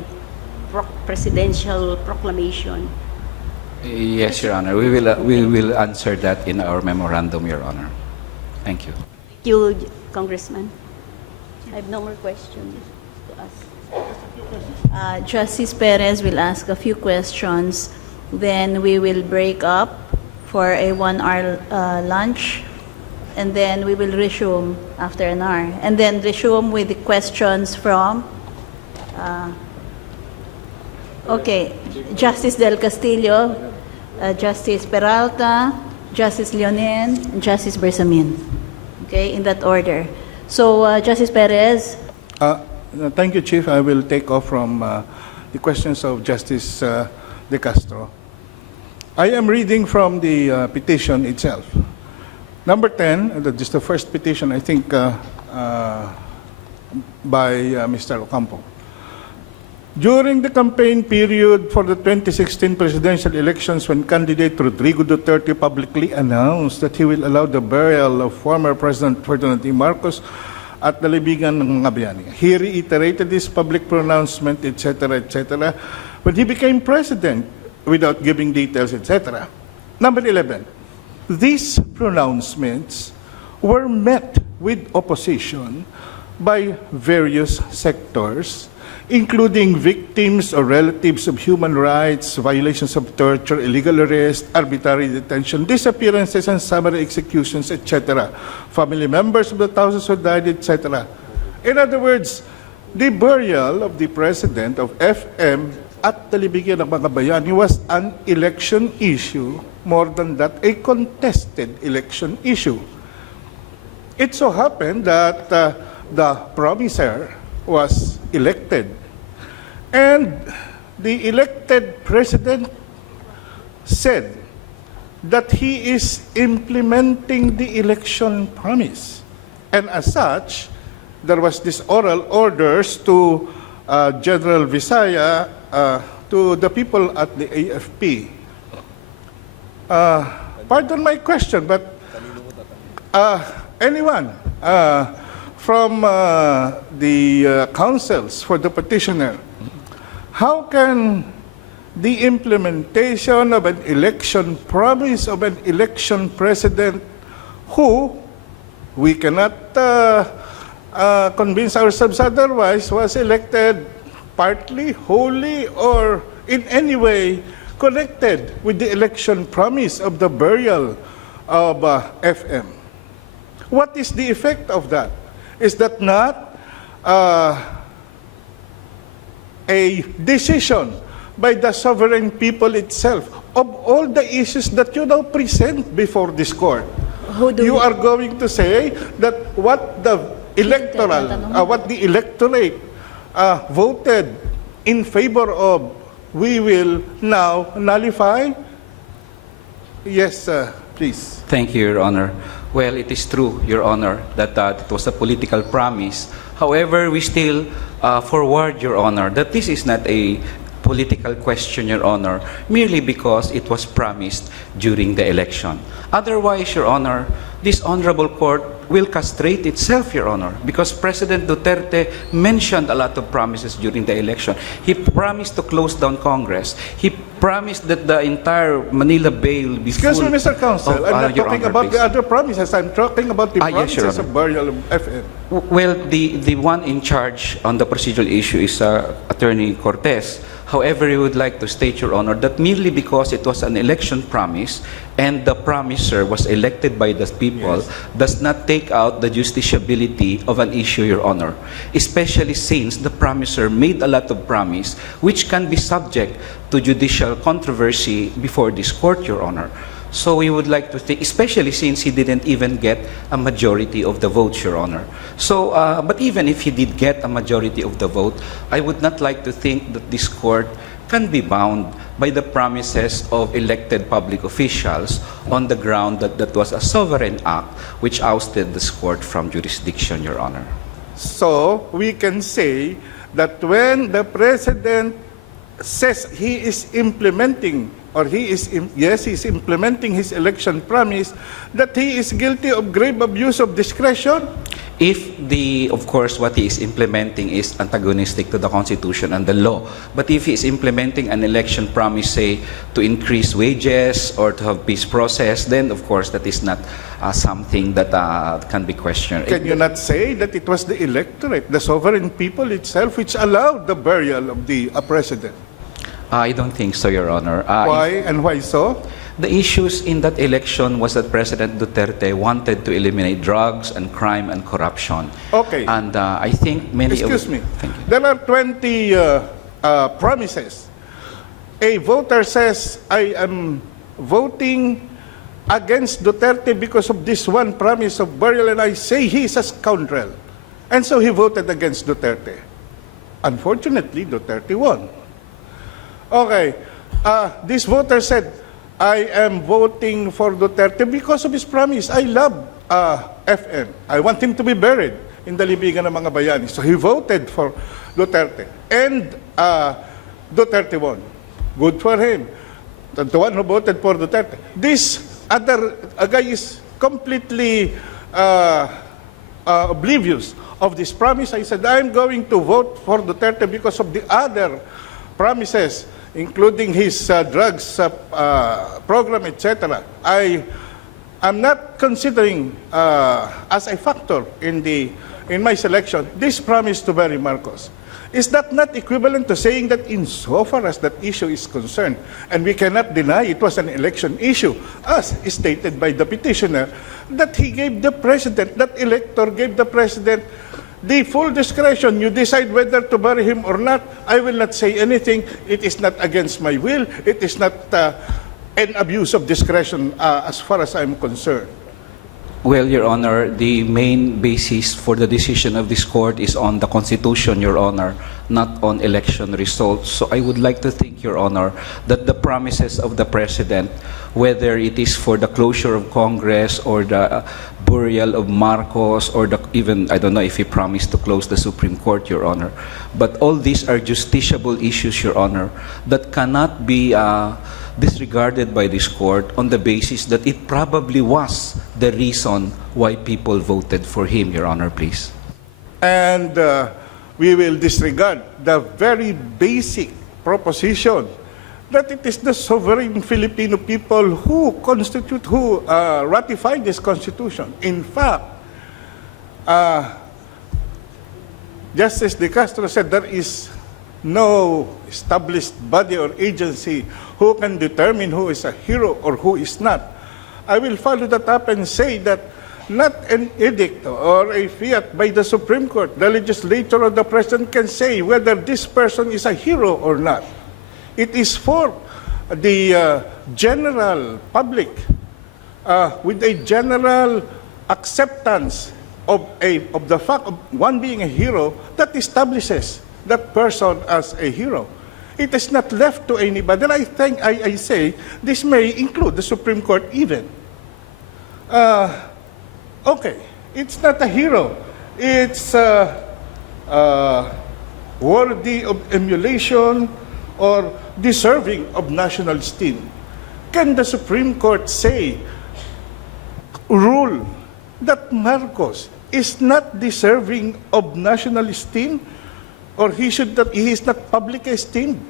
presidential proclamation. Yes, Your Honor. We will answer that in our memorandum, Your Honor. Thank you. Thank you, Congressman. I have no more questions to ask. Justice Perez will ask a few questions. Then we will break up for a 1-hour lunch. And then we will resume after an hour. And then resume with the questions from... Okay, Justice Del Castillo, Justice Peralta, Justice Leonen, and Justice Bersamin. Okay, in that order. So, Justice Perez. Thank you, Chief. I will take off from the questions of Justice De Castro. I am reading from the petition itself. Number 10, just the first petition, I think, by Mr. Ocampo. During the campaign period for the 2016 presidential elections, when candidate Rodrigo Duterte publicly announced that he will allow the burial of former President Ferdinand E. Marcos at the Libingan ng mga Bayani, he reiterated this public pronouncement, etc., etc., when he became president, without giving details, etc. Number 11, these pronouncements were met with opposition by various sectors, including victims or relatives of human rights, violations of torture, illegal arrest, arbitrary detention, disappearances and summary executions, etc., family members of the thousands who died, etc. In other words, the burial of the president of FM at the Libingan ng mga Bayani was an election issue, more than that, a contested election issue. It so happened that the promiser was elected. And the elected president said that he is implementing the election promise. And as such, there was this oral orders to General Visaya, to the people at the AFP. Pardon my question, but anyone from the counsels for the petitioner, how can the implementation of an election promise of an election president who we cannot convince ourselves otherwise was elected partly, wholly, or in any way connected with the election promise of the burial of FM? What is the effect of that? Is that not a decision by the sovereign people itself of all the issues that you now present before this court? You are going to say that what the electorate voted in favor of, we will now nullify? Yes, please. Thank you, Your Honor. Well, it is true, Your Honor, that it was a political promise. However, we still forward, Your Honor, that this is not a political question, Your Honor, merely because it was promised during the election. Otherwise, Your Honor, this honorable court will castrate itself, Your Honor, because President Duterte mentioned a lot of promises during the election. He promised to close down Congress. He promised that the entire Manila Bay will be full. Excuse me, Mr. Counsel, I'm not talking about the other promises. I'm talking about the yes, Your promises Honor. of burial of FM. Well, the one in charge on the procedural issue is Attorney Cortez. However, we would like to state, Your Honor, that merely because it was an election promise and the promiser was elected by the people, does not take out the justiciability of an issue, Your Honor. Especially since the promiser made a lot of promise which can be subject to judicial controversy before this court, Your Honor. So we would like to think, especially since he didn't even get a majority of the votes, Your Honor. So, but even if he did get a majority of the vote, I would not like to think that this court can be bound by the promises of elected public officials on the ground that that was a sovereign act which ousted this court from jurisdiction, Your Honor. So we can say that when the president says he is implementing, or he is implementing his election promise, that he is guilty of grave abuse of discretion? If of course, what he is implementing is antagonistic to the Constitution and the law. But if he is implementing an election promise, say, to increase wages or to have peace process, then of course that is not something that can be questioned. Can you not say that it was the electorate, the sovereign people itself, which allowed the burial of the president? I don't think so, Your Honor. Why and why so? The issues in that election was that President Duterte wanted to eliminate drugs and crime and corruption. Okay. And I think many Excuse me. There are 20 promises. A voter says, I am voting against Duterte because of this one promise of burial, and I say he is a scoundrel. And so he voted against Duterte. Unfortunately, Duterte won. Okay. This voter said, I am voting for Duterte because of his promise. I love FN. I want him to be buried in the libigan ng mga bayani. So he voted for Duterte. And Duterte won. Good for him. The one who voted for Duterte. This other guy is completely oblivious of this promise. I said, I'm going to vote for Duterte because of the other promises, including his drugs program, etc. I'm not considering as a factor in my selection this promise to bury Marcos. Is that not equivalent to saying that insofar as that issue is concerned, and we cannot deny it was an election issue, as stated by the petitioner, that he gave the president, that elector gave the president the full discretion. You decide whether to bury him or not. I will not say anything. It is not against my will. It is not an abuse of discretion as far as I'm concerned. Well, Your Honor, the main basis for the decision of this court is on the Constitution, Your Honor, not on election results. So I would like to think, Your Honor, that the promises of the President, whether it is for the closure of Congress or the burial of Marcos or even, I don't know if he promised to close the Supreme Court, Your Honor, but all these are justiciable issues, Your Honor, that cannot be disregarded by this court on the basis that it probably was the reason why people voted for him, Your Honor, please. And we will disregard the very basic proposition that it is the sovereign Filipino people who ratify this Constitution. In fact, Justice De Castro said there is no established body or agency who can determine who is a hero or who is not. I will follow that up and say that not an edict or a fiat by the Supreme Court, the legislature or the President can say whether this person is a hero or not. It is for the general public with a general acceptance of the fact of one being a hero that establishes that person as a hero. It is not left to anybody. And I think I say this may include the Supreme Court even. Okay, it's not a hero. It's worthy of emulation or deserving of national esteem. Can the Supreme Court rule that Marcos is not deserving of national esteem, or he is not publicly esteemed?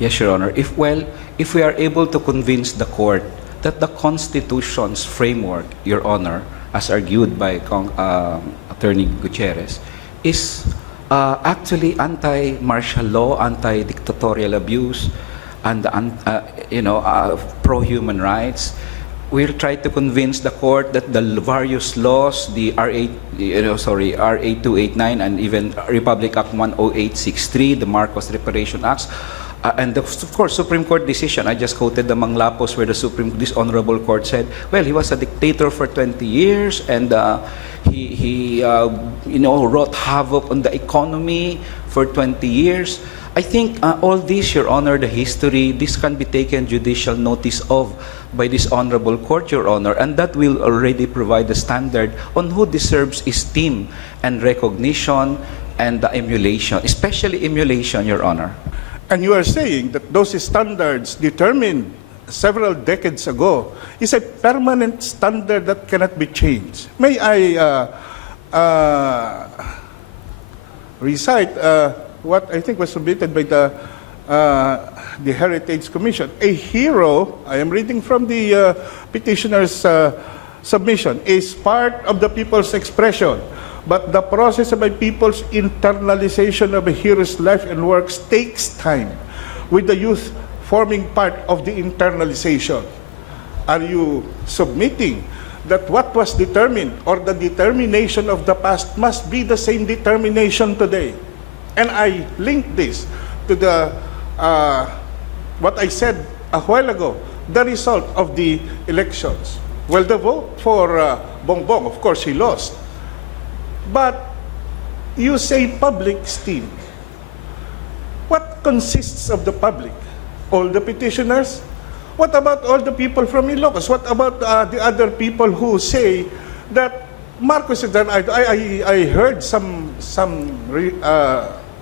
Yes, Your Honor. If we are able to convince the court that the Constitution's framework, Your Honor, as argued by Attorney Gutierrez, is actually anti-martial law, anti-dictatorial abuse, and pro-human rights, we'll try to convince the court that the various laws, the RA 289 and even Republic Act 10863, the Marcos Reparation Acts, and of course, Supreme Court decision. I just quoted the Manglapos where this honorable court said, well, he was a dictator for 20 years and he wrought havoc on the economy for 20 years. I think all this, Your Honor, the history, this can be taken judicial notice of by this honorable court, Your Honor, and that will already provide the standard on who deserves esteem and recognition and the emulation, especially emulation, Your Honor. And you are saying that those standards determined several decades ago is a permanent standard that cannot be changed. May I recite what I think was submitted by the Heritage Commission? A hero, I am reading from the petitioner's submission, is part of the people's expression. But the process of a people's internalization of a hero's life and works takes time, with the youth forming part of the internalization. Are you submitting that what was determined or the determination of the past must be the same determination today? And I link this to the what I said a while ago, the result of the elections. Well, the vote for Bongbong, of course, he lost. But you say public esteem. What consists of the public? All the petitioners? What about all the people from Ilocos? What about the other people who say that Marcos is done? I heard some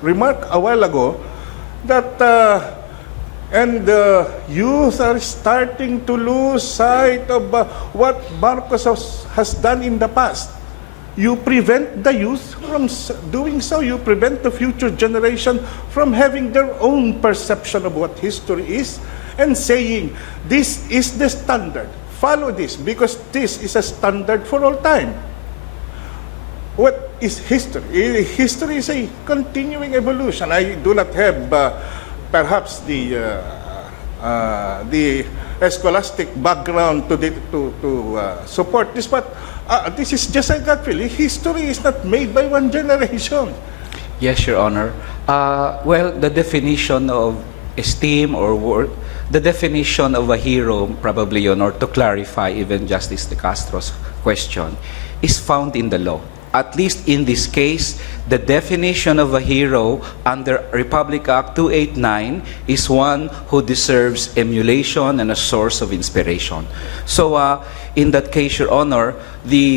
remark a while ago that and the youth are starting to lose sight of what Marcos has done in the past. You prevent the youth from doing so. You prevent the future generation from having their own perception of what history is and saying, this is the standard. Follow this because this is a standard for all time. What is history? History is a continuing evolution. I do not have perhaps the scholastic background to support this, but this is just a gut feeling. History is not made by one generation. Yes, Your Honor. Well, the definition of esteem or worth, the definition of a hero, probably, Your Honor, to clarify even Justice De Castro's question, is found in the law. At least in this case, the definition of a hero under Republic Act 289 is one who deserves emulation and a source of inspiration. So, in that case, Your Honor,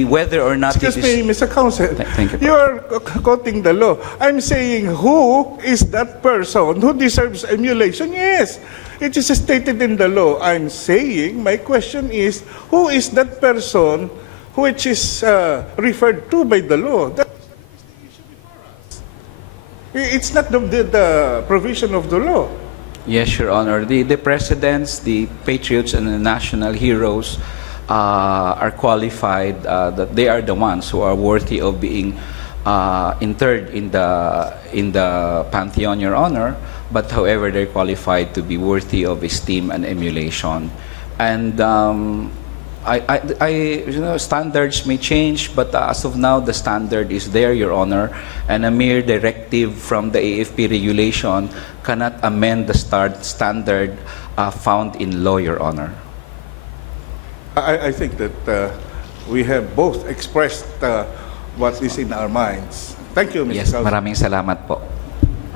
whether or not Excuse me, Mr. Counsel. Thank you. You are quoting the law. I'm saying, who is that person who deserves emulation? Yes, it is stated in the law. I'm saying, my question is, who is that person which is referred to by the law? That is the issue before us. It's not the provision of the law. Yes, Your Honor. The presidents, the patriots, and the national heroes are qualified, that they are the ones who are worthy of being interred in the Pantheon, Your Honor. But however, they're qualified to be worthy of esteem and emulation. And you know, standards may change, but as of now, the standard is there, Your Honor, and a mere directive from the AFP regulation cannot amend the standard found in law, Your Honor. I think that we have both expressed what is in our minds. Thank you, Mr. Yes, Counsel. maraming salamat po.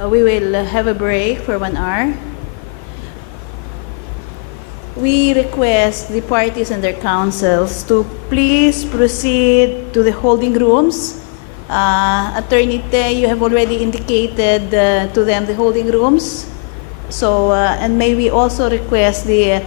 We will have a break for 1 hour. We request the parties and their counsels to please proceed to the holding rooms. Attorney Te, you have already indicated to them the holding rooms. So, and may we also request the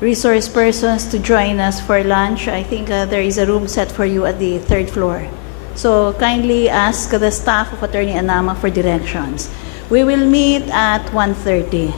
resource persons to join us for lunch. I think there is a room set for you at the 3rd floor. So kindly ask the staff of Attorney Anama for directions. We will meet at 1:30.